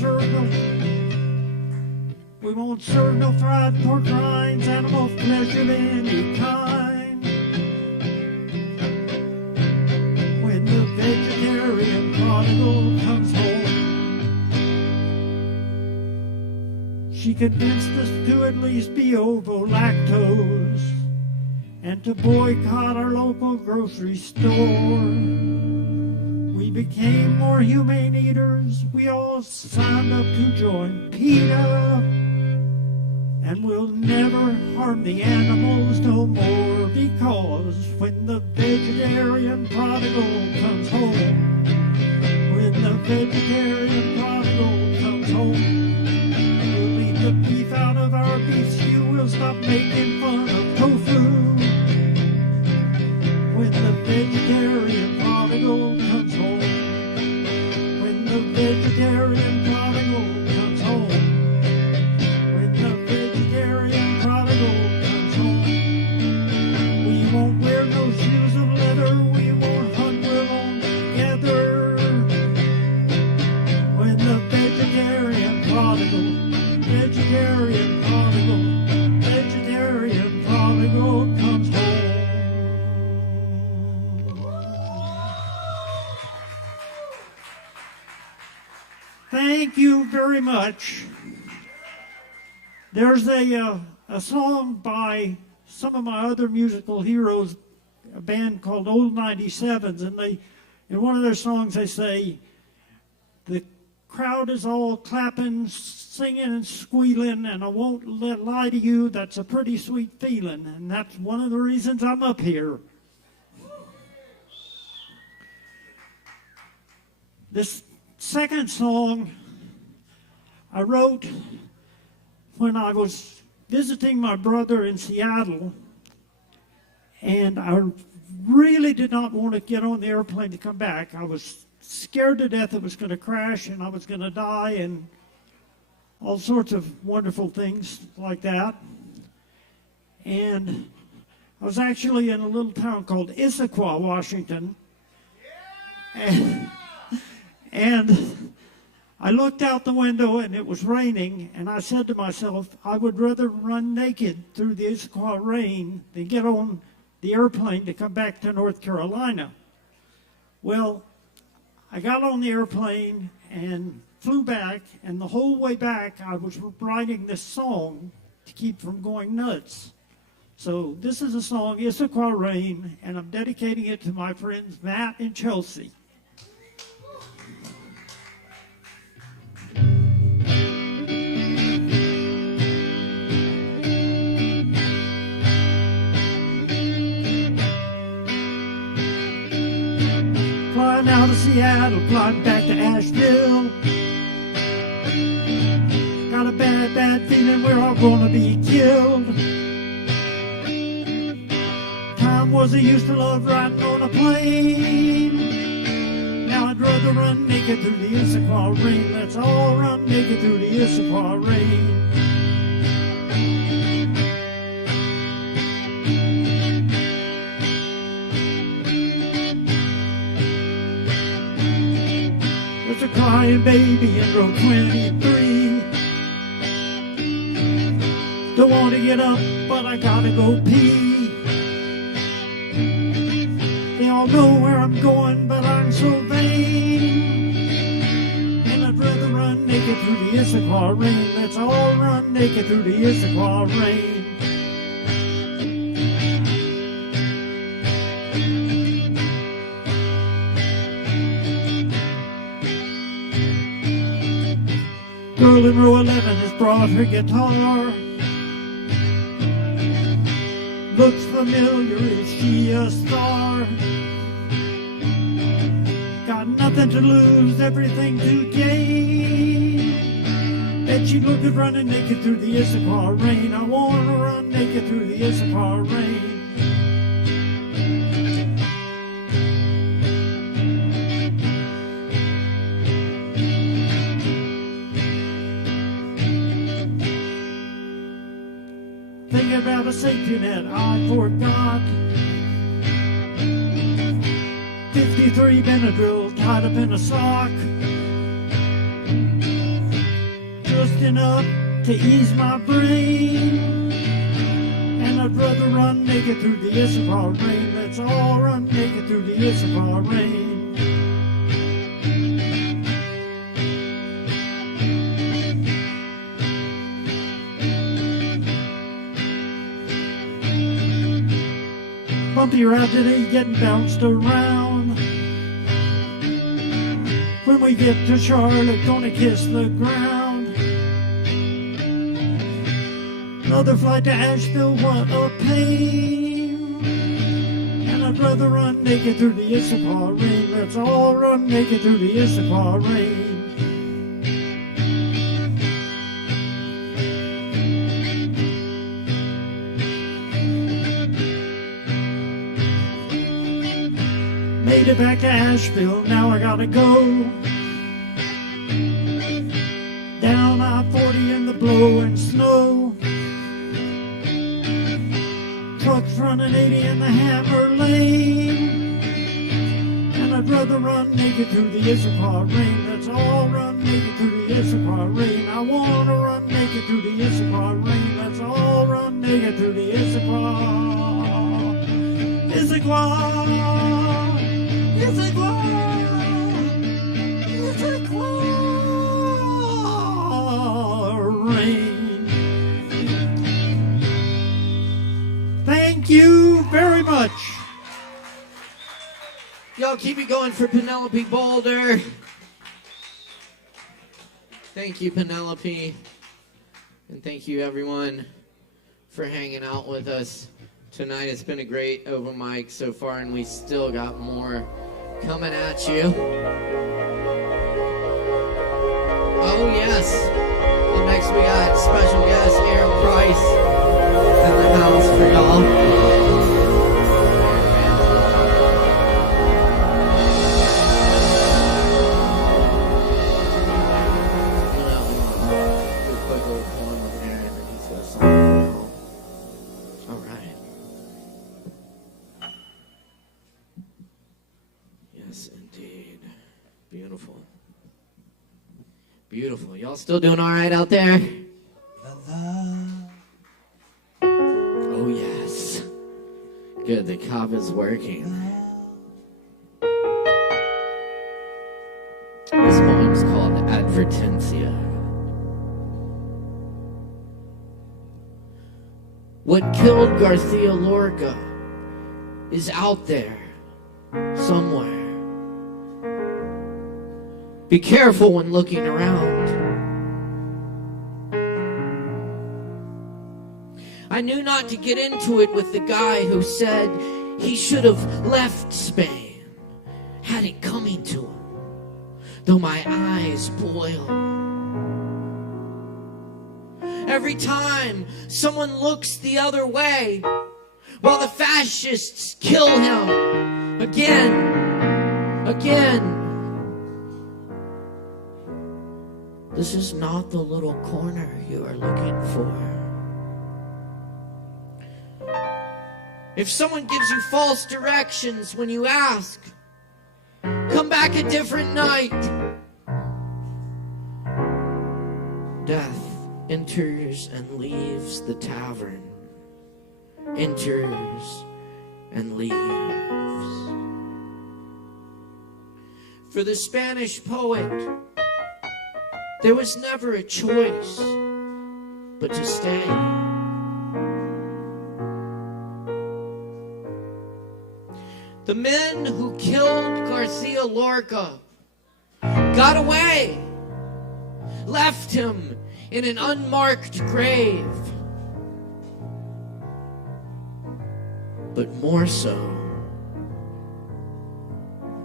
serve no fried pork rinds, animal flesh of any kind. When the vegetarian prodigal comes home, she convinced us to at least be ovo-lactose and to boycott our local grocery store. We became more humane eaters. We all signed up to join PETA. And we'll never harm the animals no more, because when the vegetarian prodigal comes home, when the vegetarian prodigal comes home, we'll leave the beef out of our beef stew. We'll stop making fun of tofu. When the vegetarian prodigal comes home, when the vegetarian prodigal comes home, when the vegetarian prodigal comes home, we won't wear no shoes of leather, we won't hunt alone together. When the vegetarian prodigal comes home. Thank you very much. There's a song by some of my other musical heroes, a band called Old 97s, and in one of their songs they say, the crowd is all clapping, singing and squealing, and I won't lie to you, that's a pretty sweet feeling, and that's one of the reasons I'm up here. This second song I wrote when I was visiting my brother in Seattle, and I really did not want to get on the airplane to come back. I was scared to death it was going to crash and I was going to die and all sorts of wonderful things like that. And I was actually in a little town called Issaquah, Washington. And I looked out the window and it was raining, and I said to myself, I would rather run naked through the Issaquah rain than get on the airplane to come back to North Carolina. Well, I got on the airplane and flew back, and the whole way back I was writing this song to keep from going nuts. So this is a song, Issaquah Rain, and I'm dedicating it to my friends Matt and Chelsea. Flying out of Seattle, flying back to Asheville. Got a bad, bad feeling we're all gonna be killed. Time was I used to love riding on a plane. Now I'd rather run naked through the Issaquah rain. Let's all run naked through the Issaquah rain. There's a crying baby in row 23. Don't want to get up, but I gotta go pee. They all know where I'm going, but I'm so vain. And I'd rather run naked through the Issaquah rain. Let's all run naked through the Issaquah rain. Girl in row 11 has brought her guitar. Looks familiar, is she a star? Got nothing to lose, everything to gain. Bet she'd look good running naked through the Issaquah rain. I wanna run naked through the Issaquah rain. Thinking about a safety net I forgot. 53 Benadryl tied up in a sock. Just enough to ease my brain. And I'd rather run naked through the Issaquah rain. Let's all run naked through the Issaquah rain. Bumpy ride today, getting bounced around. When we get to Charlotte, gonna kiss the ground. Another flight to Asheville, what a pain. And I'd rather run naked through the Issaquah rain. Let's all run naked through the Issaquah rain. Made it back to Asheville, now I gotta go. Down I-40 in the blowing snow. Trucks running 80 in the hammer lane. And I'd rather run naked through the Issaquah rain. Let's all run naked through the Issaquah rain. I wanna run naked through the Issaquah rain. Let's all run naked through the Issaquah. Issaquah. Rain. Thank you very much. Y'all keep it going for Penelope Boulder. Thank you, Penelope. And thank you, everyone, for hanging out with us tonight. It's been a great open mic so far, and we still got more coming at you. Oh, yes. Up next, we got special guest Aaron Price in the house for y'all. Beautiful. Y'all still doing all right out there? Oh, yes. Good. The Kava's working. This poem's called Advertencia. What killed Garcia Lorca is out there somewhere. Be careful when looking around. I knew not to get into it with the guy who said he should have left Spain, had it coming to him, though my eyes boil. Every time someone looks the other way, while the fascists kill him again. This is not the little corner you are looking for. If someone gives you false directions when you ask, come back a different night. Death enters and leaves the tavern. Enters and leaves. For the Spanish poet, there was never a choice but to stay. The men who killed Garcia Lorca got away, left him in an unmarked grave. But more so,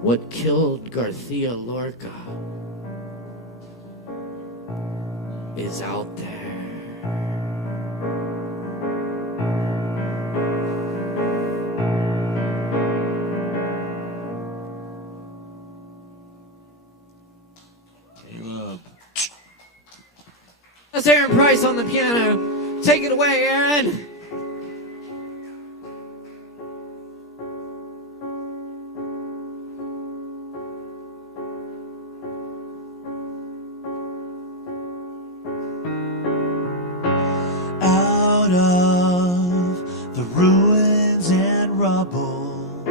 what killed Garcia Lorca is out there. Caleb. That's Aaron Price on the piano. Take it away, Aaron. Out of the ruins and rubble,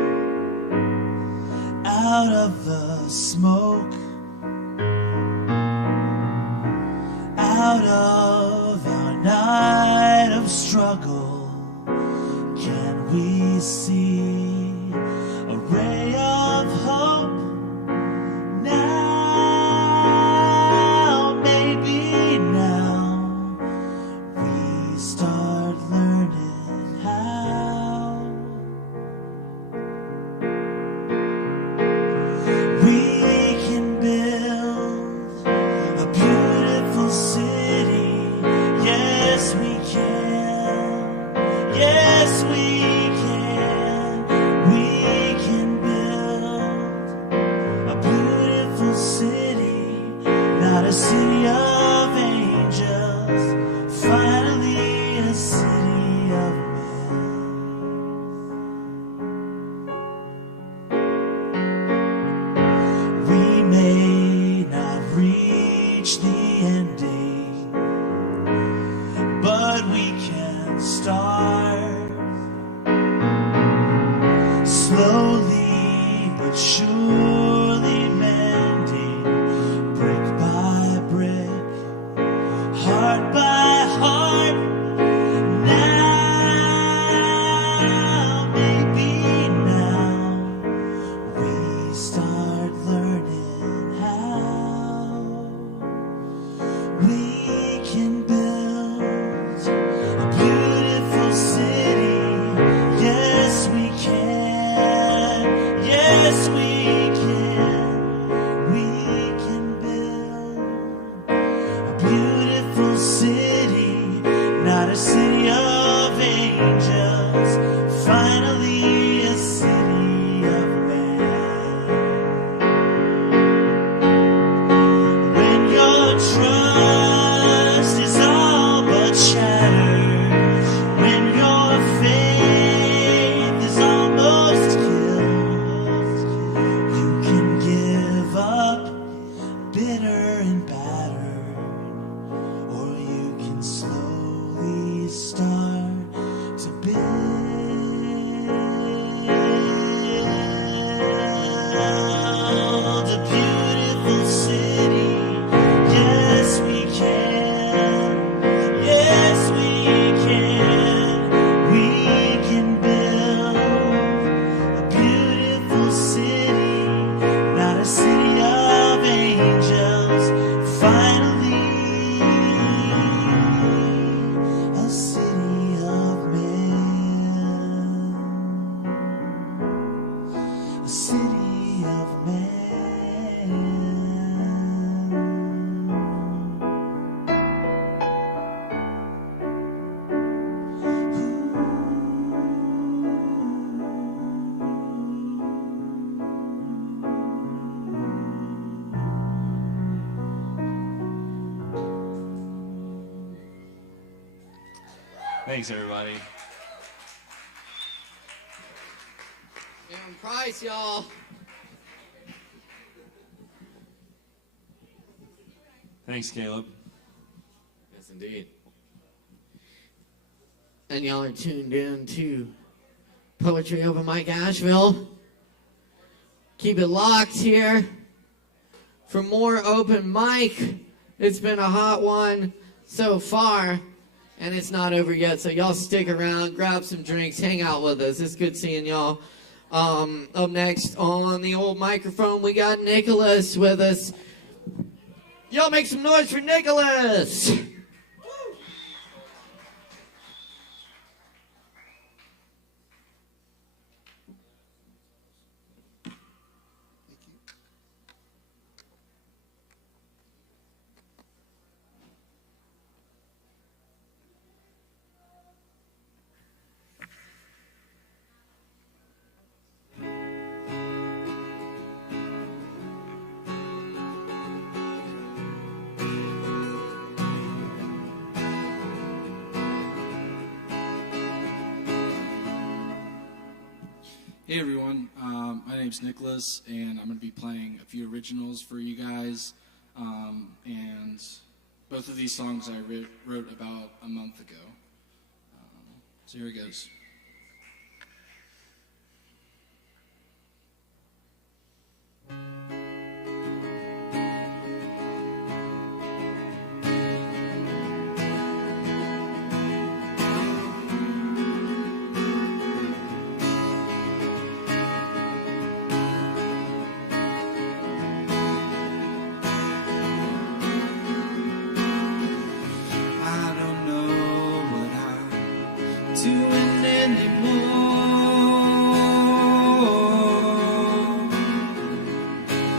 out of the smoke, out of our night of struggle, can we see a ray of hope? Now, maybe now, we start learning how we can build a beautiful city. Yes, we can. Yes, we can. We can build a beautiful city, not a city of angels, finally a city of men. We may not reach the ending, but we can start slowly but surely, mending brick by brick, heart by heart. Now, maybe now, we start learning how we can build a beautiful city. Yes, we can. Yes, we can. We can build a beautiful city, not a city of angels, finally a city of men. When your trust is all but shattered, when your faith is almost killed, you can give up bitter and battered, or you can slowly Thanks, everybody. Damn price, y'all. Thanks, Caleb. Yes, indeed. And y'all are tuned in to Poetry Open Mic Asheville. Keep it locked here for more open mic. It's been a hot one so far, and it's not over yet. So y'all stick around, grab some drinks, hang out with us. It's good seeing y'all. Up next on the old microphone, we got Nicholas with us. Y'all make some noise for Nicholas. Hey everyone, my name's Nicholas, and I'm going to be playing a few originals for you guys, and both of these songs I wrote about a month ago. So here it goes. Doing anymore.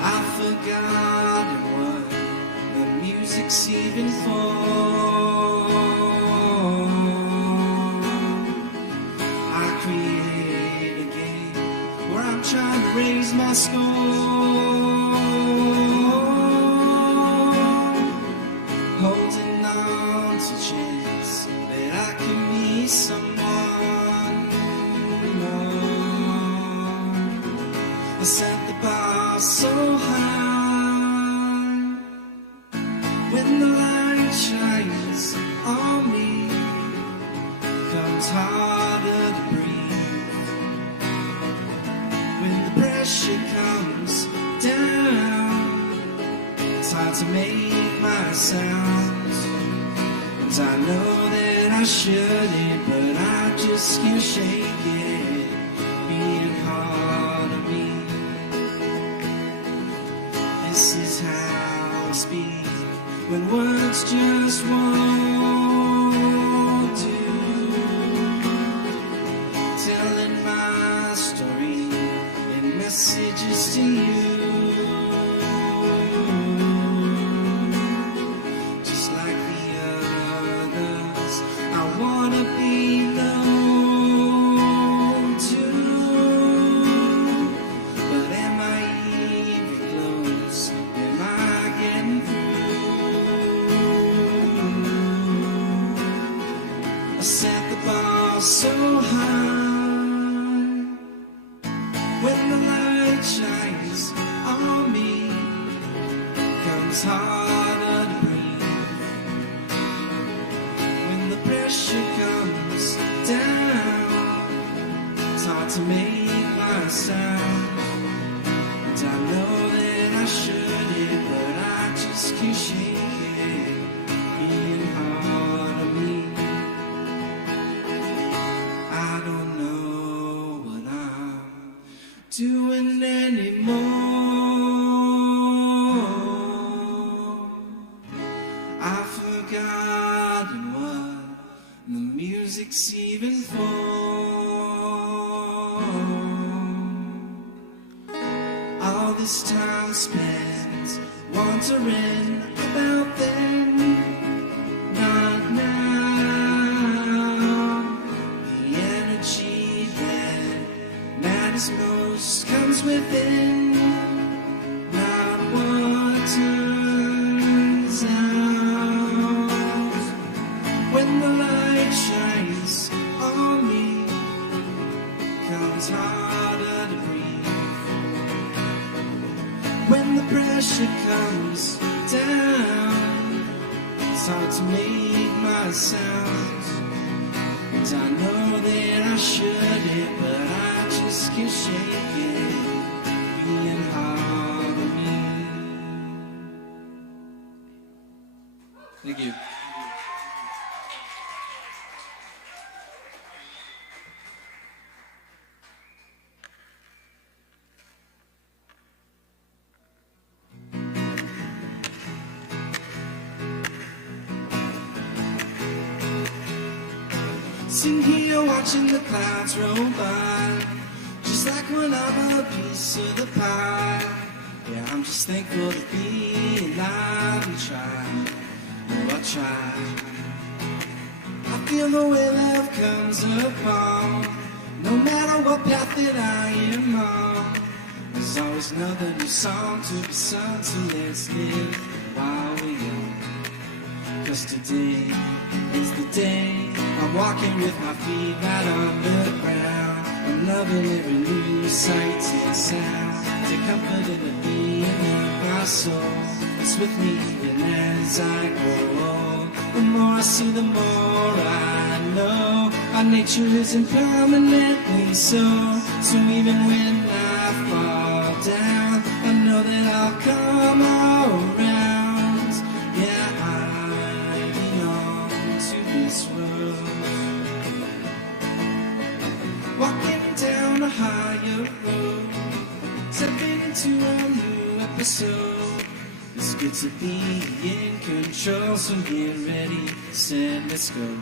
I've forgotten what the music's even for. I create a game where I'm trying to raise my score, holding on to chance that I can be someone more. I set the bar so high. When the light shines on me, comes harder to breathe. When the pressure comes down, it's hard to make my sound. And I know that I shouldn't, but I just can't shake it being hard on me. This is how I speak when words just won't do. Telling my story in messages to you. Just like the others, I wanna be known too. But am I even close? Am I getting through? I set the bar so high. When the light shines on me, comes harder to breathe. When the pressure comes down, it's hard to make my sound. And I know that I shouldn't, but I just can't shake it being hard on me. I don't know what I'm doing anymore. I've forgotten what the music's even for. All this time spent wondering about them, not now. The energy that matters most comes within, not what turns out. When the light shines shit comes down, it's hard to make my sounds. And I know that I shouldn't, but I just can't shake it, being harmony. Thank you. Sitting here watching the clouds roll by, just like when I'm a piece of the pie. Yeah, I'm just thankful to be alive and try. Oh, I try. I feel the way love comes upon, no matter what path that I am on. There's always another new song to be sung, so let's live while we're young. 'Cause today is the day I'm walking with my feet right on the ground. I'm loving every new sight and sound. Take comfort in the being of my soul. It's with me even as I grow old. The more I see, the more I know. Our nature isn't permanently so. So even when I fall down, I know that I'll come around. Yeah, I belong to this world. Walking down a higher road, stepping into a new episode. It's good to be in control, so get ready, set, let's go.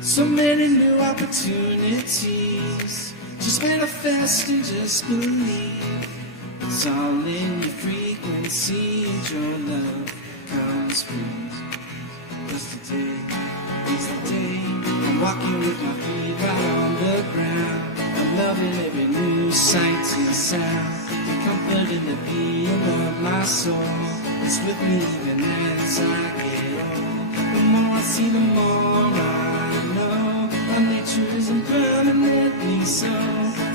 So many new opportunities, just manifest and just believe. It's all in your frequency, and your love comes free. 'Cause today is the day I'm walking with my feet right on the ground. I'm loving every new sight and sound. The comfort in the being of my soul. It's with me even as I get old. The more I see, the more I know. Our nature isn't permanently so.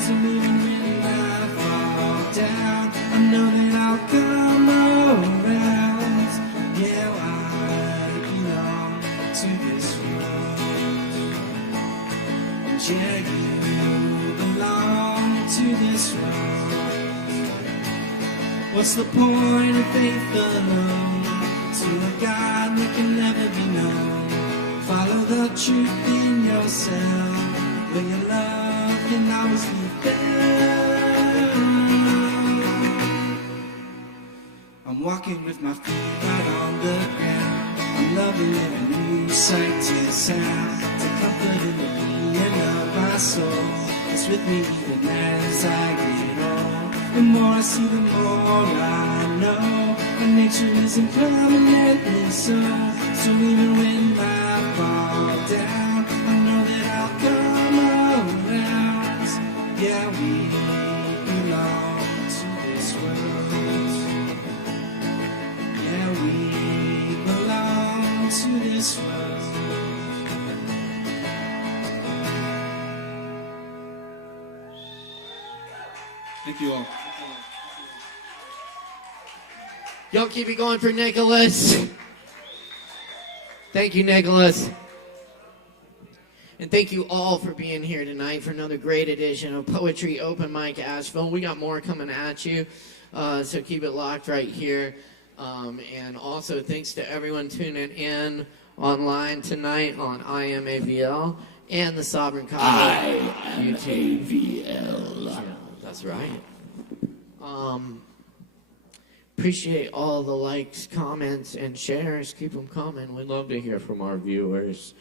So even when I fall down, I know that I'll come around. Yeah, I belong to this world. And yeah, you belong to this world. What's the point of faith alone to a God that can never be known? Follow the truth in yourself. When you love, you can always be found. I'm walking with my feet right on the ground. I'm loving every new sight and sound. Take comfort in the being of my soul. It's with me even as I get old. The more I see, the more I know. My nature isn't permanently so. So even when I fall down, I know that I'll come around. Yeah, we belong to this world. Yeah, we belong to this world. Thank you all. Y'all keep it going for Nicholas. Thank you, Nicholas. And thank you all for being here tonight for another great edition of Poetry Open Mic Asheville. We got more coming at you, so keep it locked right here. And also thanks to everyone tuning in online tonight on ASHEViLLE and the Sovereign Kava YouTube. ASHEViLLE. That's right. Appreciate all the likes, comments, and shares. Keep them coming. We'd love to hear from our viewers.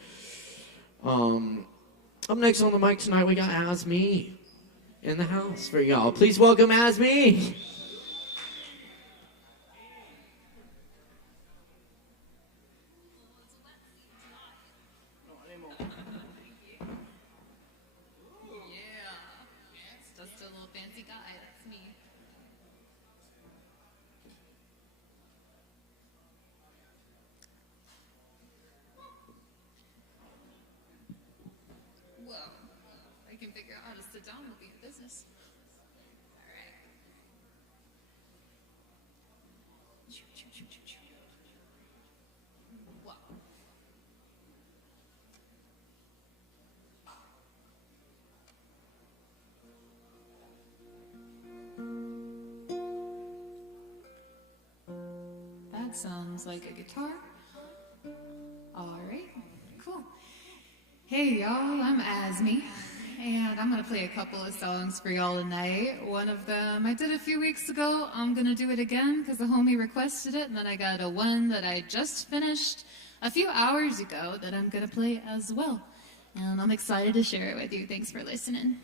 Up next on the mic tonight, we got Asme in the house for y'all. Please welcome Asme. Just a little fancy guy, that's me. Whoa, I can figure out how to sit down will be a business. Alright. sounds like a guitar. All right, cool. Hey y'all, I'm Asmi, and I'm gonna play a couple of songs for y'all tonight. One of them I did a few weeks ago. I'm gonna do it again because the homie requested it, and then I got a one that I just finished a few hours ago that I'm gonna play as well. And I'm excited to share it with you. Thanks for listening.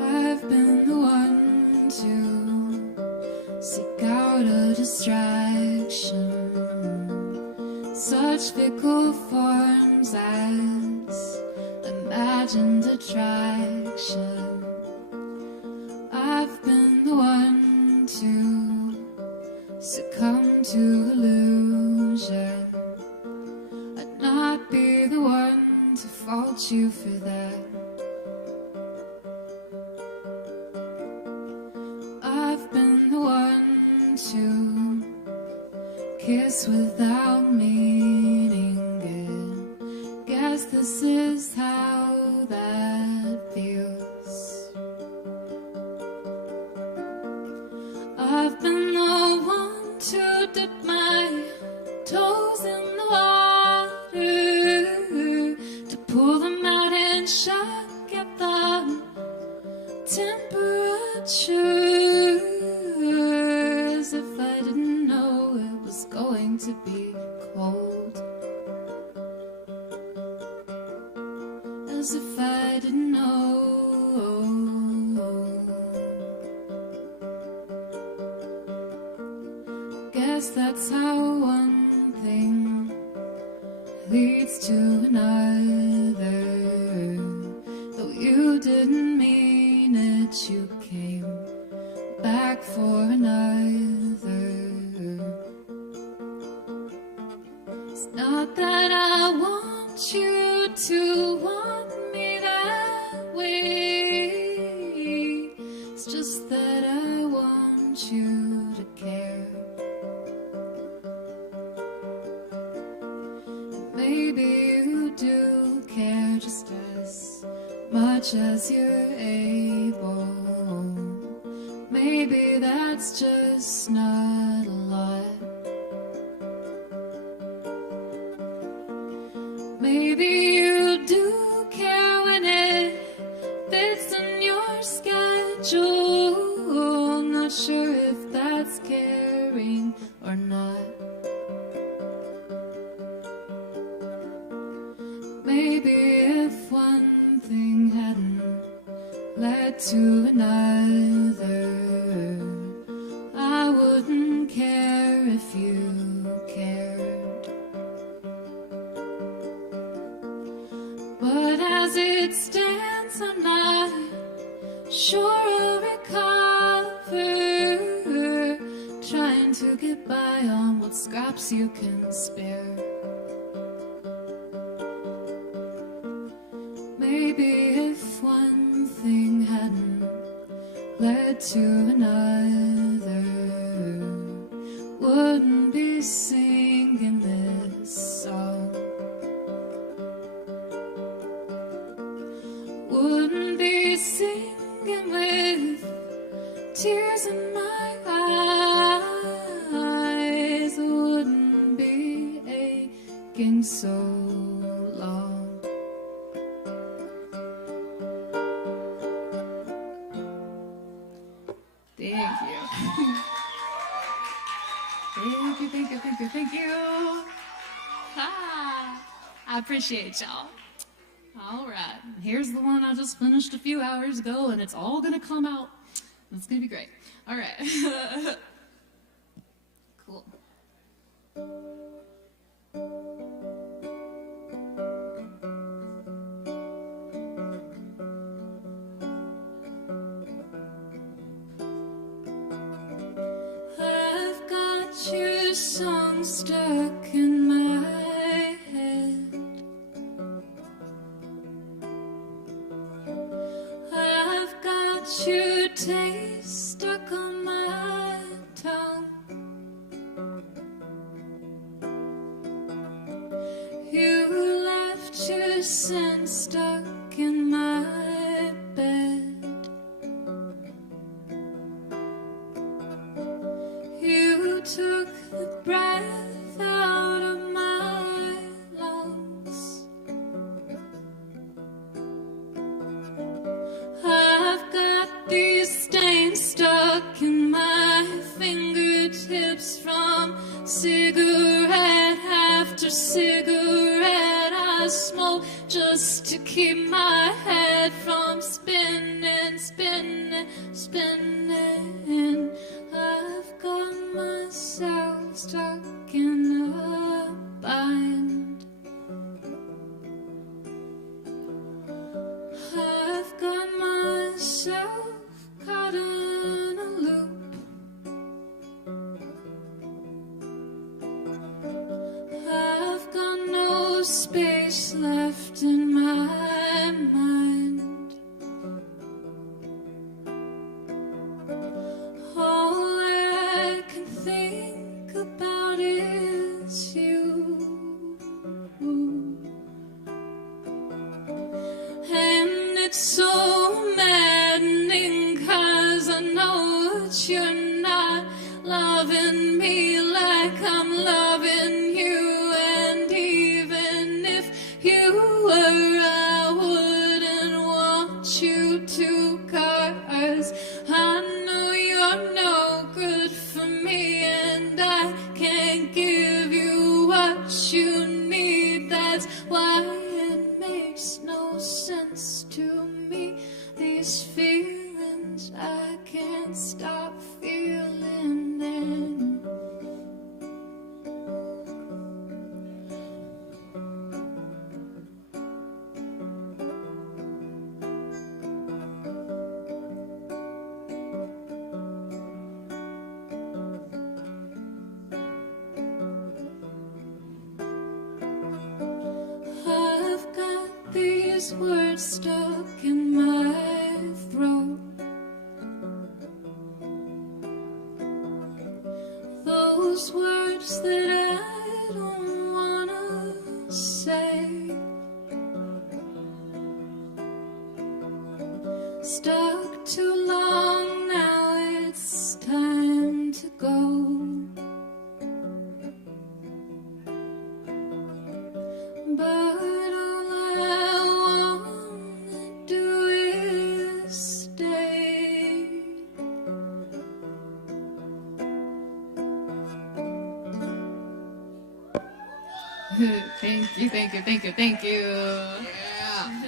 I've been the one to seek out a distraction, such fickle forms as imagined attraction. I've been the one to succumb to illusion. I'd not be the one to fault you for that. I've been the one to kiss without meaning it. Guess this is how that feels. I've been the one to dip my toes in the water, to pull them out and shock at the temperature, as if I didn't know it was going to be cold, as if I didn't know. Guess that's how one thing leads to another. Though you didn't mean it, you came back for another. It's not that I want you to want me that way. It's just that I want you to care. And maybe you do care just as much as you're able. Maybe that's just not a lot. Maybe you do care when it fits in your schedule. Not sure if that's caring or not. Maybe if one thing hadn't led to another, I wouldn't care if you cared. But as it stands, I'm not sure I'll recover, trying to get by on what scraps you can spare. Maybe if one thing hadn't led to another, wouldn't be singing this song. Wouldn't be singing with tears in my eyes. Wouldn't be aching so long. Thank you. Thank you, thank you, thank you, thank you. Ah, I appreciate y'all. All right, here's the one I just finished a few hours ago, and it's all gonna come out. It's gonna be great. All right. Cool. I've got your song stuck in my head. I've got your taste stuck on my tongue. You left your scent stuck in my bed. You took the breath out of my lungs. I've got these stains stuck in my fingertips from cigarette after cigarette I smoke just to keep my head from spinning, spinning, spinning. I've got myself stuck in a bind. I've got myself caught in a loop. I've got no space left in my mind. All I can think about is you. And it's so maddening 'cause I know that you're not loving me like I'm loving you. And even if you were, I wouldn't want you to, 'cause I know you're no good for me, and I can't give you what you need. That's why it makes no sense to me. These feelings I can't stop feeling them. I've got these words stuck in my throat. Those words that I don't wanna say. Stuck too long now, it's time to go. But all I wanna do is stay. Thank you, thank you, thank you, thank you. Yeah.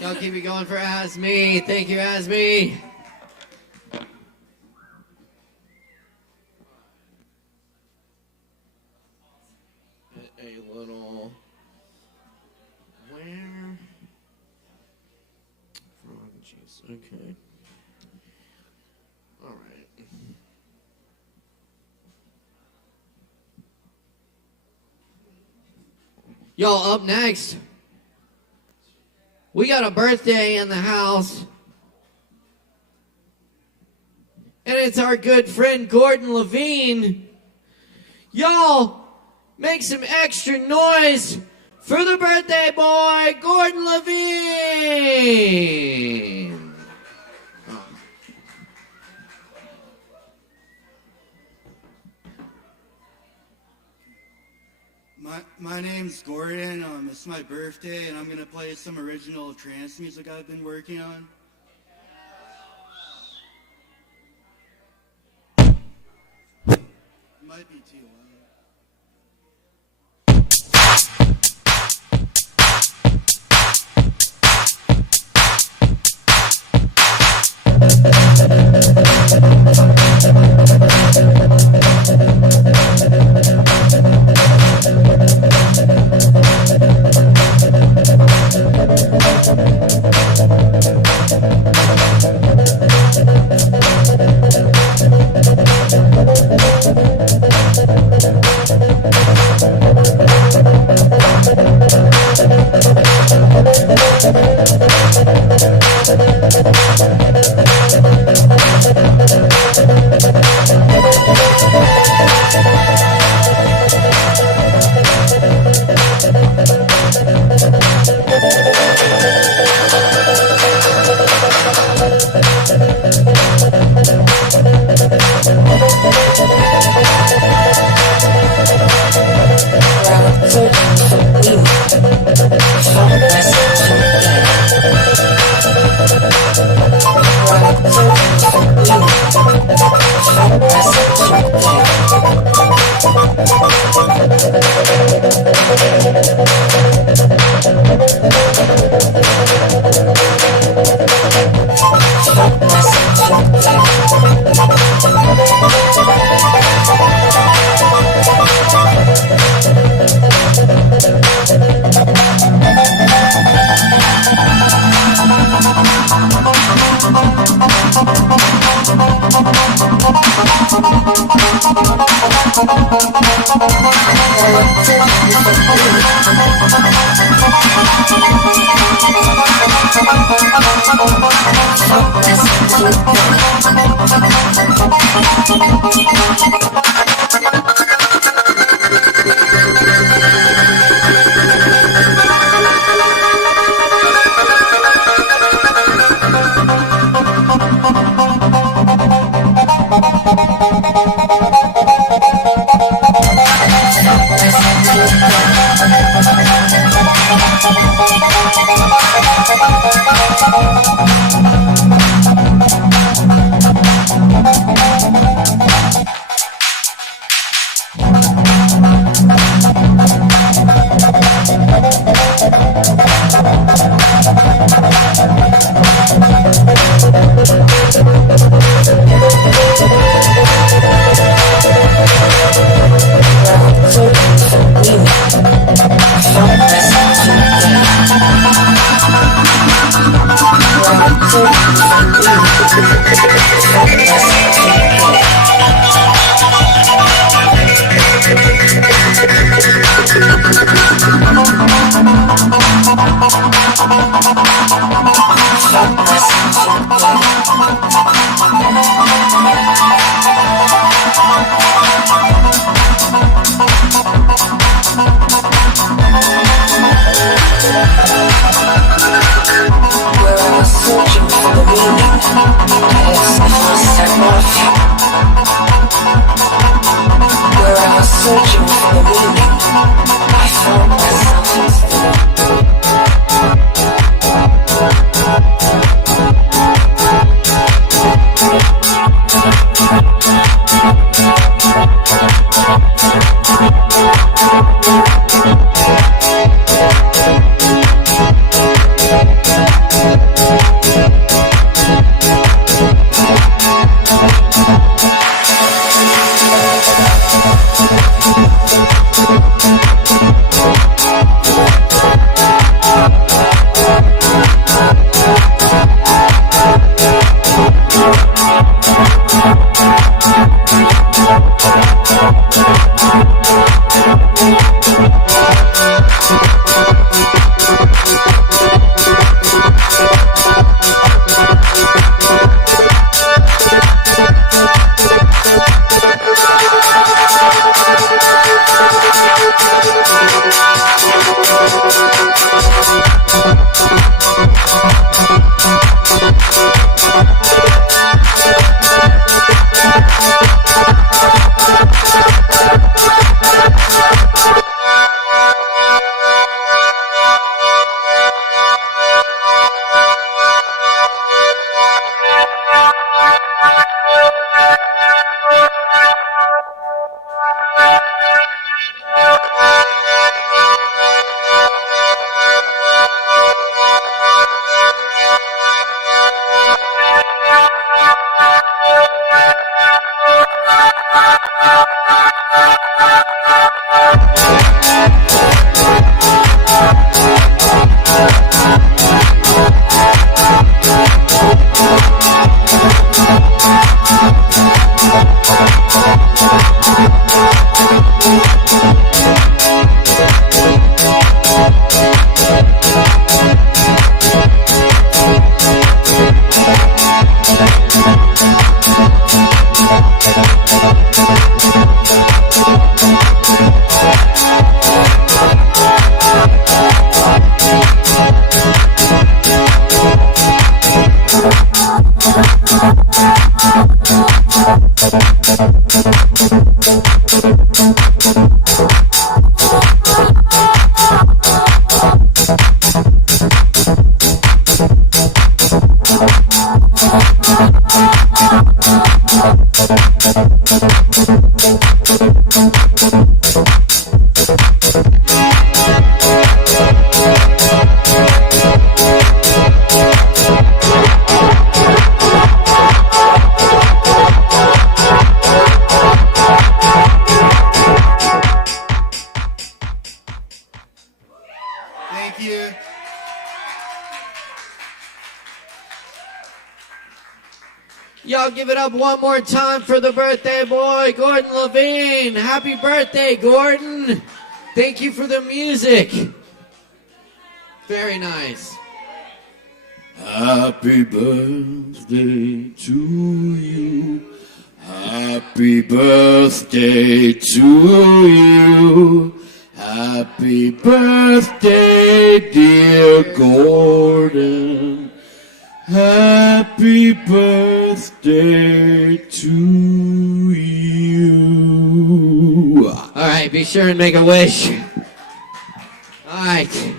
Y'all keep it going for As Me. Thank you, As Me. A little. Where? Frog juice. Okay. All right. Y'all, up next, we got a birthday in the house. And it's our good friend Gordon Levine. Y'all, make some extra noise for the birthday boy, Gordon Levine. My name's Gordon. It's my birthday, and I'm going to play some original trance music I've been working on. It might be too loud. Y'all give it up one more time for the birthday boy, Gordon Levine. Happy birthday, Gordon. Thank you for the music. Very nice. Happy birthday to you. Happy birthday to you. Happy birthday, dear Gordon. Happy birthday to you. All right, be sure and make a wish. All right.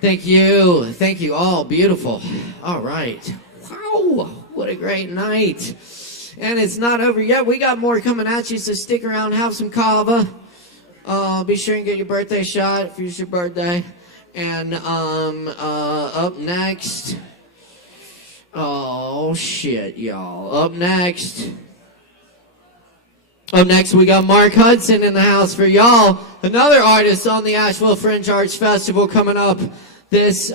Thank you. Thank you all. Beautiful. All right. Wow. What a great night. And it's not over yet. We got more coming at you, so stick around, have some kava. Be sure and get your birthday shot if it's your birthday. And up next, oh shit, y'all. Up next, we got Mark Hudson in the house for y'all. Another artist on the Asheville Fringe Arts Festival coming up this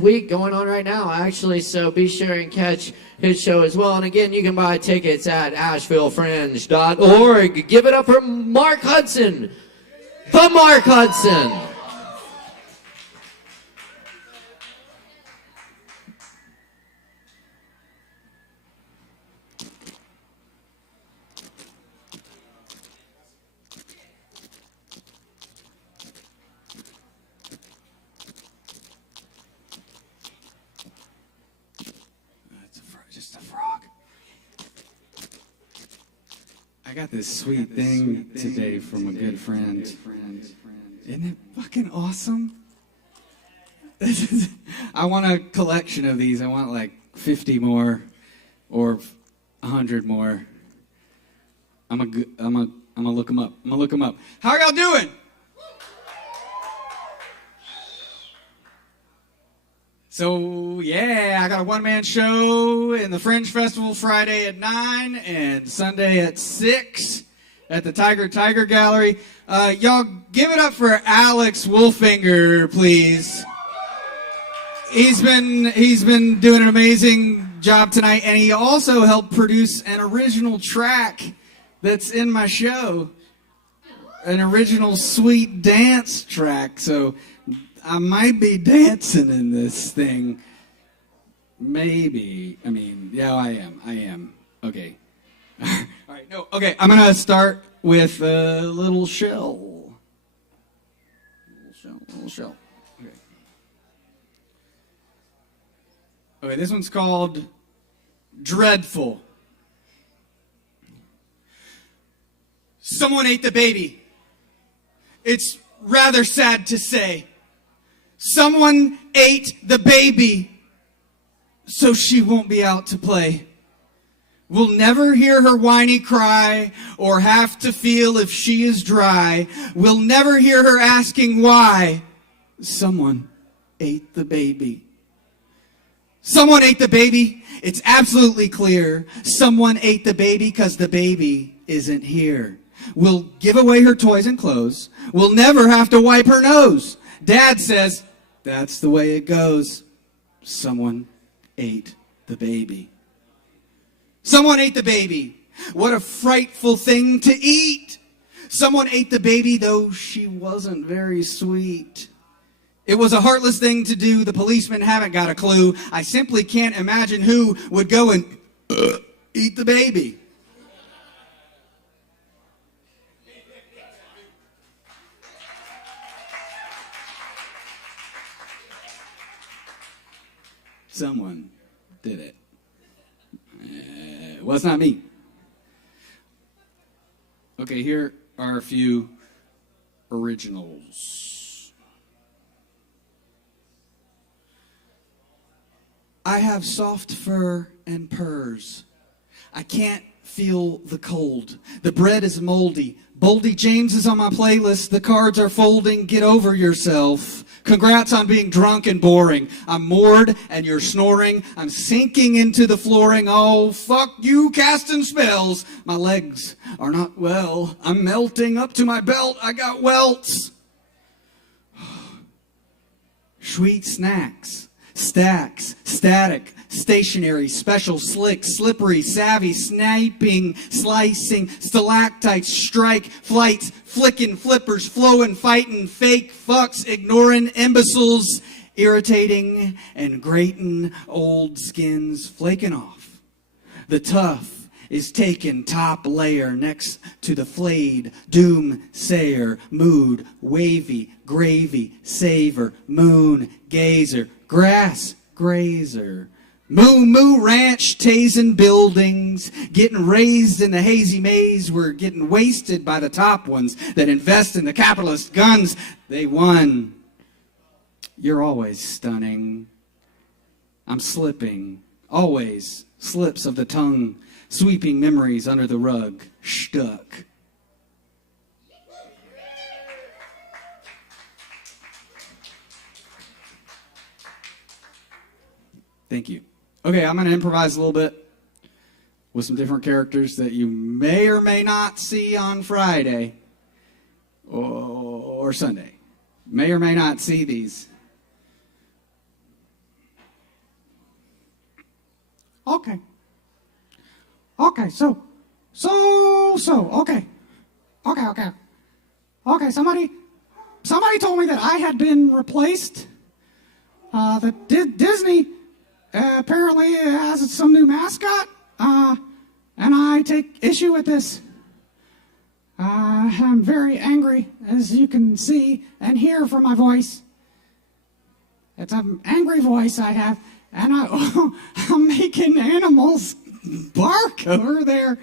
week, going on right now, actually. So be sure and catch his show as well. And again, you can buy tickets at ASHEViLLEFringe.org. Give it up for Mark Hudson, the Mark Hudson. I got this sweet thing today from a good friend. Isn't it fucking awesome? I want a collection of these. I want like 50 more or 100 more. I'm gonna look them up. How are y'all doing? So, yeah, I got a one-man show in the Fringe Festival Friday at 9 and Sunday at 6 at the Tiger Gallery. Y'all give it up for Alex Wolfinger, please. He's been doing an amazing job tonight, and he also helped produce an original track that's in my show, an original sweet dance track. So I might be dancing in this thing. Maybe. I mean, yeah, I am. Okay. All right, no, okay, I'm going to start with a little shell. Little shell. Okay. Okay, this one's called Dreadful. Someone ate the baby. It's rather sad to say. Someone ate the baby, so she won't be out to play. We'll never hear her whiny cry or have to feel if she is dry. We'll never hear her asking why. Someone ate the baby. Someone ate the baby. It's absolutely clear. Someone ate the baby because the baby isn't here. We'll give away her toys and clothes. We'll never have to wipe her nose. Dad says, that's the way it goes. Someone ate the baby. Someone ate the baby. What a frightful thing to eat. Someone ate the baby, though she wasn't very sweet. It was a heartless thing to do. The policemen haven't got a clue. I simply can't imagine who would go and eat the baby. Someone did it. Well, it's not me. Okay, here are a few originals. I have soft fur and purrs. I can't feel the cold. The bread is moldy. Boldy James is on my playlist. The cards are folding. Get over yourself. Congrats on being drunk and boring. I'm moored and you're snoring. I'm sinking into the flooring. Oh, fuck you, casting spells. My legs are not well. I'm melting up to my belt. I got welts. Sweet snacks. stacks, static, stationary, special, slick, slippery, savvy, sniping, slicing, stalactites, strike, flights, flicking, flippers, flowing, fighting, fake, fucks, ignoring, imbeciles, irritating, and grating, old skins flaking off. The tough is taken top layer next to the flayed, doomsayer, mood, wavy, gravy, savor, moon, gazer, grass, grazer. Moo Moo Ranch, tasing buildings, getting raised in the hazy maze. We're getting wasted by the top ones that invest in the capitalist guns. They won. You're always stunning. I'm slipping. Always slips of the tongue, sweeping memories under the rug. Stuck. Thank you. Okay, I'm going to improvise a little bit with some different characters that you may or may not see on Friday or Sunday. May or may not see these. Okay. Okay, so, okay. Okay, somebody told me that I had been replaced. That Disney apparently has some new mascot, and I take issue with this. I'm very angry, as you can see and hear from my voice. It's an angry voice I have, and I'm making animals bark over there.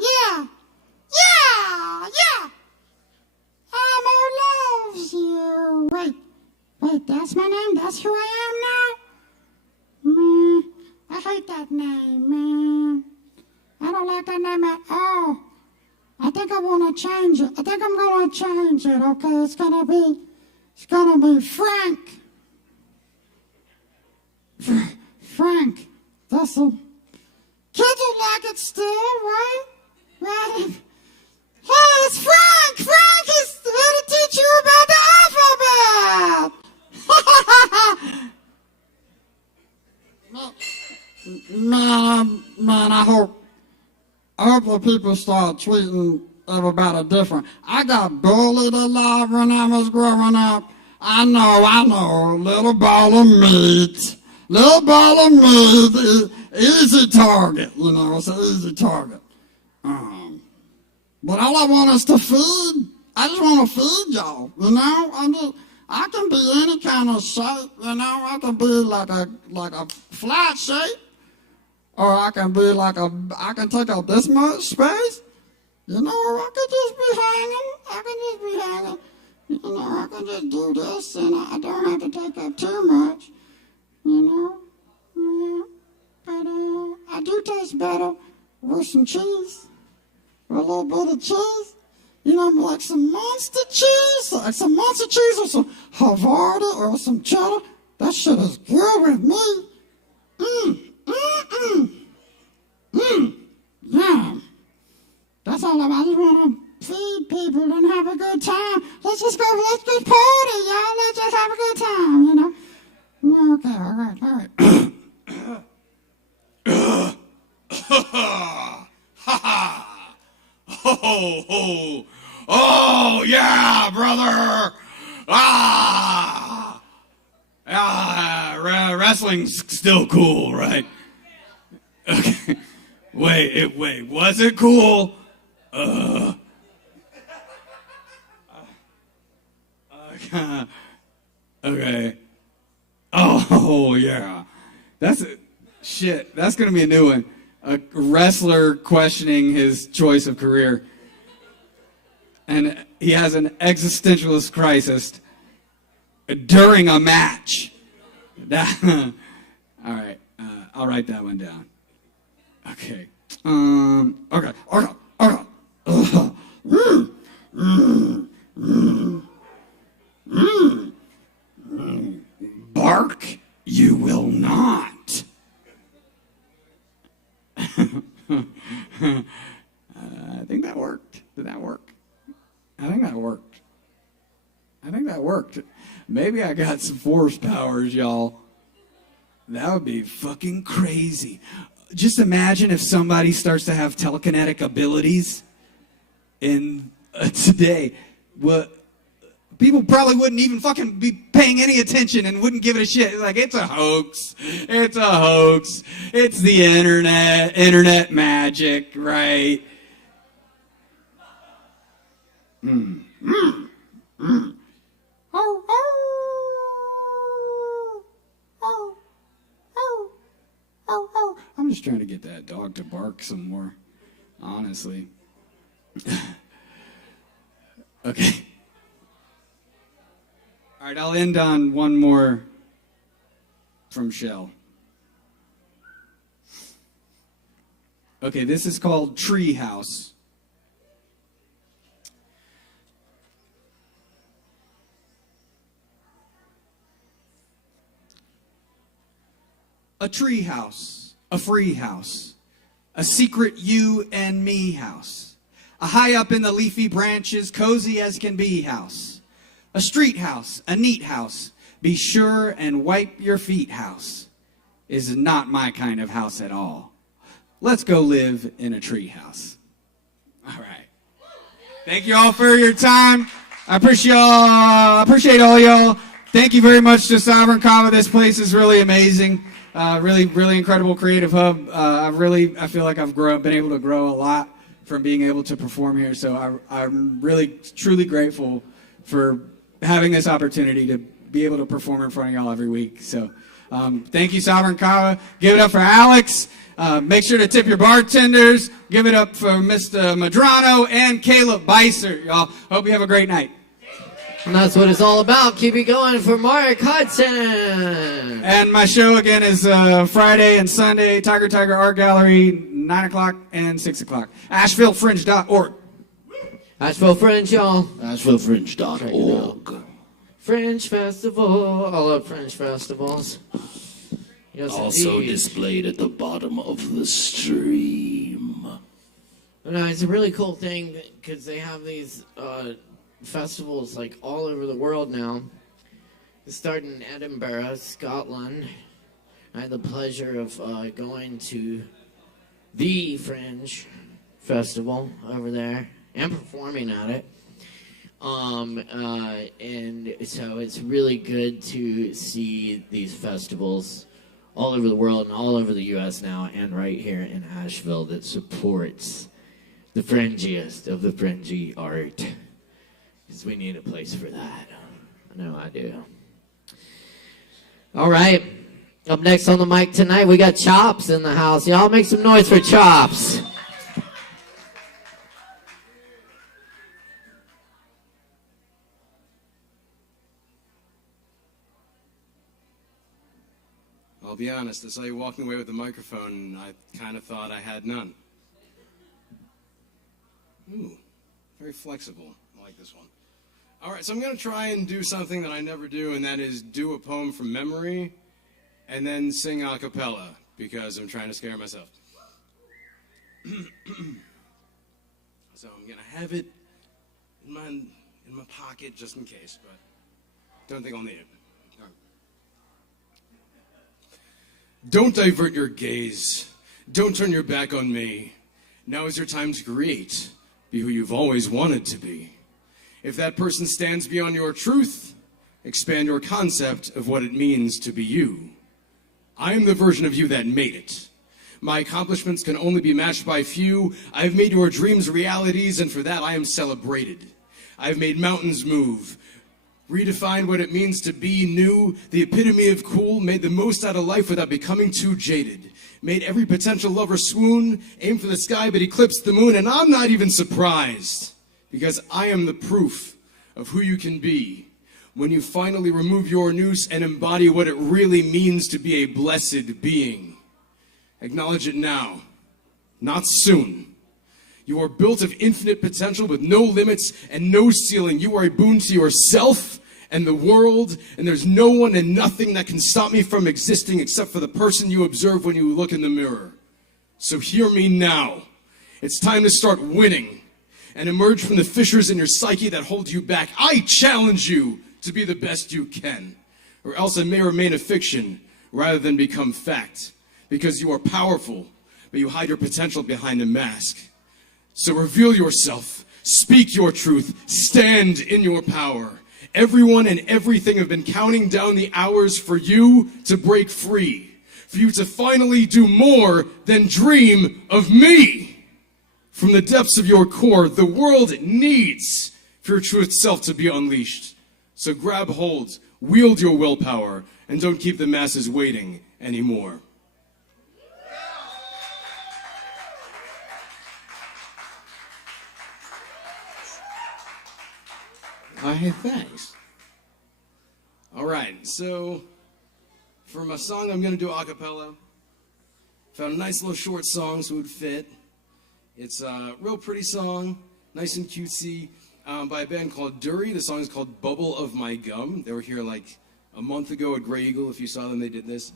Yeah. Elmo loves you. Wait, that's my name? That's who I am now? I hate that name, man. I don't like that name at all. I think I want to change it. I think I'm going to change it, okay? It's going to be Frank. Frank. That's a... Kids will like it still, right? Right? Hey, it's Frank! Frank is here to teach you about the alphabet! Man, I hope the people start treating everybody different. I got bullied a lot when I was growing up. I know, little ball of meat. Little ball of meat, easy target, it's an easy target. But all I want is to feed. I just want to feed y'all, I can be any kind of shape, I can be like a flat shape, or I can be I can take up this much space, or I could just be hanging, I can just do this, and I don't have to take up too much. But I do taste better with some cheese, with a little bit of cheese, like some monster cheese, or some Havarti or some cheddar. That shit is good with me. Yeah. That's all I just want to feed people and have a good time. Let's just party, y'all. Let's just have a good time, Okay, all right. Oh, yeah, brother. Wrestling's still cool, right? Okay. Wait, was it cool? Okay. Oh, yeah. That's it. Shit, that's going to be a new one. A wrestler questioning his choice of career. And he has an existentialist crisis during a match. All right, I'll write that one down. Okay. Bark, you will not. I think that worked. Did that work? I think that worked. I think that worked. Maybe I got some force powers, y'all. That would be fucking crazy. Just imagine if somebody starts to have telekinetic abilities in today. What people probably wouldn't even fucking be paying any attention and wouldn't give it a shit. Like, it's a hoax. It's a hoax. It's the internet magic, right? I'm just trying to get that dog to bark some more, honestly. Okay. All right, I'll end on one more from Shell. Okay, this is called Tree House. A tree house, a free house, a secret you and me house, a high up in the leafy branches, cozy as can be house, a street house, a neat house, be sure and wipe your feet house, is not my kind of house at all. Let's go live in a tree house. All right. Thank you all for your time. I appreciate all y'all. Thank you very much to Sovereign Kava. This place is really amazing. Really incredible creative hub. I feel like I've been able to grow a lot from being able to perform here. So I'm really, truly grateful for having this opportunity to be able to perform in front of y'all every week. So thank you, Sovereign Kava. Give it up for Alex. Make sure to tip your bartenders. Give it up for Mr. Medrano and Caleb Beissert, y'all. Hope you have a great night. And that's what it's all about. Keep it going for Mark Hudson. And my show again is Friday and Sunday, Tiger Art Gallery, 9 o'clock and 6 o'clock. ASHEViLLEFringe.org. Asheville Fringe, y'all. ASHEViLLEFringe.org. Fringe Festival. I love Fringe Festivals. Yes, Also indeed. displayed at the bottom of the stream. No, it's a really cool thing because they have these festivals like all over the world now. It started in Edinburgh, Scotland. I had the pleasure of going to the Fringe Festival over there and performing at it. And so it's really good to see these festivals all over the world and all over the U.S. now and right here in Asheville that supports the fringiest of the fringy art. Because we need a place for that. I know I do. All right. Up next on the mic tonight, we got Chops in the house. Y'all make some noise for Chops. I'll be honest, I saw you walking away with the microphone, and I kind of thought I had none. Ooh, very flexible. I like this one. All right, so I'm going to try and do something that I never do, and that is do a poem from memory and then sing a cappella, because I'm trying to scare myself. So I'm going to have it in my pocket just in case, but don't think I'll need it. All right. Don't divert your gaze. Don't turn your back on me. Now is your time to create. Be who you've always wanted to be. If that person stands beyond your truth, expand your concept of what it means to be you. I am the version of you that made it. My accomplishments can only be matched by few. I've made your dreams realities, and for that I am celebrated. I've made mountains move, redefined what it means to be new, the epitome of cool, made the most out of life without becoming too jaded. Made every potential lover swoon, aimed for the sky but eclipsed the moon, and I'm not even surprised, because I am the proof of who you can be when you finally remove your noose and embody what it really means to be a blessed being. Acknowledge it now, not soon. You are built of infinite potential with no limits and no ceiling. You are a boon to yourself and the world, and there's no one and nothing that can stop me from existing except for the person you observe when you look in the mirror. So hear me now. It's time to start winning and emerge from the fissures in your psyche that hold you back. I challenge you to be the best you can, or else it may remain a fiction rather than become fact, because you are powerful, but you hide your potential behind a mask. So reveal yourself, speak your truth, stand in your power. Everyone and everything have been counting down the hours for you to break free, for you to finally do more than dream of me. From the depths of your core, the world needs for your truth self to be unleashed. So grab hold, wield your willpower, and don't keep the masses waiting anymore. Hey, thanks. All right, so for my song, I'm going to do a cappella. Found a nice little short song so it would fit. It's a real pretty song, nice and cutesy, by a band called Dury. The song is called Bubble of My Gum. They were here like a month ago at Grey Eagle. If you saw them, they did this.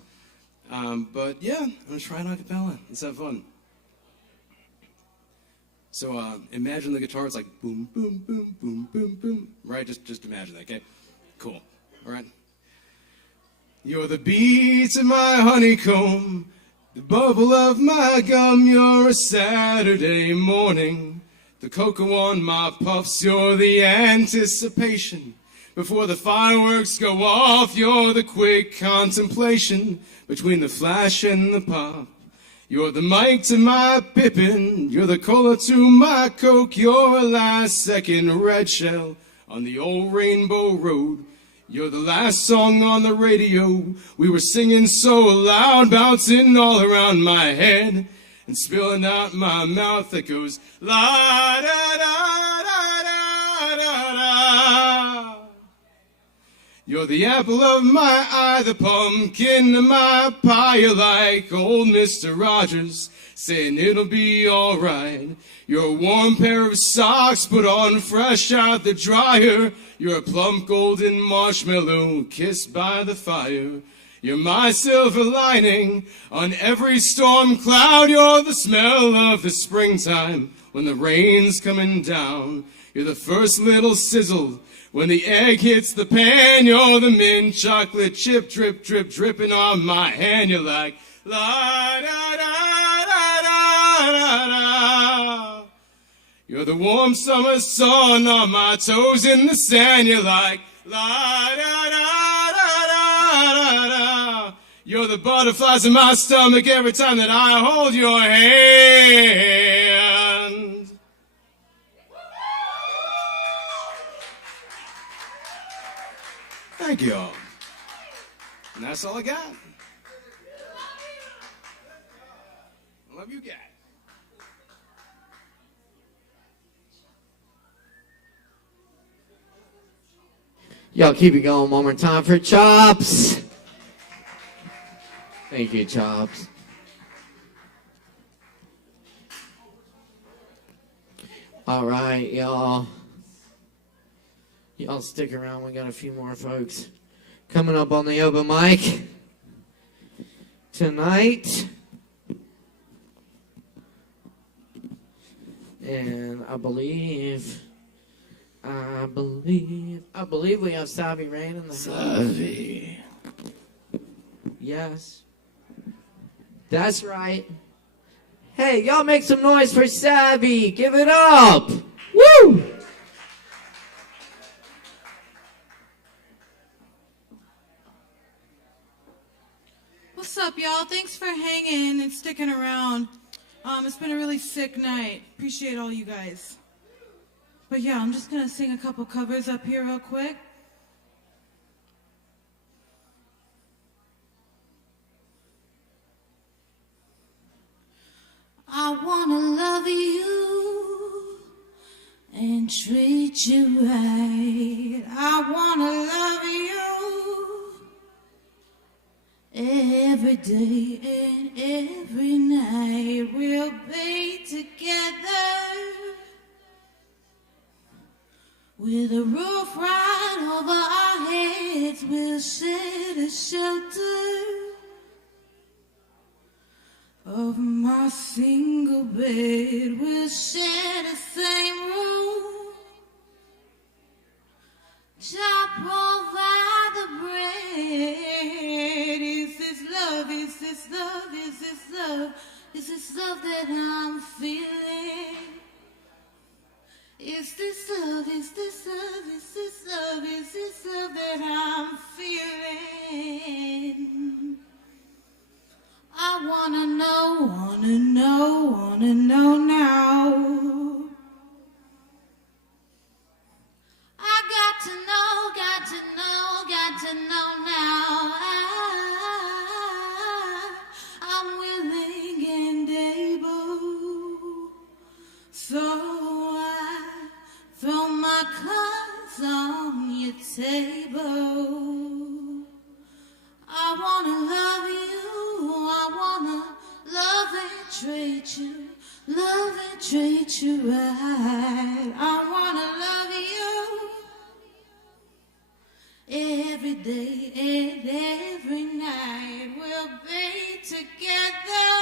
But yeah, I'm going to try an a cappella. Let's have fun. So imagine the guitar, it's like boom, boom, boom, boom, boom, boom. Right? Just imagine that, okay? Cool. All right. You're the beats of my honeycomb, the bubble of my gum. You're a Saturday morning, the cocoa on my puffs. You're the anticipation before the fireworks go off. You're the quick contemplation between the flash and the pop. You're the mic to my Pippin, you're the cola to my Coke. You're a last second red shell on the old Rainbow Road. You're the last song on the radio we were singing so loud, bouncing all around my head and spilling out my mouth that goes la da da da da da da. You're the apple of my eye, the pumpkin of my pie. You're like old Mr. Rogers, saying it'll be alright. You're a warm pair of socks put on fresh out the dryer. You're a plump golden marshmallow kissed by the fire. You're my silver lining on every storm cloud. You're the smell of the springtime when the rain's coming down. You're the first little sizzle when the egg hits the pan. You're the mint chocolate chip drip, drip, dripping on my hand. You're like la da da da da da da. You're the warm summer sun on my toes in the sand. You're like la da da da da da da. You're the butterflies in my stomach every time that I hold your hand. Thank you all. And that's all I got. I love you guys. Y'all keep it going one more time for Chops. Thank you, Chops. All right, y'all. Y'all stick around. We got a few more folks coming up on the open mic tonight. And I believe we have Savvy Rain in the house. Savvy. Yes. That's right. Hey, y'all make some noise for Savvy. Give it up. Woo! What's up, y'all? Thanks for hanging and sticking around. It's been a really sick night. Appreciate all you guys. But yeah, I'm just gonna sing a couple covers up here real quick. I wanna love you and treat you right. I wanna love you every day and every night. We'll be together with a roof right over our heads. We'll share a shelter of my single bed. We'll share the same room. Jah provide the bread. Is this love? Is this love? Is this love? Is this love that I'm feeling? Is this love? Is this love? Is this love? Is this love that I'm feeling? I wanna know now. I got to know now. I'm willing and able. So I throw my cards on your table. I wanna love you. I wanna love and treat you right. I wanna love you every day and every night. We'll be together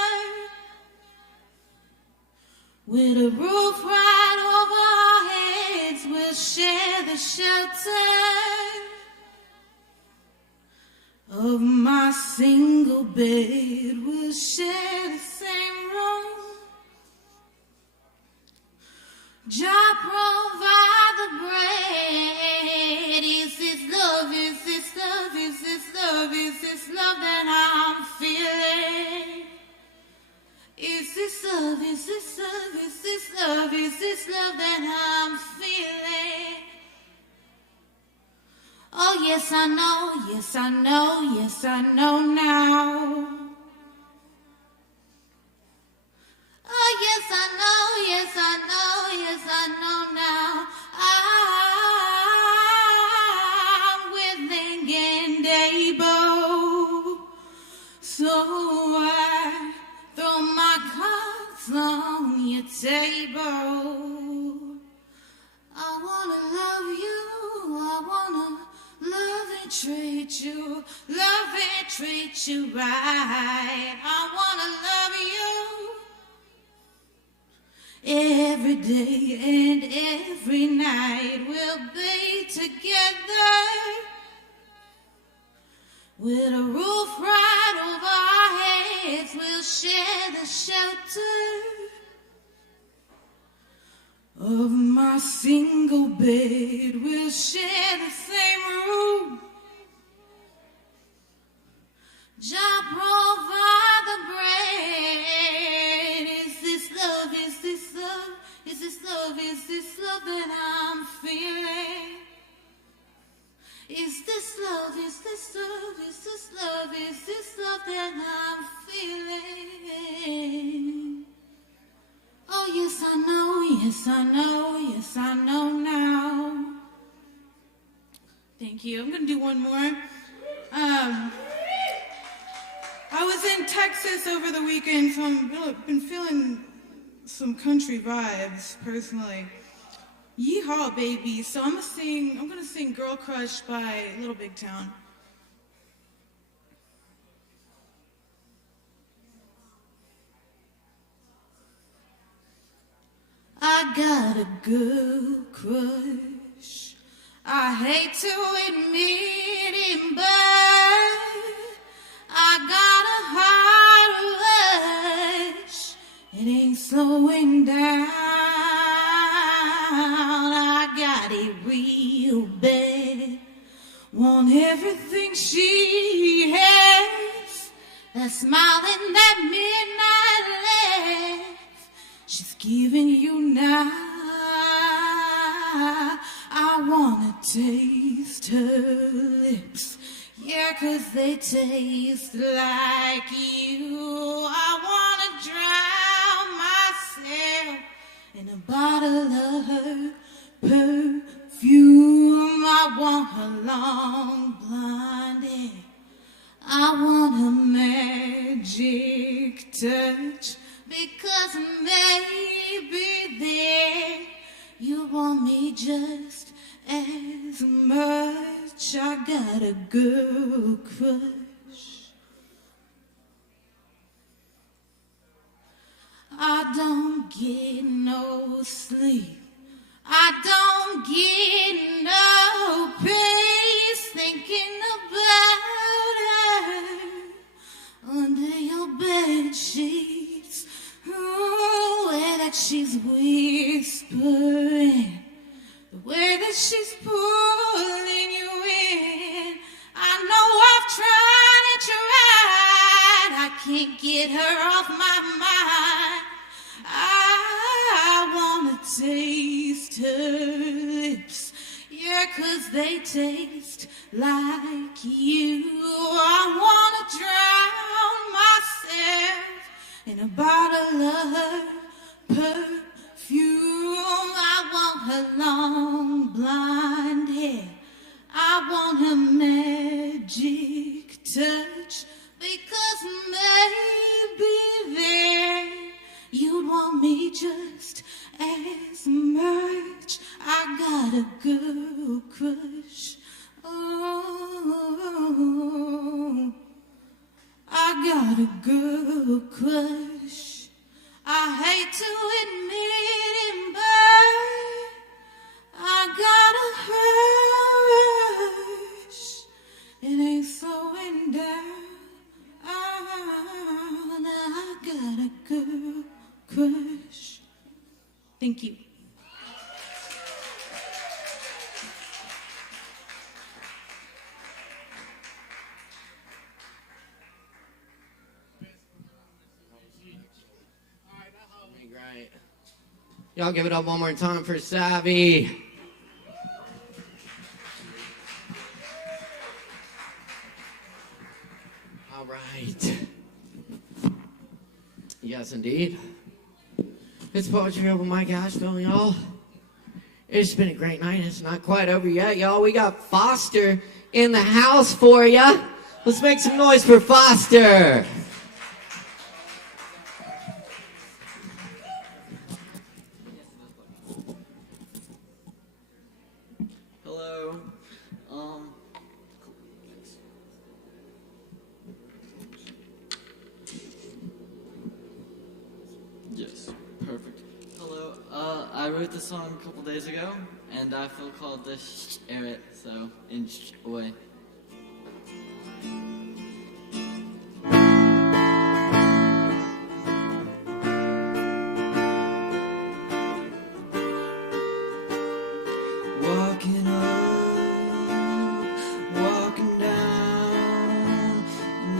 with a roof right over our heads. We'll share the shelter of my single bed. We'll share the same room. Jah provide the bread. Is this love? Is this love? Is this love? Is this love that I'm feeling? Is this love? Is this love? Is this love? Is this love that I'm feeling? Oh, yes, I know, yes, I know, yes, I know now. Oh, yes, I know, yes, I know, yes, I know now. I'm willing and able. So I throw my cards on your table. I wanna love you, I wanna love and treat you right. I wanna love you every day and every night. We'll be together with a roof right over our heads. We'll share the shelter of my single bed. We'll share the same room. Jah provide the bread. Is this love? Is this love? Is this love? Is this love that I'm feeling? Is this love? Is this love? Is this love? Is this love that I'm feeling? Oh, yes, I know, yes, I know, yes, I know now. Thank you. I'm going to do one more. I was in Texas over the weekend, so I've been feeling some country vibes, personally. Yeehaw, baby. So I'm going to sing Girl Crush by Little Big Town. I got a girl crush. I hate to admit it, but I got a heart rush. It ain't slowing down. I got it real bad. Want everything she has. That smile and that midnight laugh. She's giving you now. I wanna taste her lips. Yeah, 'cause they taste like you. I wanna drown myself in a bottle of her perfume. I want her long blonde hair. I want her magic touch. Because maybe there you want me just as much. I got a girl crush. get no sleep. I don't get no peace thinking about her under your bed sheets. Oh, the way that she's whispering, the way that she's pulling you in. I know I've tried and tried, I can't get her off my mind. I wanna taste her lips, yeah, 'cause they taste like you. I wanna drown myself in a bottle of her perfume. I want her long blonde hair, I want her magic touch, because maybe then you'd want me just as much. I got a girl crush. Oh, I got a girl crush. I hate to admit it, but I got a rush. It ain't slowing down. I got a girl crush. Thank you. Great. Y'all give it up one more time for Savvy. All right. Yes, indeed. It's Poetry Open Mic Asheville, y'all. It's been a great night. It's not quite over yet, y'all. We got Foster in the house for ya. Let's make some noise for Foster. Hello. Yes, perfect. Hello. I wrote this song a couple days ago, and I feel called to air it, so enjoy. Walking up, walking down.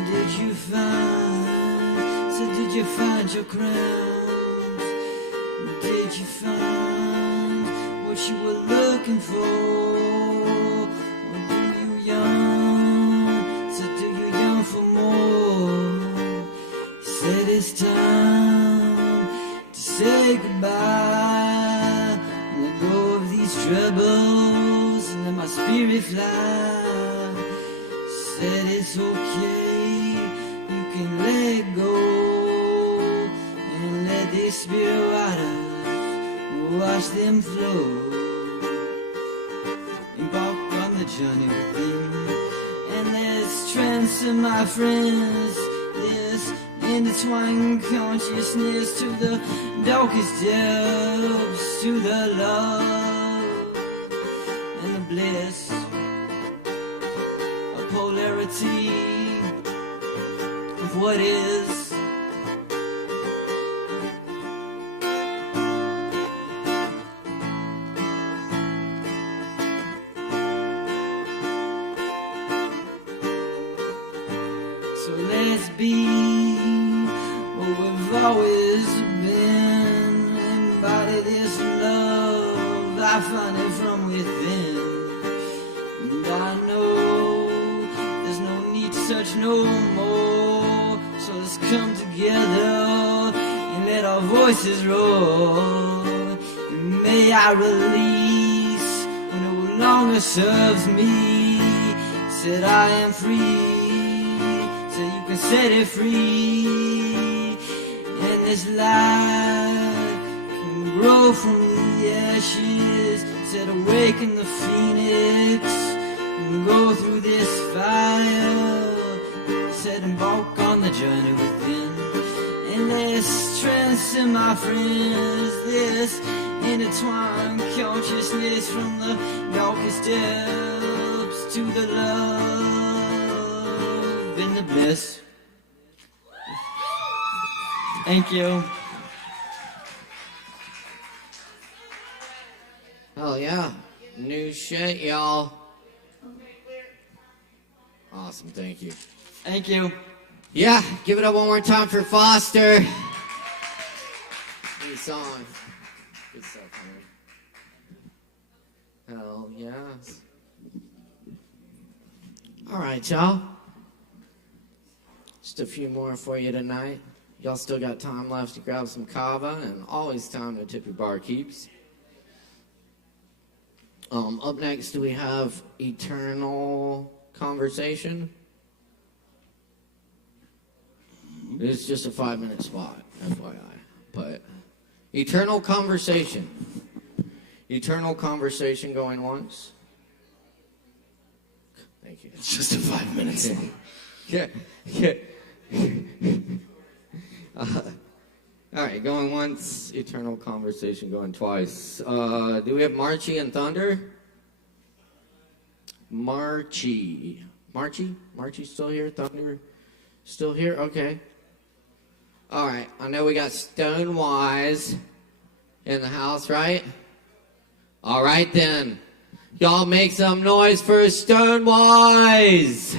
Did you find your crowns? Did you find what you were looking for? Or do you yearn? So do you yearn for more? You said it's time to say goodbye. Let go of these troubles and let my spirit fly. Said it's okay, you can let go and let these spirit waters watch them flow. Embark on the journey within, and this trance of my friends, this intertwined consciousness to the darkest depths, to the love and the bliss, a polarity of what is. So let's be what we've always been. Embody this love, I find it from within. And I know there's no need to search no more. So let's come together and let our voices roar. And may I release what no longer serves me. Said I am free. You can set it free, and this life can grow from the ashes. Set awaken the phoenix and go through this fire. Set embark on the journey within, and endless trance in my friends. This intertwined consciousness from the darkest depths to the love and the bliss. Thank you. Hell yeah. New shit, y'all. Awesome, thank you. Thank you. Yeah, give it up one more time for Foster. Good song. Good stuff, man. Hell yes. All right, y'all. Just a few more for you tonight. Y'all still got time left to grab some Kava, and always time to tip your barkeeps. Up next, do we have Eternal Conversation? It's just a 5-minute spot, FYI. But Eternal Conversation. Eternal Conversation going once. Thank you. It's just a 5-minute song. Yeah. All right, going once. Eternal Conversation going twice. Do we have Marchie and Thunder? Marchie still here? Thunder still here? Okay. All right, I know we got Stonewise in the house, right? All right then. Y'all make some noise for Stonewise.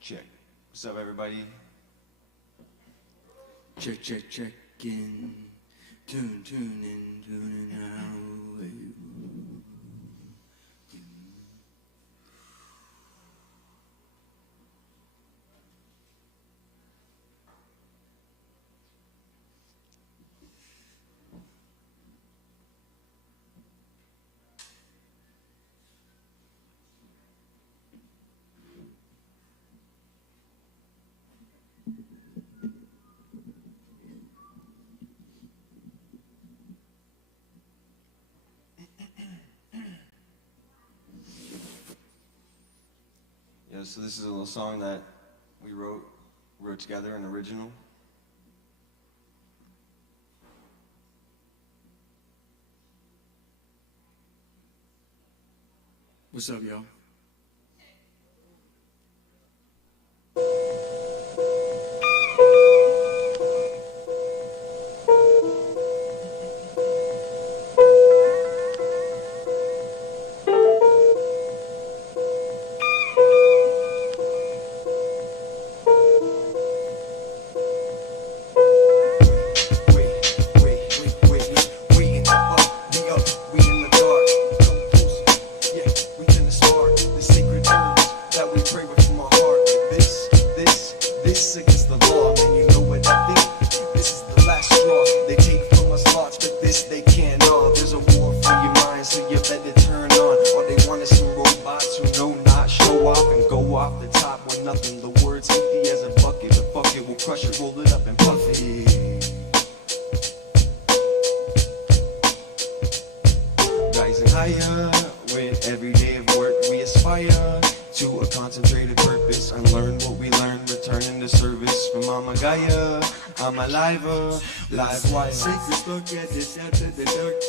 Check. What's up, everybody? Check in. Tune in out. Yeah, so this is a little song that we wrote together, an original. What's up, y'all? Sacred book at the south of the dark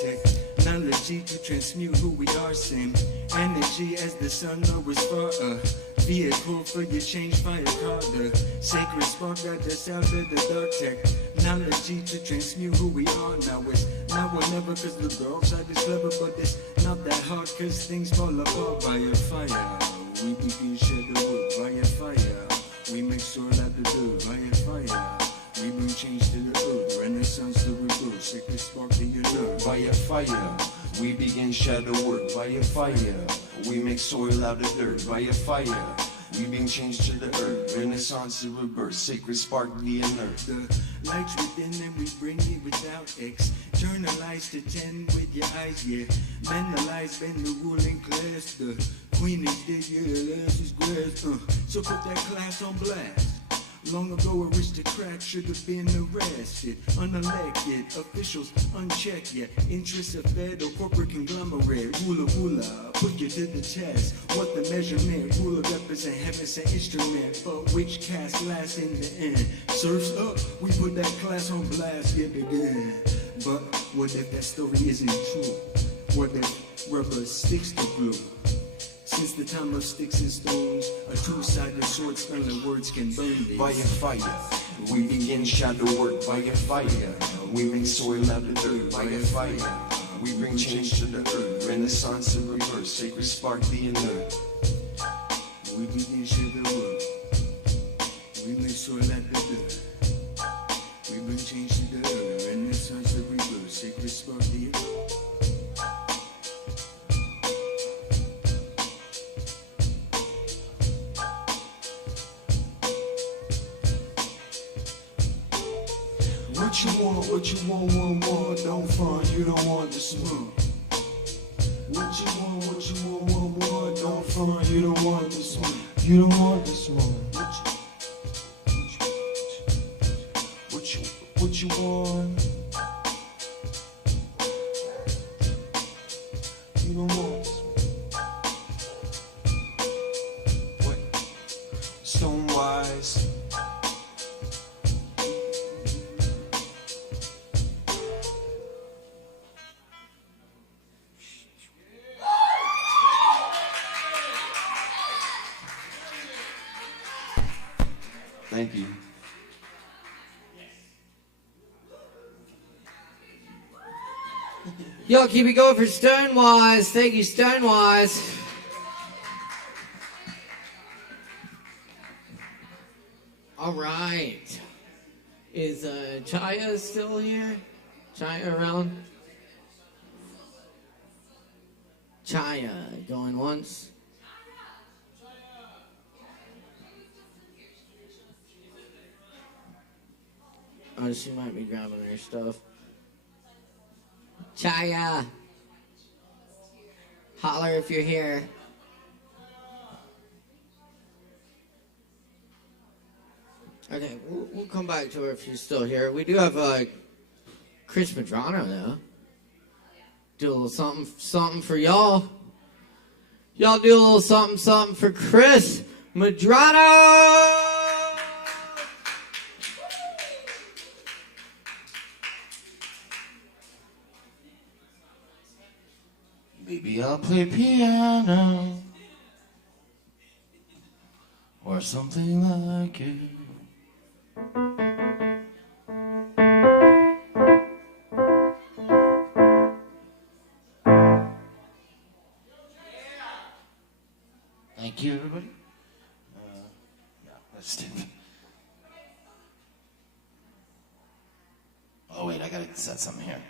technology to transmute who we are, same energy as the sun lowers far. Vehicle for your change, fire harder. Sacred spark at the south of the dark technology to transmute who we are. Now it's now or never, cause the dark side is clever, but it's not that hard, cause things fall apart by your fire. We begin shed the wood by fire. We make soil out the dirt by fire. We bring change to the earth, renaissance the rebirth, sacred spark the alert. By a fire, we begin shadow work. By a fire, we make soil out of dirt. By a fire, we bring change to the earth, renaissance the rebirth, sacred spark the inert. The lights within them we bring it without X. Turn the lights to 10 with your eyes, yeah. Man, the lights been the ruling class. The queen is dead, yeah, last is grass. So put that class on blast. Long ago, a aristocrat should have been arrested. Unelected officials unchecked yet. Interests of fed or corporate conglomerate. Hula, put you to the test. What the measurement? Ruler represent heaven's an instrument. But which cast last in the end? Surfs up, we put that class on blast, yet again. But what if that story isn't true? What if rubber sticks to glue? Since the time of sticks and stones, a two-sided sword smelling words can burn this. By a fire, we begin shadow work. By a fire, we make soil out of dirt. By a fire, we bring change to the earth, renaissance in reverse, sacred spark the inert. We begin shadow work. We make soil out of dirt. We bring change to the earth, renaissance in reverse, sacred spark the inert. What you want, don't front, you don't want the smoke. What you want, don't front, you don't want the smoke. You don't want the smoke. What you want? You don't want the smoke. What? Stonewise. Thank you. Y'all keep it going for Stonewise. Thank you, Stonewise. All right. Is Chaya still here? Chaya around? Chaya going once. Oh, she might be grabbing her stuff. Chaya. Holler if you're here. Okay, we'll come back to her if she's still here. We do have Chris Medrano, though. Do a little something for y'all. Y'all do a little something for Chris Medrano! Maybe I'll play piano or something like it. Thank you, everybody. Yeah, let's do it. Oh, wait, I gotta set something here.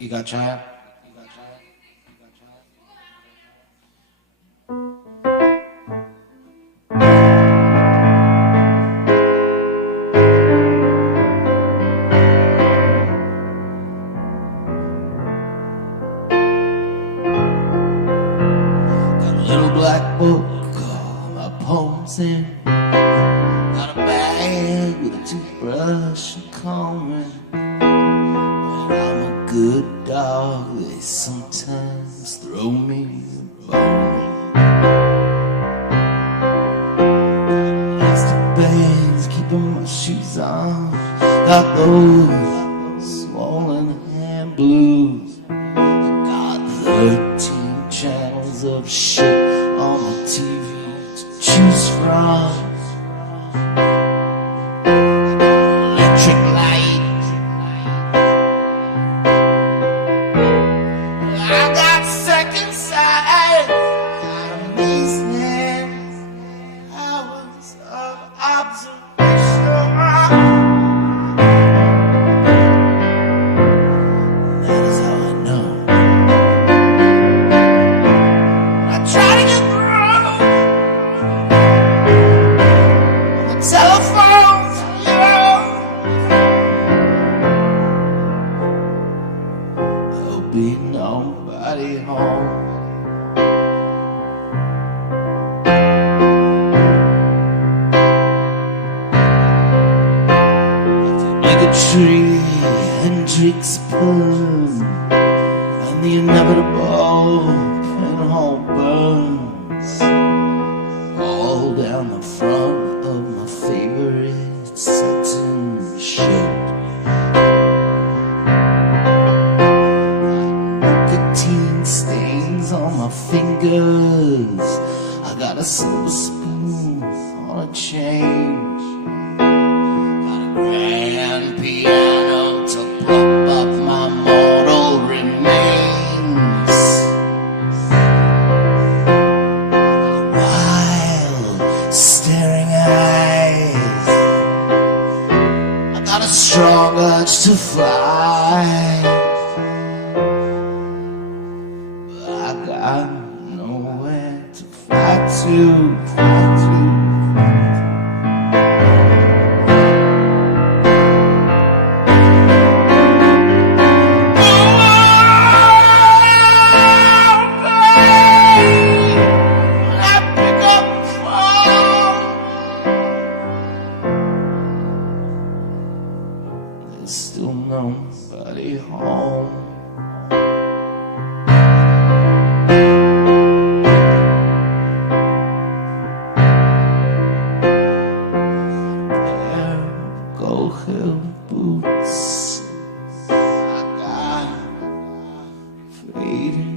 You got Chaya? Got a little black book, all my poems in. Got a bag with a toothbrush and comb. Good dog, they sometimes throw me a bone. Plastic bags keeping my shoes on. Got those swollen hand blues. I got 13 channels of shit on my TV to choose from. Electric light. I got seconds be nobody home. Bigotry and Drake's perm and the inevitable pinhole burns all down the front of my favorite satin shirt. Nicotine stains on my fingers. I got a silver spoon on a chain. Got a grand piano to prop up my mortal remains. Wild, staring eyes. I got a strong urge to fly. But I got nowhere to fly to, fly to. There's still nobody home. There go hill boots. I got fading.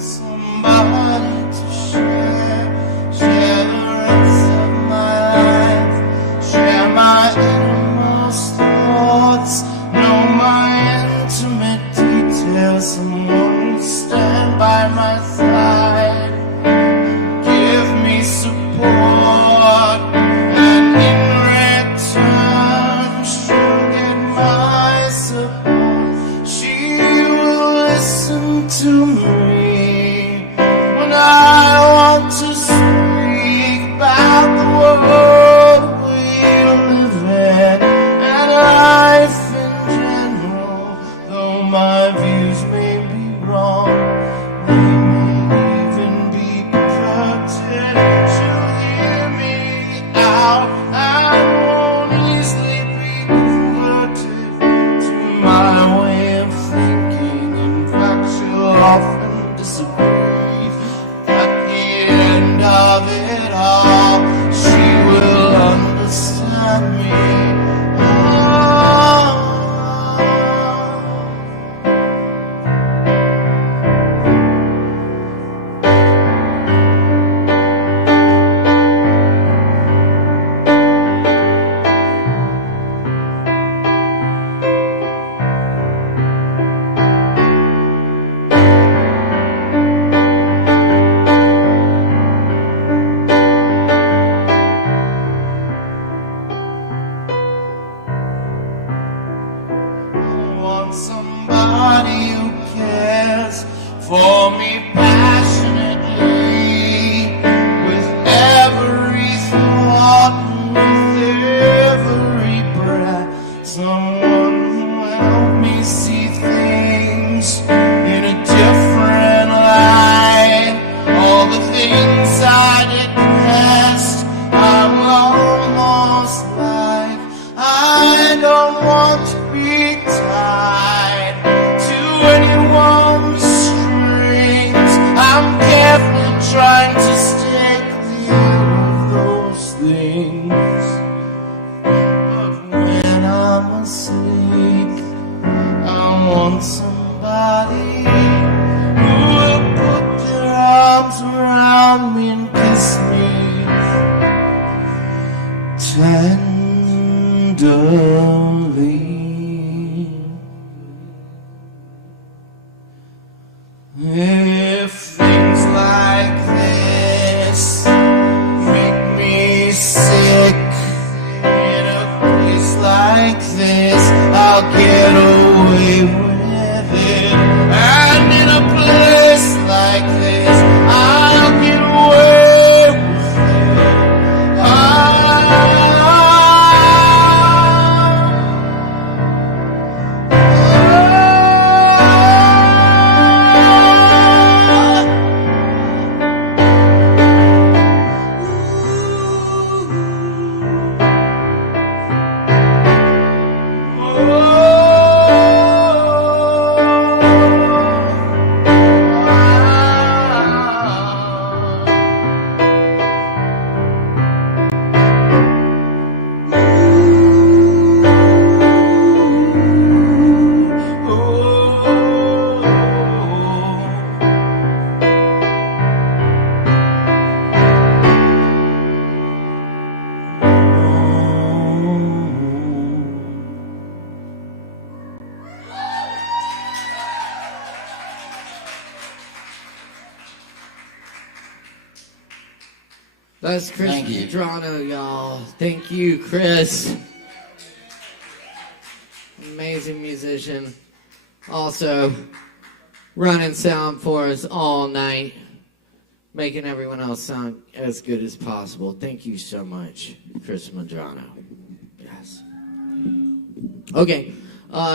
Somebody to share the rest of my life, share my innermost thoughts, know my intimate details, someone to stand by my side, give me support, and in return she'll get my support. She will listen to me I want to speak about the world we live in and life in general. Though my views may be wrong, they may even be perverted. She'll hear me out and won't easily be converted to my way of thinking. In fact, she'll often disagree. Of it all, she will understand me. Somebody who cares for me passionately, with every thought and with every breath. Someone who will help me see things in a different light. All the things I did past, I will almost like. I don't want to be tied to anyone's strings. I'm carefully trying to stay clear of those things. But when I'm asleep, I want somebody who will put their arms around me and kiss me tenderly. That's Chris Thank you. Medrano, y'all. Thank you, Chris. Amazing musician. Also, running sound for us all night, making everyone else sound as good as possible. Thank you so much, Chris Medrano. Yes. Okay,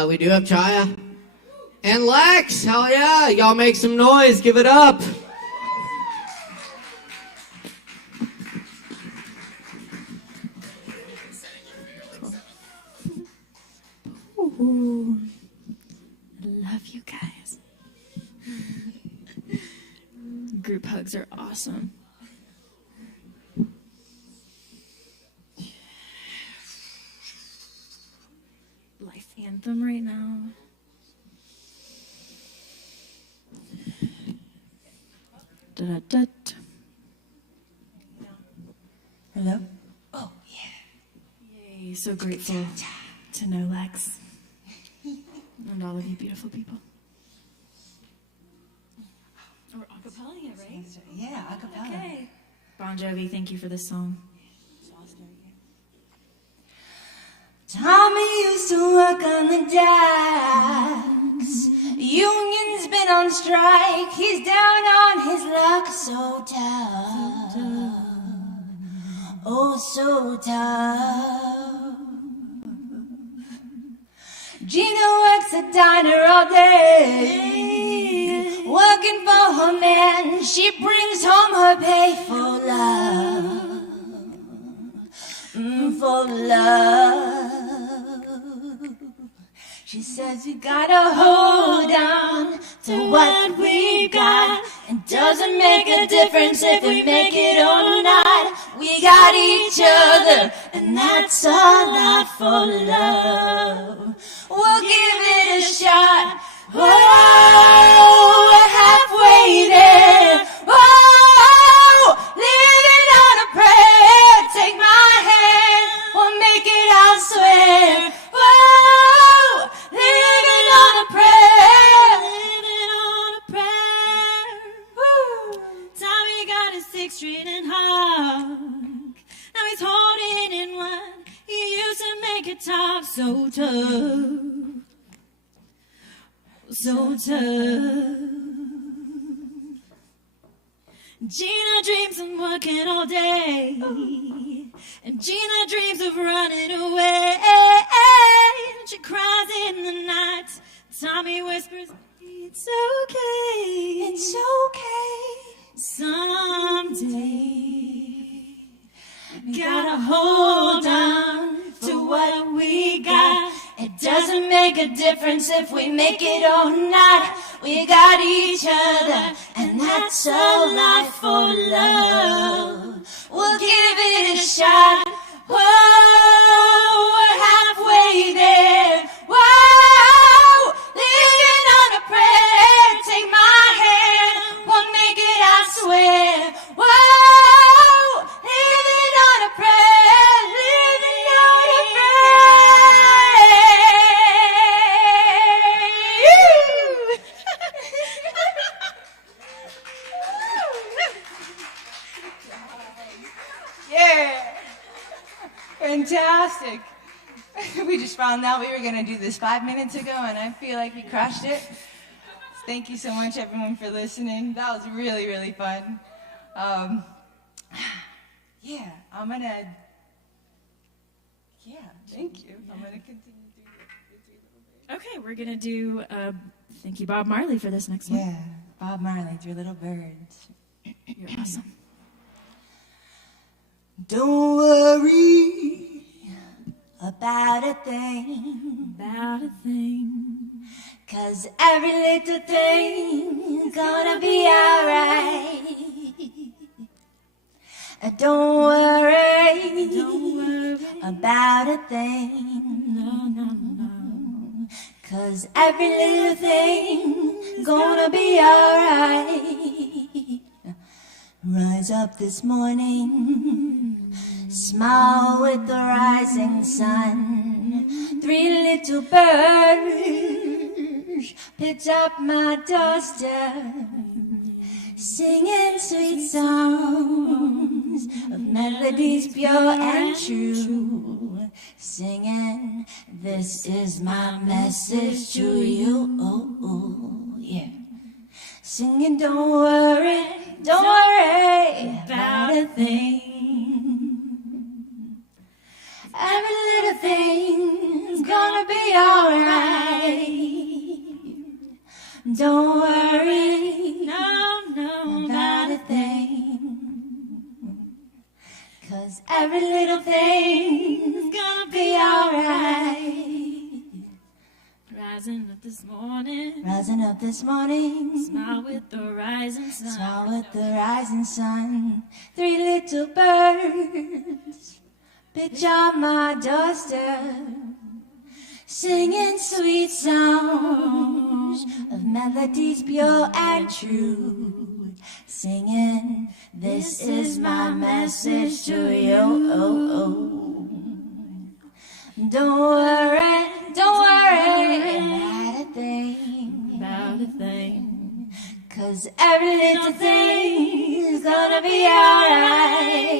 we do have Chaya and Lex. Hell yeah, y'all make some noise. Give it up. Ooh, love you guys. Group hugs are awesome. Life anthem right now. Da da da. Hello. Oh yeah. Yay! So grateful to know Lex and all of you beautiful people. We're acapelling it, right? Yeah, acapella. Okay. Bon Jovi, thank you for this song. Tommy used to work on the docks. Union's been on strike. He's down on his luck. So tough. Oh, so tough. Gina works a diner all day, working for her man. She brings home her pay for love, for love. She says you gotta hold on to what we got. It doesn't make a difference if we make it or not. We got each other, and that's all not for love. We'll give it a shot. Whoa, we're halfway there. Whoa, living on a prayer. Take my hand, we'll make it, I swear. Whoa, living on a prayer. Living on a prayer. Woo. Tommy got his 6th Street and Hawk. Now he's holding in one. He used to make it talk so tough. So tough. Gina dreams of working all day, and Gina dreams of running away. She cries in the night. Tommy whispers, it's okay. It's okay. Someday, gotta hold on to what we got. It doesn't make a difference if we make it or not. We got each other, and that's all not for love. We'll give it a shot. Whoa, we're halfway there. Whoa, living on a prayer. Take my hand, we'll make it, I swear. Whoa, living on a prayer. Living on a Yeah, fantastic. We just found out we were going to do this 5 minutes ago, and I feel like we crushed it. Thank you so much, everyone, for listening. That was really, really fun. Yeah, I'm going to... Yeah, thank you. I'm going to continue to do a little bit. Okay, we're gonna do thank you, Bob Marley, for this next one. Yeah, Bob Marley, 3 Little Birds. You're awesome. Don't worry about a thing. About a thing. 'Cause every little thing gonna be alright. Don't worry about a thing. No. 'Cause every little thing gonna be alright. Rise up this morning, smile with the rising sun. 3 little birds picked up my doorstep, singing sweet songs songs of melodies pure and true, singing, this is my message to you. Oh, yeah. Singing, don't worry about a thing. Every little thing's gonna be alright. Don't worry, no, about a thing. 'Cause every little thing's gonna be alright. Rising up this morning, smile with the rising sun, smile with the rising sun. 3 little birds pitch on my doorstep, singing sweet songs of melodies pure and true, singing, this is my message to you. Oh. Don't worry about a thing, 'cause every little thing's gonna be alright.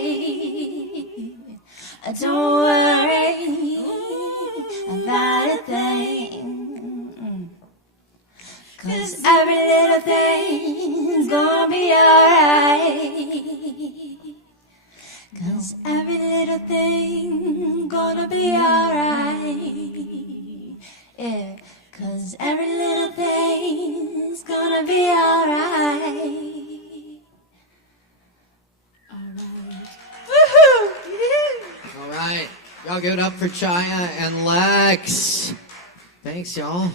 Don't worry about a thing, 'cause every little thing's gonna be alright. 'Cause every little thing's gonna be alright. Yeah, 'cause every little thing's gonna be alright. Woohoo! All right, y'all give it up for Chaya and Lex. Thanks, y'all.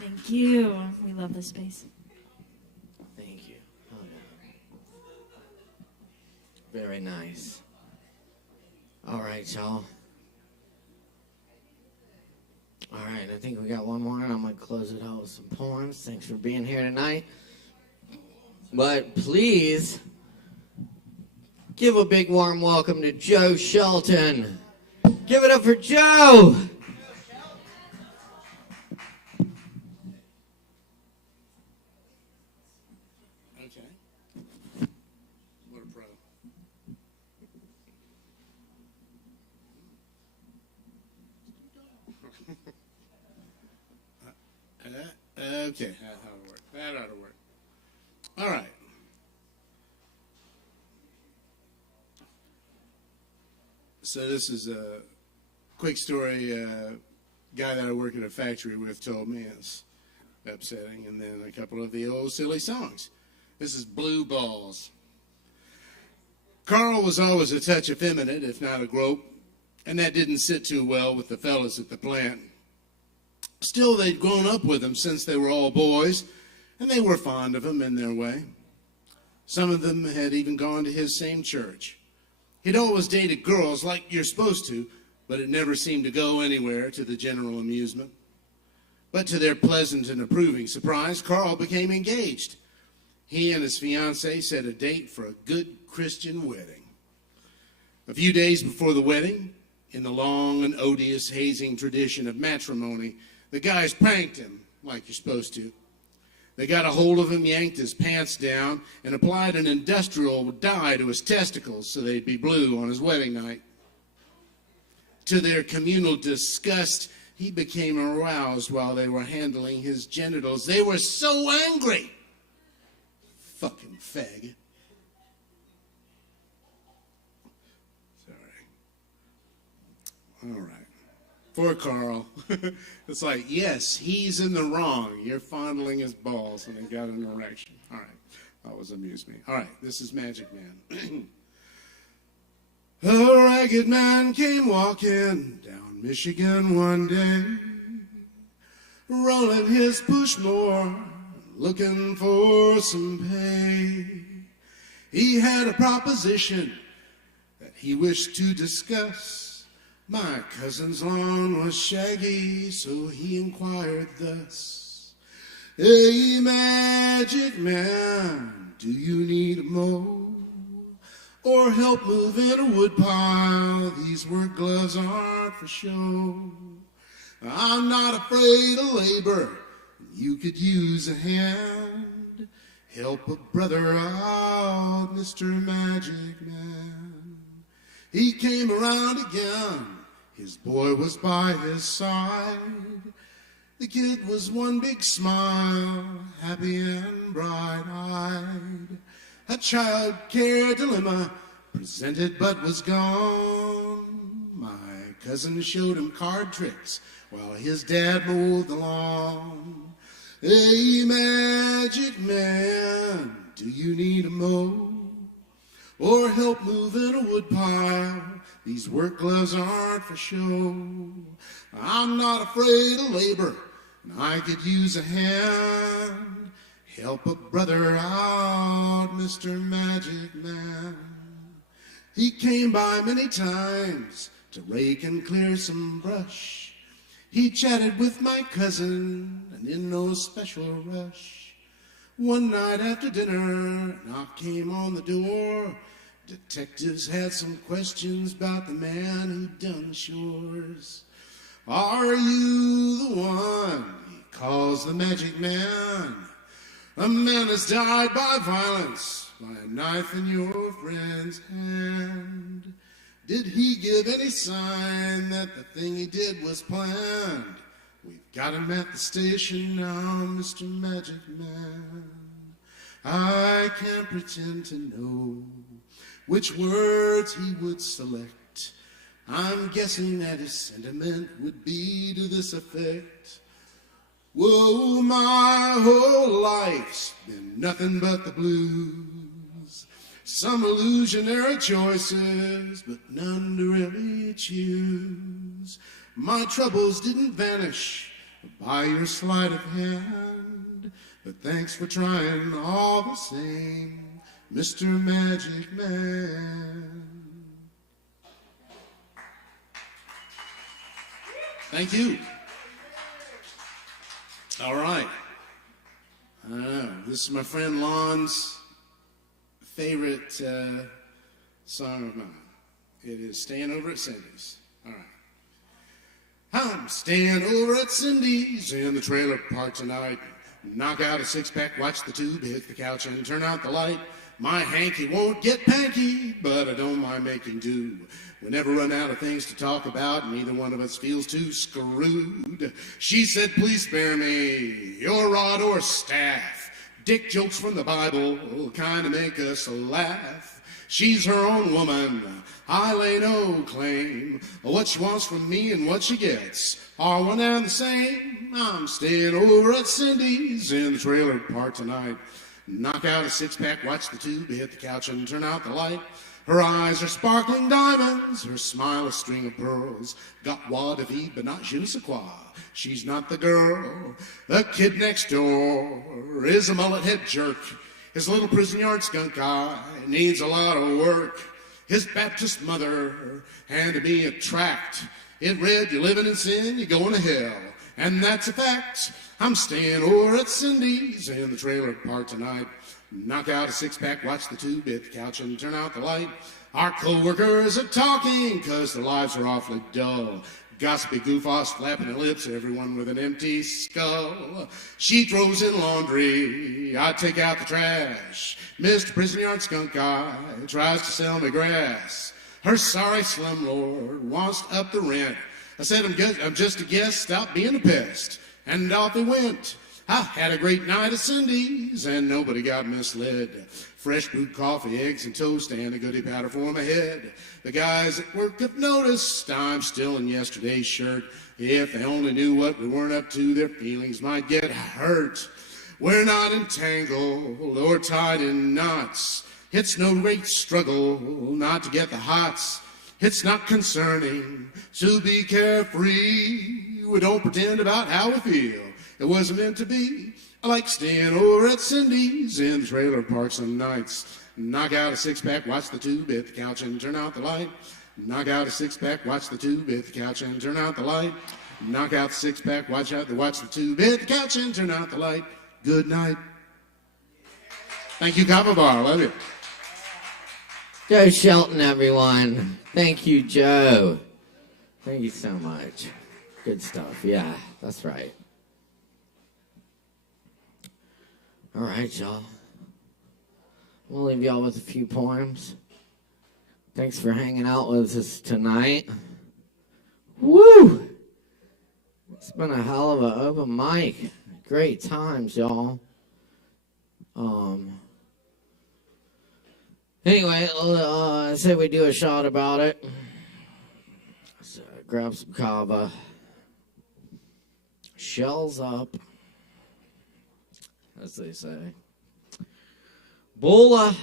Thank you. We love this space. Thank you. Oh, yeah. Very nice. All right, y'all. All right, I think we got one more, and I'm going to close it out with some poems. Thanks for being here tonight. But please, give a big warm welcome to Joe Shelton. Give it up for Joe. Okay. What a pro. Okay, that ought to work. That ought to work. All right. So this is a quick story. Guy that I work at a factory with told me. It's upsetting. And then a couple of the old silly songs. This is Blue Balls. Carl was always a touch effeminate, if not a grope, and that didn't sit too well with the fellas at the plant. Still, they'd grown up with him since they were all boys, and they were fond of him in their way. Some of them had even gone to his same church. He'd always dated girls like you're supposed to, but it never seemed to go anywhere to the general amusement. But to their pleasant and approving surprise, Carl became engaged. He and his fiancée set a date for a good Christian wedding. A few days before the wedding, in the long and odious hazing tradition of matrimony, the guys pranked him like you're supposed to. They got a hold of him, yanked his pants down, and applied an industrial dye to his testicles so they'd be blue on his wedding night. To their communal disgust, he became aroused while they were handling his genitals. They were so angry. Fucking faggot. Sorry. All right. Poor Carl. It's like, yes, he's in the wrong. You're fondling his balls and he got an erection. All right. That always amused me. All right. This is Magic Man. A ragged man came walking down Michigan one day, rolling his pushmore, looking for some pay. He had a proposition that he wished to discuss. My cousin's lawn was shaggy, so he inquired thus, "Hey, Magic Man, do you need a mow or help move in a woodpile? These work gloves aren't for show. I'm not afraid of labor. You could use a hand. Help a brother out, Mr. Magic Man." He came around again. His boy was by his side. The kid was one big smile, happy and bright-eyed. A child care dilemma presented but was gone. My cousin showed him card tricks while his dad mowed the lawn. Hey, magic man, do you need a mow? Or help move in a woodpile? These work gloves aren't for show. I'm not afraid of labor, and I could use a hand. Help a brother out, Mr. Magic Man. He came by many times to rake and clear some brush. He chatted with my cousin, and in no special rush. One night after dinner, a knock came on the door. Detectives had some questions about the man who'd done the chores. Are you the one he calls the Magic Man? A man has died by violence, by a knife in your friend's hand. Did he give any sign that the thing he did was planned? We've got him at the station now, Mr. Magic Man. I can't pretend to know which words he would select. I'm guessing that his sentiment would be to this effect. Whoa, my whole life's been nothing but the blues. Some illusionary choices, but none to really choose. My troubles didn't vanish by your sleight of hand, but thanks for trying all the same, Mr. Magic Man. Thank you. All right. This is my friend Lon's favorite song of mine. It is Staying Over at Cindy's. All right. I'm staying over at Cindy's in the trailer park tonight. Knock out a six-pack, watch the tube, hit the couch and turn out the light. My hanky won't get panky, but I don't mind making do. We never run out of things to talk about, neither one of us feels too screwed. She said, please spare me your rod or staff. Dick jokes from the Bible will kind of make us laugh. She's her own woman, I lay no claim. What she wants from me and what she gets are one and the same. I'm staying over at Cindy's in the trailer park tonight. Knock out a six-pack, watch the tube, hit the couch and turn out the light. Her eyes are sparkling diamonds, her smile a string of pearls. Got joie de vivre, but not je ne sais quoi. She's not the girl. The kid next door is a mullet-head jerk. His little prison yard skunk eye needs a lot of work. His Baptist mother handed me a tract. It read, you're living in sin, you're going to hell. And that's a fact. I'm staying over at Cindy's in the trailer park tonight. Knock out a six-pack, watch the tube, hit the couch and turn out the light. Our co-workers are talking cause their lives are awfully dull. Gossipy goof-offs flapping their lips, everyone with an empty skull. She throws in laundry, I take out the trash. Mr. Prison Yard Skunk Eye tries to sell me grass. Her sorry slumlord wants to up the rent. I said, I'm just a guest, stop being a pest. And off he went. I had a great night at Cindy's, and nobody got misled. Fresh brewed coffee, eggs, and toast, and a goodie powder for my head. The guys at work have noticed I'm still in yesterday's shirt. If they only knew what we weren't up to, their feelings might get hurt. We're not entangled or tied in knots. It's no great struggle not to get the hots. It's not concerning to be carefree. We don't pretend about how we feel. It wasn't meant to be. I like staying over at Cindy's in the trailer park some nights. Knock out a six-pack, watch the tube, hit the couch and turn out the light. Knock out a six-pack, watch the tube, hit the couch and turn out the light. Knock out the six-pack, watch the tube, hit the couch and turn out the light. Good night. Thank you, Kava Bar. Love you. Joe Shelton, everyone. Thank you, Joe. Thank you so much. Good stuff. Yeah, that's right. All right, y'all. We'll leave y'all with a few poems. Thanks for hanging out with us tonight. Woo! It's been a hell of an open mic. Great times, y'all. Anyway, I say we do a shot about it. So grab some Kava. Shells up, as they say. Bola.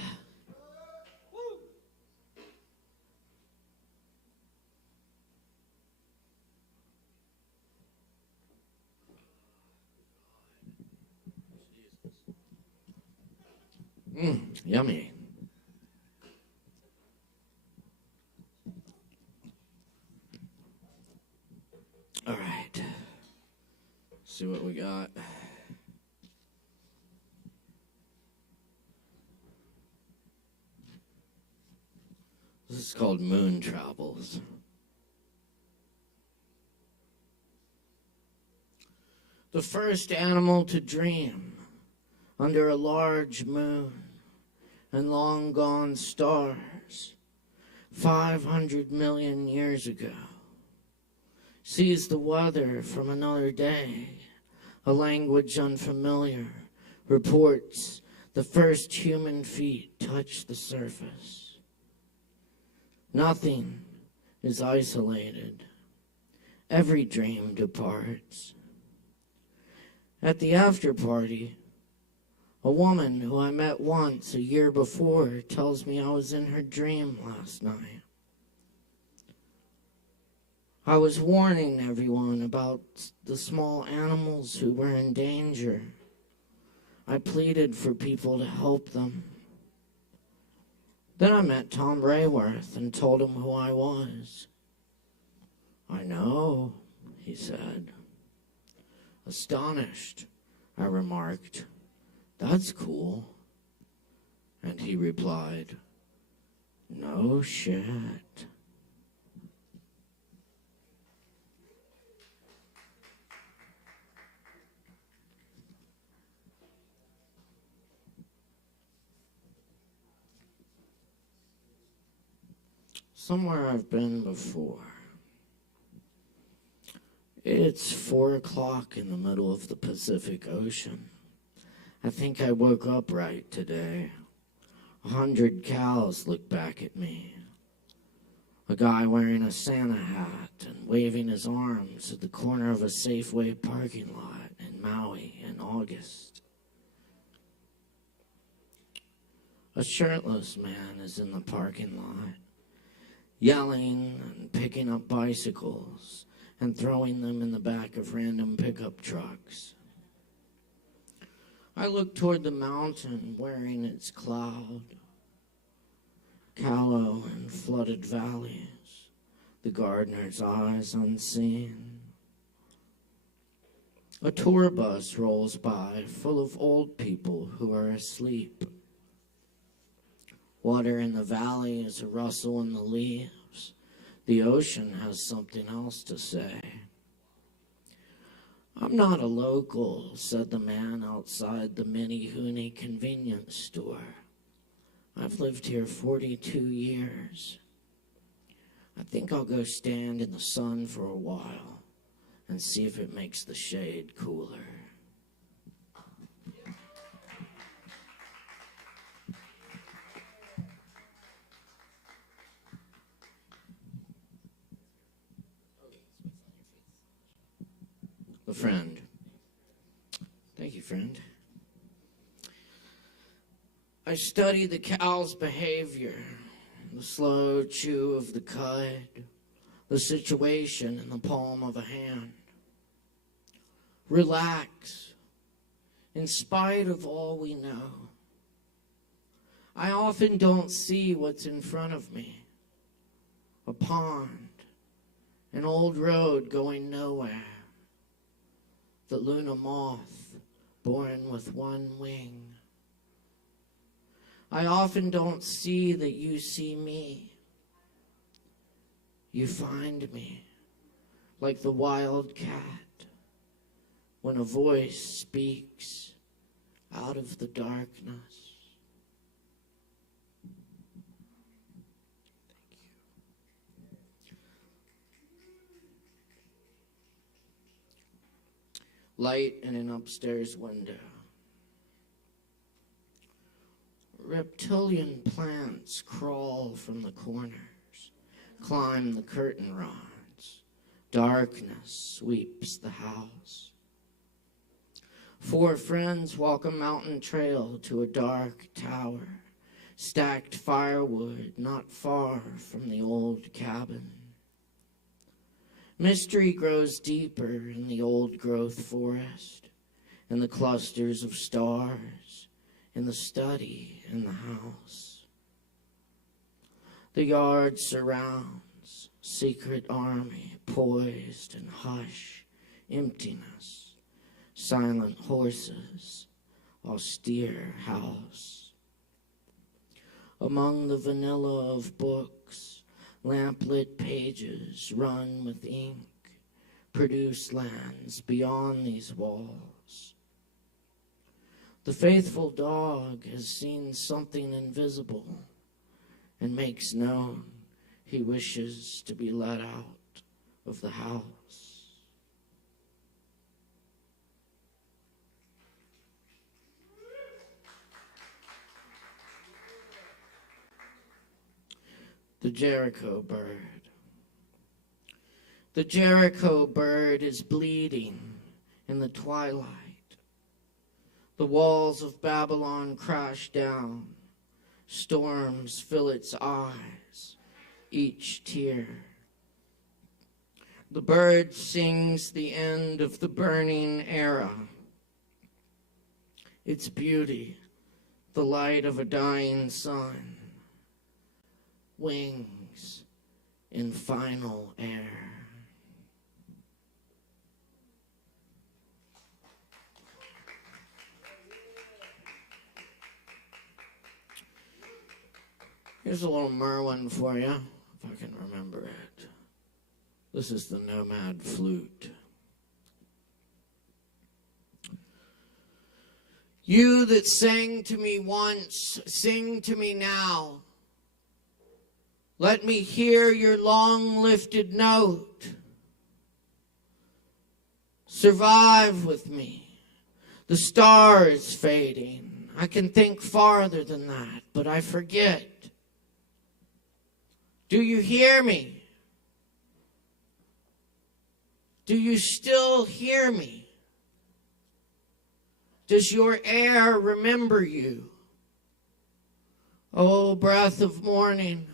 Yummy. All right. See what we got. This is called Moon Travels. The first animal to dream under a large moon and long gone stars 500 million years ago sees the weather from another day, a language unfamiliar, reports the first human feet touch the surface. Nothing is isolated. Every dream departs. At the after party, a woman who I met once a year before tells me I was in her dream last night. I was warning everyone about the small animals who were in danger. I pleaded for people to help them. Then I met Tom Rayworth and told him who I was. I know, he said. Astonished, I remarked, that's cool. And he replied, no shit. Somewhere I've been before. It's 4 o'clock in the middle of the Pacific Ocean. I think I woke up right today. 100 cows look back at me. A guy wearing a Santa hat and waving his arms at the corner of a Safeway parking lot in Maui in August. A shirtless man is in the parking lot, yelling and picking up bicycles and throwing them in the back of random pickup trucks. I look toward the mountain wearing its cloud, callow and flooded valleys, the gardener's eyes unseen. A tour bus rolls by full of old people who are asleep. Water in the valley is a rustle in the leaves. The ocean has something else to say. I'm not a local, said the man outside the Mini Hooney convenience store. I've lived here 42 years. I think I'll go stand in the sun for a while and see if it makes the shade cooler. The friend. Thank you, friend. I study the cow's behavior, the slow chew of the cud, the situation in the palm of a hand. Relax, in spite of all we know. I often don't see what's in front of me. A pond, an old road going nowhere. The Luna moth, born with one wing. I often don't see that you see me. You find me, like the wild cat, when a voice speaks out of the darkness. light in an upstairs window. Reptilian plants crawl from the corners, climb the curtain rods. Darkness sweeps the house. 4 friends walk a mountain trail to a dark tower, stacked firewood not far from the old cabin. Mystery grows deeper in the old-growth forest, in the clusters of stars, in the study in the house. The yard surrounds, secret army poised in hush, emptiness, silent horses, austere house. Among the vanilla of books, lamplit pages run with ink, produce lands beyond these walls. The faithful dog has seen something invisible and makes known he wishes to be let out of the house. The Jericho bird. The Jericho bird is bleeding in the twilight. The walls of Babylon crash down. Storms fill its eyes, each tear. The bird sings the end of the burning era. Its beauty, the light of a dying sun. Wings in final air. Here's a little Merwin for you, if I can remember it. This is the Nomad Flute. You that sang to me once, sing to me now. Let me hear your long-lifted note. Survive with me. The star is fading. I can think farther than that, but I forget. Do you hear me? Do you still hear me? Does your air remember you? Oh, breath of morning,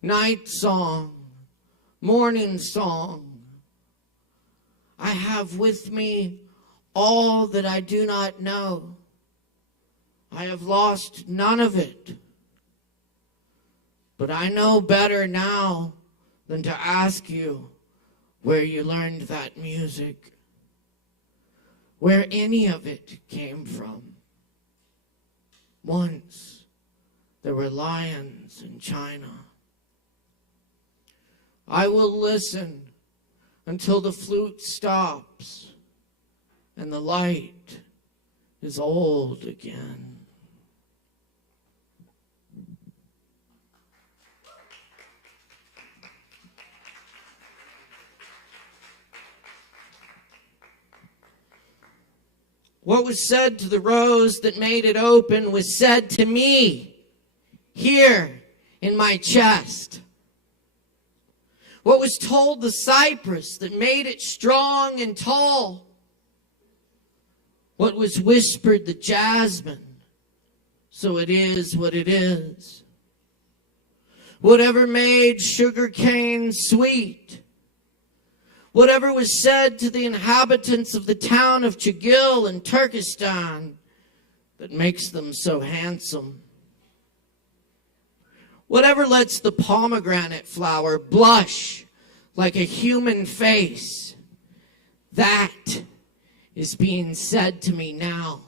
night song, morning song. I have with me all that I do not know. I have lost none of it. But I know better now than to ask you where you learned that music, where any of it came from. Once there were lions in China. I will listen until the flute stops and the light is old again. What was said to the rose that made it open was said to me, here in my chest. What was told the cypress that made it strong and tall? What was whispered the jasmine, so it is what it is. Whatever made sugar cane sweet, whatever was said to the inhabitants of the town of Chigil in Turkestan that makes them so handsome. Whatever lets the pomegranate flower blush like a human face, that is being said to me now.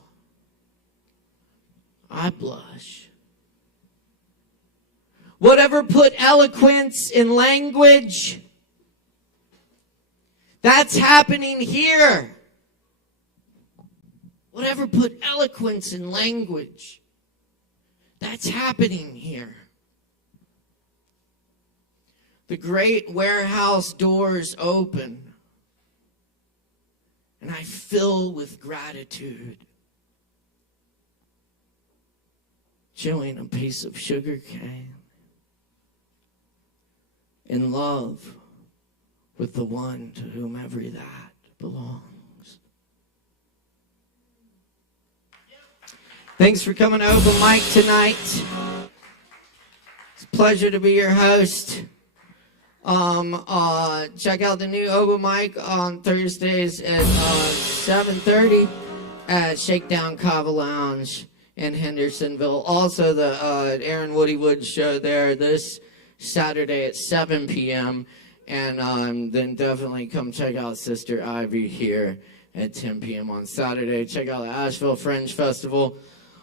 I blush. Whatever put eloquence in language, that's happening here. Whatever put eloquence in language, that's happening here. The great warehouse doors open, and I fill with gratitude. Chewing a piece of sugar cane in love with the one to whom every that belongs. Thanks for coming to Open Mic tonight. It's a pleasure to be your host. Check out the new Open Mic on Thursdays at 7:30 at Shakedown Kava Lounge in Hendersonville. Also, the Aaron Woody Woods show there this Saturday at 7 p.m. And then definitely come check out Sister Ivy here at 10 p.m. on Saturday. Check out the ASHEViLLE Fringe Festival.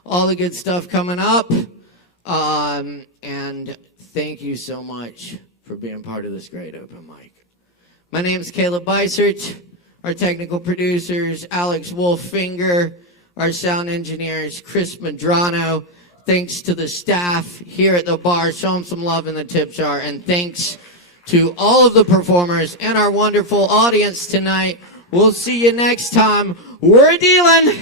All the good stuff coming up. And thank you so much for being part of this great open mic. My name is Caleb Beissert. Our technical producers, Alex Wolfinger. Our sound engineers, Chris Medrano. Thanks to the staff here at the bar. Show them some love in the tip jar. And thanks to all of the performers and our wonderful audience tonight. We'll see you next time. We're dealing.